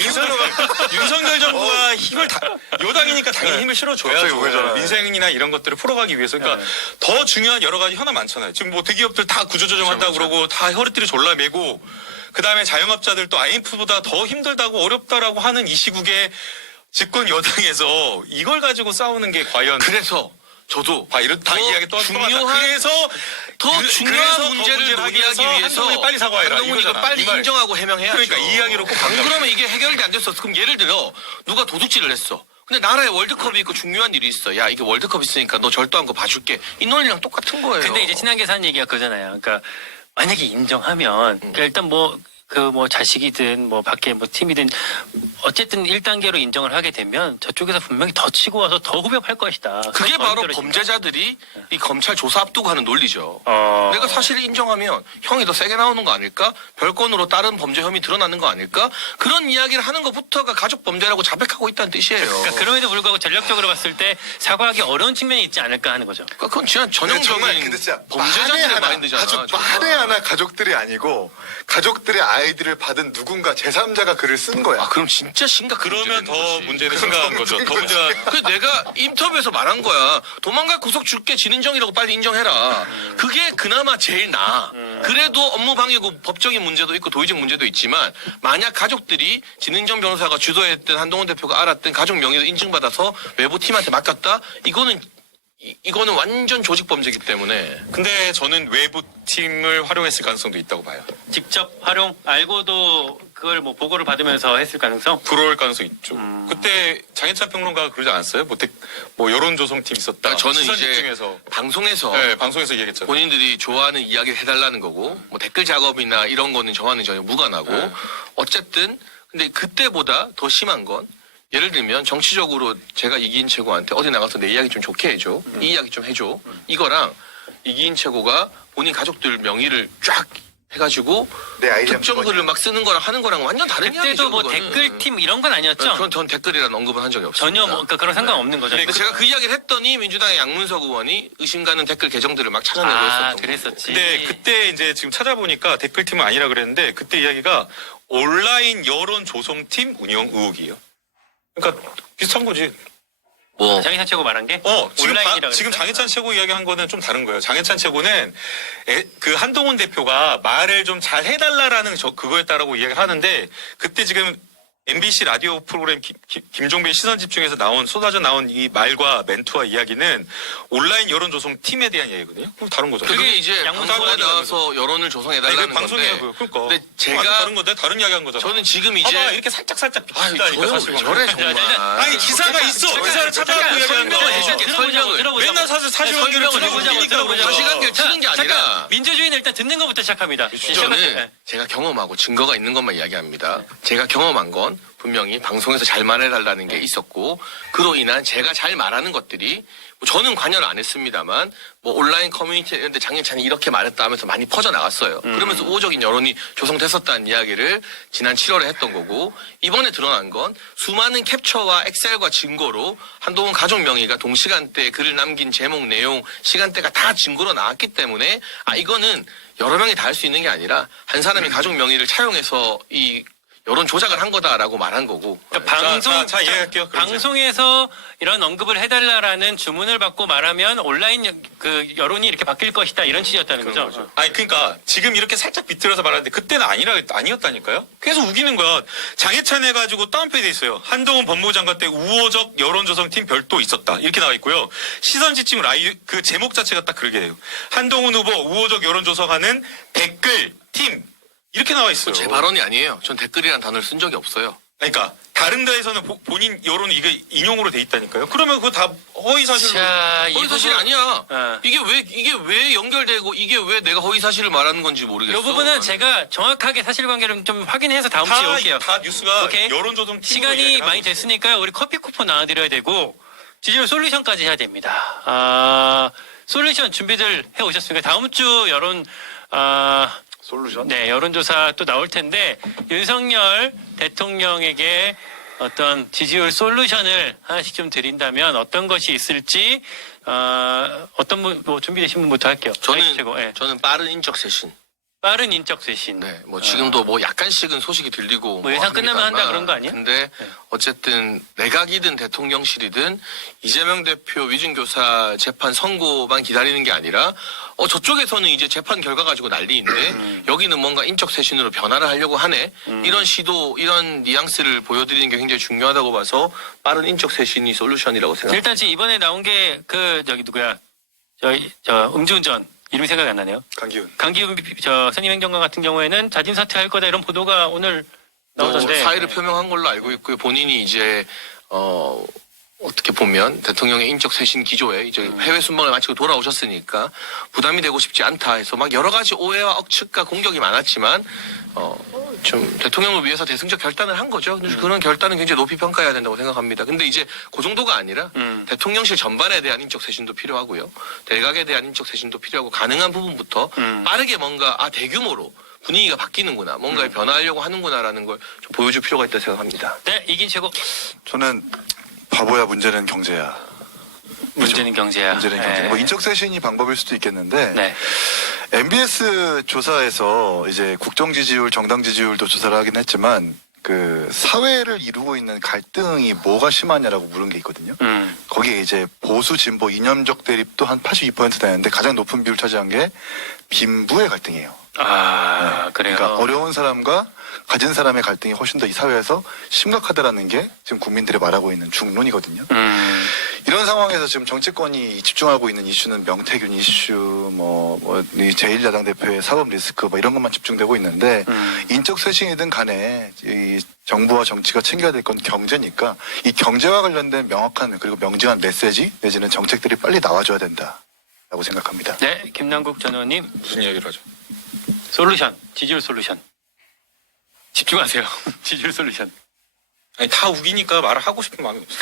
윤석열 정부가 힘을 여당이니까 당연히 힘을 실어줘야죠. 갑자기 우회전하네. 민생이나 이런 것들을 풀어가기 위해서. 그러니까 더 중요한 여러 가지 현안 많잖아요. 지금 뭐 대기업들 다 구조조정한다고 그러고 다 허리띠를 졸라매고 그다음에 자영업자들 또 IMF보다 더 힘들다고 어렵다라고 하는 이 시국에 집권 여당에서 이걸 가지고 싸우는 게 과연 그래서 저도 다 이야기 또 중요한 그래서 더 중요한 문제를 논의하기 위해서 한동훈이 빨리 사과해라. 한동훈이 이거 이거잖아. 빨리 이 말. 인정하고 해명해야죠. 그러니까 이 이야기로 꼭 안 그러면 이게 해결이 안 됐어. 그럼 예를 들어 누가 도둑질을 했어. 근데 나라에 월드컵이 있고 중요한 일이 있어. 야 이게 월드컵 있으니까 너 절도한 거 봐줄게. 이 논리랑 똑같은 거예요. 근데 이제 친한 계산 얘기가 그거잖아요. 그러니까 만약에 인정하면 그러니까 일단 뭐 자식이든 뭐 밖에 뭐 팀이든 어쨌든 1단계로 인정을 하게 되면 저쪽에서 분명히 더 치고 와서 더 후벼팔 것이다. 그게 더 바로 힘들어진다. 범죄자들이 이 검찰 조사 앞두고 하는 논리죠. 어. 내가 사실을 인정하면 형이 더 세게 나오는 거 아닐까? 별건으로 다른 범죄 혐의 드러나는 거 아닐까? 그런 이야기를 하는 것부터가 가족 범죄라고 자백하고 있다는 뜻이에요. 그러니까 그럼에도 불구하고 전략적으로 봤을 때 사과하기 어려운 측면이 있지 않을까 하는 거죠. 그러니까 그건 진짜 근데 정말 전형적인 근데 진짜 범죄자들의 마인드잖아. 아주 정말. 만에 하나 가족들이 아니고 가족들의 아이들을 받은 누군가 제3자가 글을 쓴 거야. 아, 그럼 진짜 심각한 그러면 문제가 더 되는 거지. 문제가 심각한 거죠. 더 문제가 그 내가 인터뷰에서 말한 거야. 도망갈 구속 줄게 진인정이라고 빨리 인정해라. 그게 그나마 제일 나아. 그래도 업무 방해고 법적인 문제도 있고 도의적 문제도 있지만 만약 가족들이 진인정 변호사가 주도했던 한동훈 대표가 알았던 가족 명의도 인증받아서 외부 팀한테 맡겼다. 이거는 완전 조직 범죄이기 때문에. 근데 저는 외부 팀을 활용했을 가능성도 있다고 봐요. 직접 활용 알고도 그걸 뭐 보고를 받으면서 했을 가능성. 불어올 가능성 있죠. 그때 장혜찬 평론가가 그러지 않았어요? 뭐 여론조성팀 있었다. 그러니까 저는 시선 이제 집중해서. 방송에서 네, 방송에서 얘기했잖아요. 본인들이 좋아하는 이야기를 해달라는 거고 뭐 댓글 작업이나 이런 거는 저와는 전혀 무관하고 네. 어쨌든 근데 그때보다 더 심한 건 예를 들면 정치적으로 제가 이기인 최고한테 어디 나가서 내 이야기 좀 좋게 해줘 이 이야기 좀 해줘 이거랑 이기인 최고가 본인 가족들 명의를 쫙 해가지고 내 아이디어 특정 글을 막 쓰는 거랑 하는 거랑 완전 다른 이야기죠. 그때도 뭐 그거는. 댓글팀 이런 건 아니었죠. 그건 전 댓글이라는 언급은 한 적이 없어요. 전혀 뭐 그러니까 그런 상관없는 거죠. 근데 제가 그 이야기를 했더니 민주당의 양문석 의원이 의심 가는 댓글 계정들을 막 찾아내고 있었던 거고. 그랬었지. 근데 그때 이제 지금 찾아보니까 댓글팀은 아니라 그랬는데 그때 이야기가 온라인 여론조성팀 운영 의혹이에요. 그러니까 비슷한 거지. 뭐 장희찬 최고 말한 게 지금 온라인이라 지금 그랬어요? 장혜찬 최고 이야기한 거는 좀 다른 거예요. 장혜찬 최고는 그 한동훈 대표가 말을 좀 잘 해달라라는 그거였다라고 이야기를 하는데 그때 지금 MBC 라디오 프로그램 김종배의 시선 집중에서 쏟아져 나온 이 말과 멘트와 이야기는 온라인 여론 조성 팀에 대한 이야기거든요. 그럼 다른 거죠. 그게 이제 양문석 방송에 의원이 나와서 여론을 아니, 조성해달라는 그 방송이라고요. 건데. 그러니까. 근데 제가 완전 다른 건데 다른 이야기 한 거잖아. 저는 지금 이제 봐봐 이렇게 살짝 아니 비슷하니까 저는 사실. 왜 저래 정말. 아니 기사가 있어. 기사를 찾아갖고 이야기하는 거. 설명을 해줄게, 설명을. 들어보자고. 맨날 사실관계를 설명을 들어보자고. 들어보자고. 사실관계를 치는 게 아니라 잠깐 민주주의는 일단 듣는 것부터 시작합니다. 저는 제가 경험하고 증거가 있는 것만 이야기합니다. 제가 경험한 건 분명히 방송에서 잘 말해달라는 게 있었고 그로 인한 제가 잘 말하는 것들이 뭐 저는 관여를 안 했습니다만 뭐 온라인 커뮤니티 이런 데 장혜찬이 이렇게 말했다 하면서 많이 퍼져나갔어요. 그러면서 우호적인 여론이 조성됐었다는 이야기를 지난 7월에 했던 거고 이번에 드러난 건 수많은 캡처와 엑셀과 증거로 한동훈 가족 명의가 동시간대에 글을 남긴 제목 내용 시간대가 다 증거로 나왔기 때문에 이거는 여러 명이 다 할 수 있는 게 아니라 한 사람이 가족 명의를 차용해서 이 여론 조작을 한 거다라고 말한 거고. 그러니까 자, 이해할게요. 방송에서 이런 언급을 해달라라는 주문을 받고 말하면 온라인 그 여론이 이렇게 바뀔 것이다 이런 취지였다는 거죠. 아니 그러니까 지금 이렇게 살짝 비틀어서 말하는데 그때는 아니었다니까요. 계속 우기는 거야. 장해찬 해가지고 다운표돼 있어요. 한동훈 법무부 장관 때 우호적 여론조성팀 별도 있었다 이렇게 나와 있고요. 시선지침 그 제목 자체가 딱 그러게 해요. 한동훈 후보 우호적 여론조성하는 댓글 팀 이렇게 나와 있어요. 제 발언이 아니에요. 전 댓글이라는 단어를 쓴 적이 없어요. 그러니까 다른 데에서는 본인 여론이 이게 인용으로 돼 있다니까요. 그러면 그거 다 허위 사실로. 자, 이 허위 사실이 부분- 아니야. 어. 이게 왜 연결되고 이게 왜 내가 허위 사실을 말하는 건지 모르겠어. 이 부분은 제가 정확하게 사실관계를 좀 확인해서 다음 주에 올게요. 다 뉴스가 오케이. 여론조성 시간이 많이 됐으니까 우리 커피 쿠폰 나눠드려야 되고 지지율 솔루션까지 해야 됩니다. 솔루션 준비들 해 오셨습니까? 다음 주 여론 솔루션? 네, 여론조사 또 나올 텐데 윤석열 대통령에게 어떤 지지율 솔루션을 하나씩 좀 드린다면 어떤 것이 있을지 어떤 분 뭐 준비되신 분부터 할게요. 저는 최고. 예. 저는 빠른 인적 쇄신. 빠른 인적 쇄신. 네, 뭐 지금도 뭐 약간씩은 소식이 들리고 뭐 예상 끝나면 한다 합니다만, 그런 거 아니야? 근데 어쨌든 내각이든 대통령실이든 이재명 대표 위증교사 재판 선고만 기다리는 게 아니라 저쪽에서는 이제 재판 결과 가지고 난리인데 여기는 뭔가 인적 쇄신으로 변화를 하려고 하네. 이런 시도, 이런 뉘앙스를 보여드리는 게 굉장히 중요하다고 봐서 빠른 인적 쇄신이 솔루션이라고 생각합니다. 일단 지금 이번에 나온 게 그 저기 누구야? 저 음주운전 이름이 생각이 안 나네요. 강기훈 선임 행정관 같은 경우에는 자진 사퇴할 거다 이런 보도가 오늘 나오던데. 사의를 표명한 걸로 알고 있고요. 본인이 이제 어떻게 보면 대통령의 인적 쇄신 기조에 이제 해외 순방을 마치고 돌아오셨으니까 부담이 되고 싶지 않다 해서 막 여러 가지 오해와 억측과 공격이 많았지만 좀 대통령을 위해서 대승적 결단을 한 거죠. 근데 그런 결단은 굉장히 높이 평가해야 된다고 생각합니다. 근데 이제 그 정도가 아니라 대통령실 전반에 대한 인적 쇄신도 필요하고요. 대각에 대한 인적 쇄신도 필요하고 가능한 부분부터 빠르게 뭔가 대규모로 분위기가 바뀌는구나. 뭔가를 변화하려고 하는구나라는 걸 좀 보여줄 필요가 있다고 생각합니다. 네, 이긴 최고. 저는 바보야 문제는 경제야. 문제는 경제야. 문제는 경제. 네. 뭐 인적 쇄신이 방법일 수도 있겠는데 네. MBS 조사에서 이제 국정 지지율, 정당 지지율도 조사를 하긴 했지만 그 사회를 이루고 있는 갈등이 뭐가 심하냐라고 물은 게 있거든요. 거기에 이제 보수 진보 이념적 대립도 한 82% 되는데 가장 높은 비율을 차지한 게 빈부의 갈등이에요. 그래요. 그러니까 어려운 사람과 가진 사람의 갈등이 훨씬 더 이 사회에서 심각하다라는 게 지금 국민들이 말하고 있는 중론이거든요. 이런 상황에서 지금 정치권이 집중하고 있는 이슈는 명태균 이슈, 이 제1야당 대표의 사법 리스크 이런 것만 집중되고 있는데 인적 쇄신이든 간에 이 정부와 정치가 챙겨야 될 건 경제니까 이 경제와 관련된 명확한 그리고 명징한 메시지 내지는 정책들이 빨리 나와줘야 된다라고 생각합니다. 네, 김남국 전 의원님 무슨 이야기를 하죠? 솔루션, 지지율 솔루션. 집중하세요. 지지율 솔루션. 아니 다 우기니까 말을 하고 싶은 마음이 없어.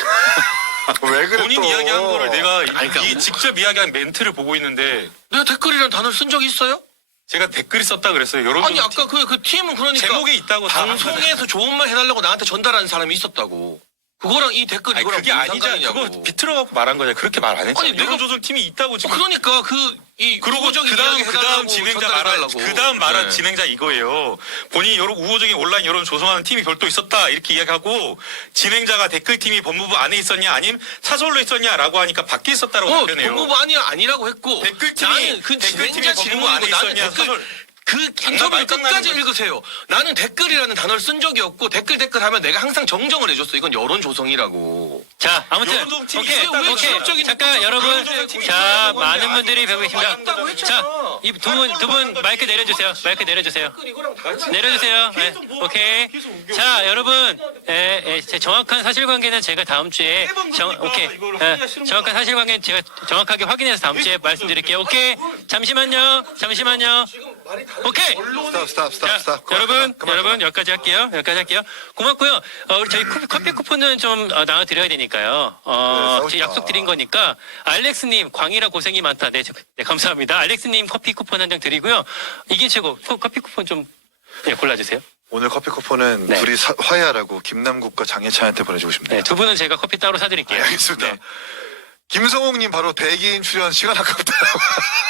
왜 그래 본인 또? 이야기한 거를 내가 그러니까 직접 이야기한 멘트를 보고 있는데 내가 댓글이라는 단어를 쓴 적이 있어요? 제가 댓글이 썼다 그랬어요. 여러분 아니 아까 그 팀은 그러니까 제목에 있다고 다 방송에서 좋은 말 해달라고 나한테 전달하는 사람이 있었다고. 그거랑 이 댓글 아니, 이거랑 그게 무슨 아니잖아. 상관이냐고. 그거 비틀어갖고 말한 거잖아. 그렇게 말 안 했잖아. 아니, 내가- 여론조정 팀이 있다고 지금. 그러니까 그리고 그다음 진행자 말한 진행자 이거예요. 본인이 우호적인 온라인 여론 조성하는 팀이 별도 있었다 이렇게 이야기하고 진행자가 댓글팀이 법무부 안에 있었냐 아니면 사설로 있었냐라고 하니까 밖에 있었다라고 답변해요. 법무부 아니라고 했고 댓글팀이 나는 그 댓글팀이 진행자 법무부 안에 질문이고 나는 있었냐 댓글 사설 그 인터뷰를 말장난인 끝까지 거지. 읽으세요. 나는 댓글이라는 단어를 쓴 적이 없고 댓글 하면 내가 항상 정정을 해줬어. 이건 여론 조성이라고. 자, 아무튼 여론조정 팀이 오케이, 있었다고 오케이. 직접적인 잠깐 여러분, 여론조정 팀이 자, 있었다고 많은 하는데 분들이 배우고 계십니다. 맞다고 했잖아. 자, 이 두 분 마이크 내려주세요. 마이크 내려주세요. 이거랑 다르지. 내려주세요. 네, 오케이. 자, 여러분, 제 정확한 사실관계는 제가 다음 주에 오케이. 정확한 사실관계는 제가 정확하게 확인해서 다음 주에 말씀드릴게요. 오케이. 잠시만요. 오케이. 스탑. 자, 여러분 여기까지 할게요. 고맙고요. 우리 저희 커피 쿠폰은 좀 나눠드려야 되니까요. 싸우지 저희 마. 약속 드린 거니까 알렉스님 광이라 고생이 많다. 네, 감사합니다. 알렉스님 커피 쿠폰 한 장 드리고요. 이게 최고. 커피 쿠폰 좀 골라주세요. 오늘 커피 쿠폰은 네. 둘이 화해하라고 김남국과 장혜찬한테 보내주고 싶네요. 네, 두 분은 제가 커피 따로 사드릴게요. 알겠습니다. 네. 김성욱님 바로 대기인 출연 시간 아깝다고.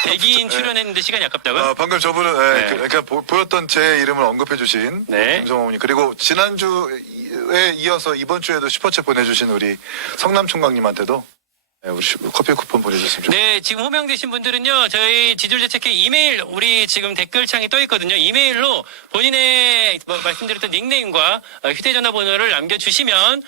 대기인 출연했는데 시간이 아깝다고요? 아, 방금 저분은 예, 네. 그러니까 보였던 제 이름을 언급해주신 네. 김성욱님, 그리고 지난주에 이어서 이번 주에도 슈퍼챗 보내주신 우리 성남총각님한테도 네, 우리 커피 쿠폰 보내주셨으면 좋겠습니다. 네, 지금 호명되신 분들은요, 저희 지질재체크 이메일, 우리 지금 댓글창이 떠 있거든요. 이메일로 본인의 말씀드렸던 닉네임과 휴대전화 번호를 남겨주시면,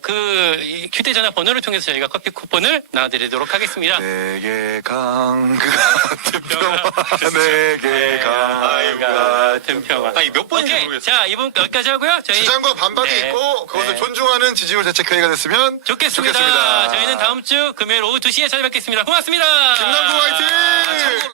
그 휴대전화 번호를 통해서 저희가 커피 쿠폰을 나눠드리도록 하겠습니다. 내게 강 같은 평화, 내게 강 같은 평화. 아니, 몇 번인지 오케이. 모르겠어요. 자, 이번 여기까지 하고요. 저희 주장과 반박이 네. 있고 그것을 네. 존중하는 지지율 대책회의가 됐으면 좋겠습니다. 좋겠습니다. 저희는 다음 주 금요일 오후 2시에 찾아뵙겠습니다. 고맙습니다. 김남국 화이팅!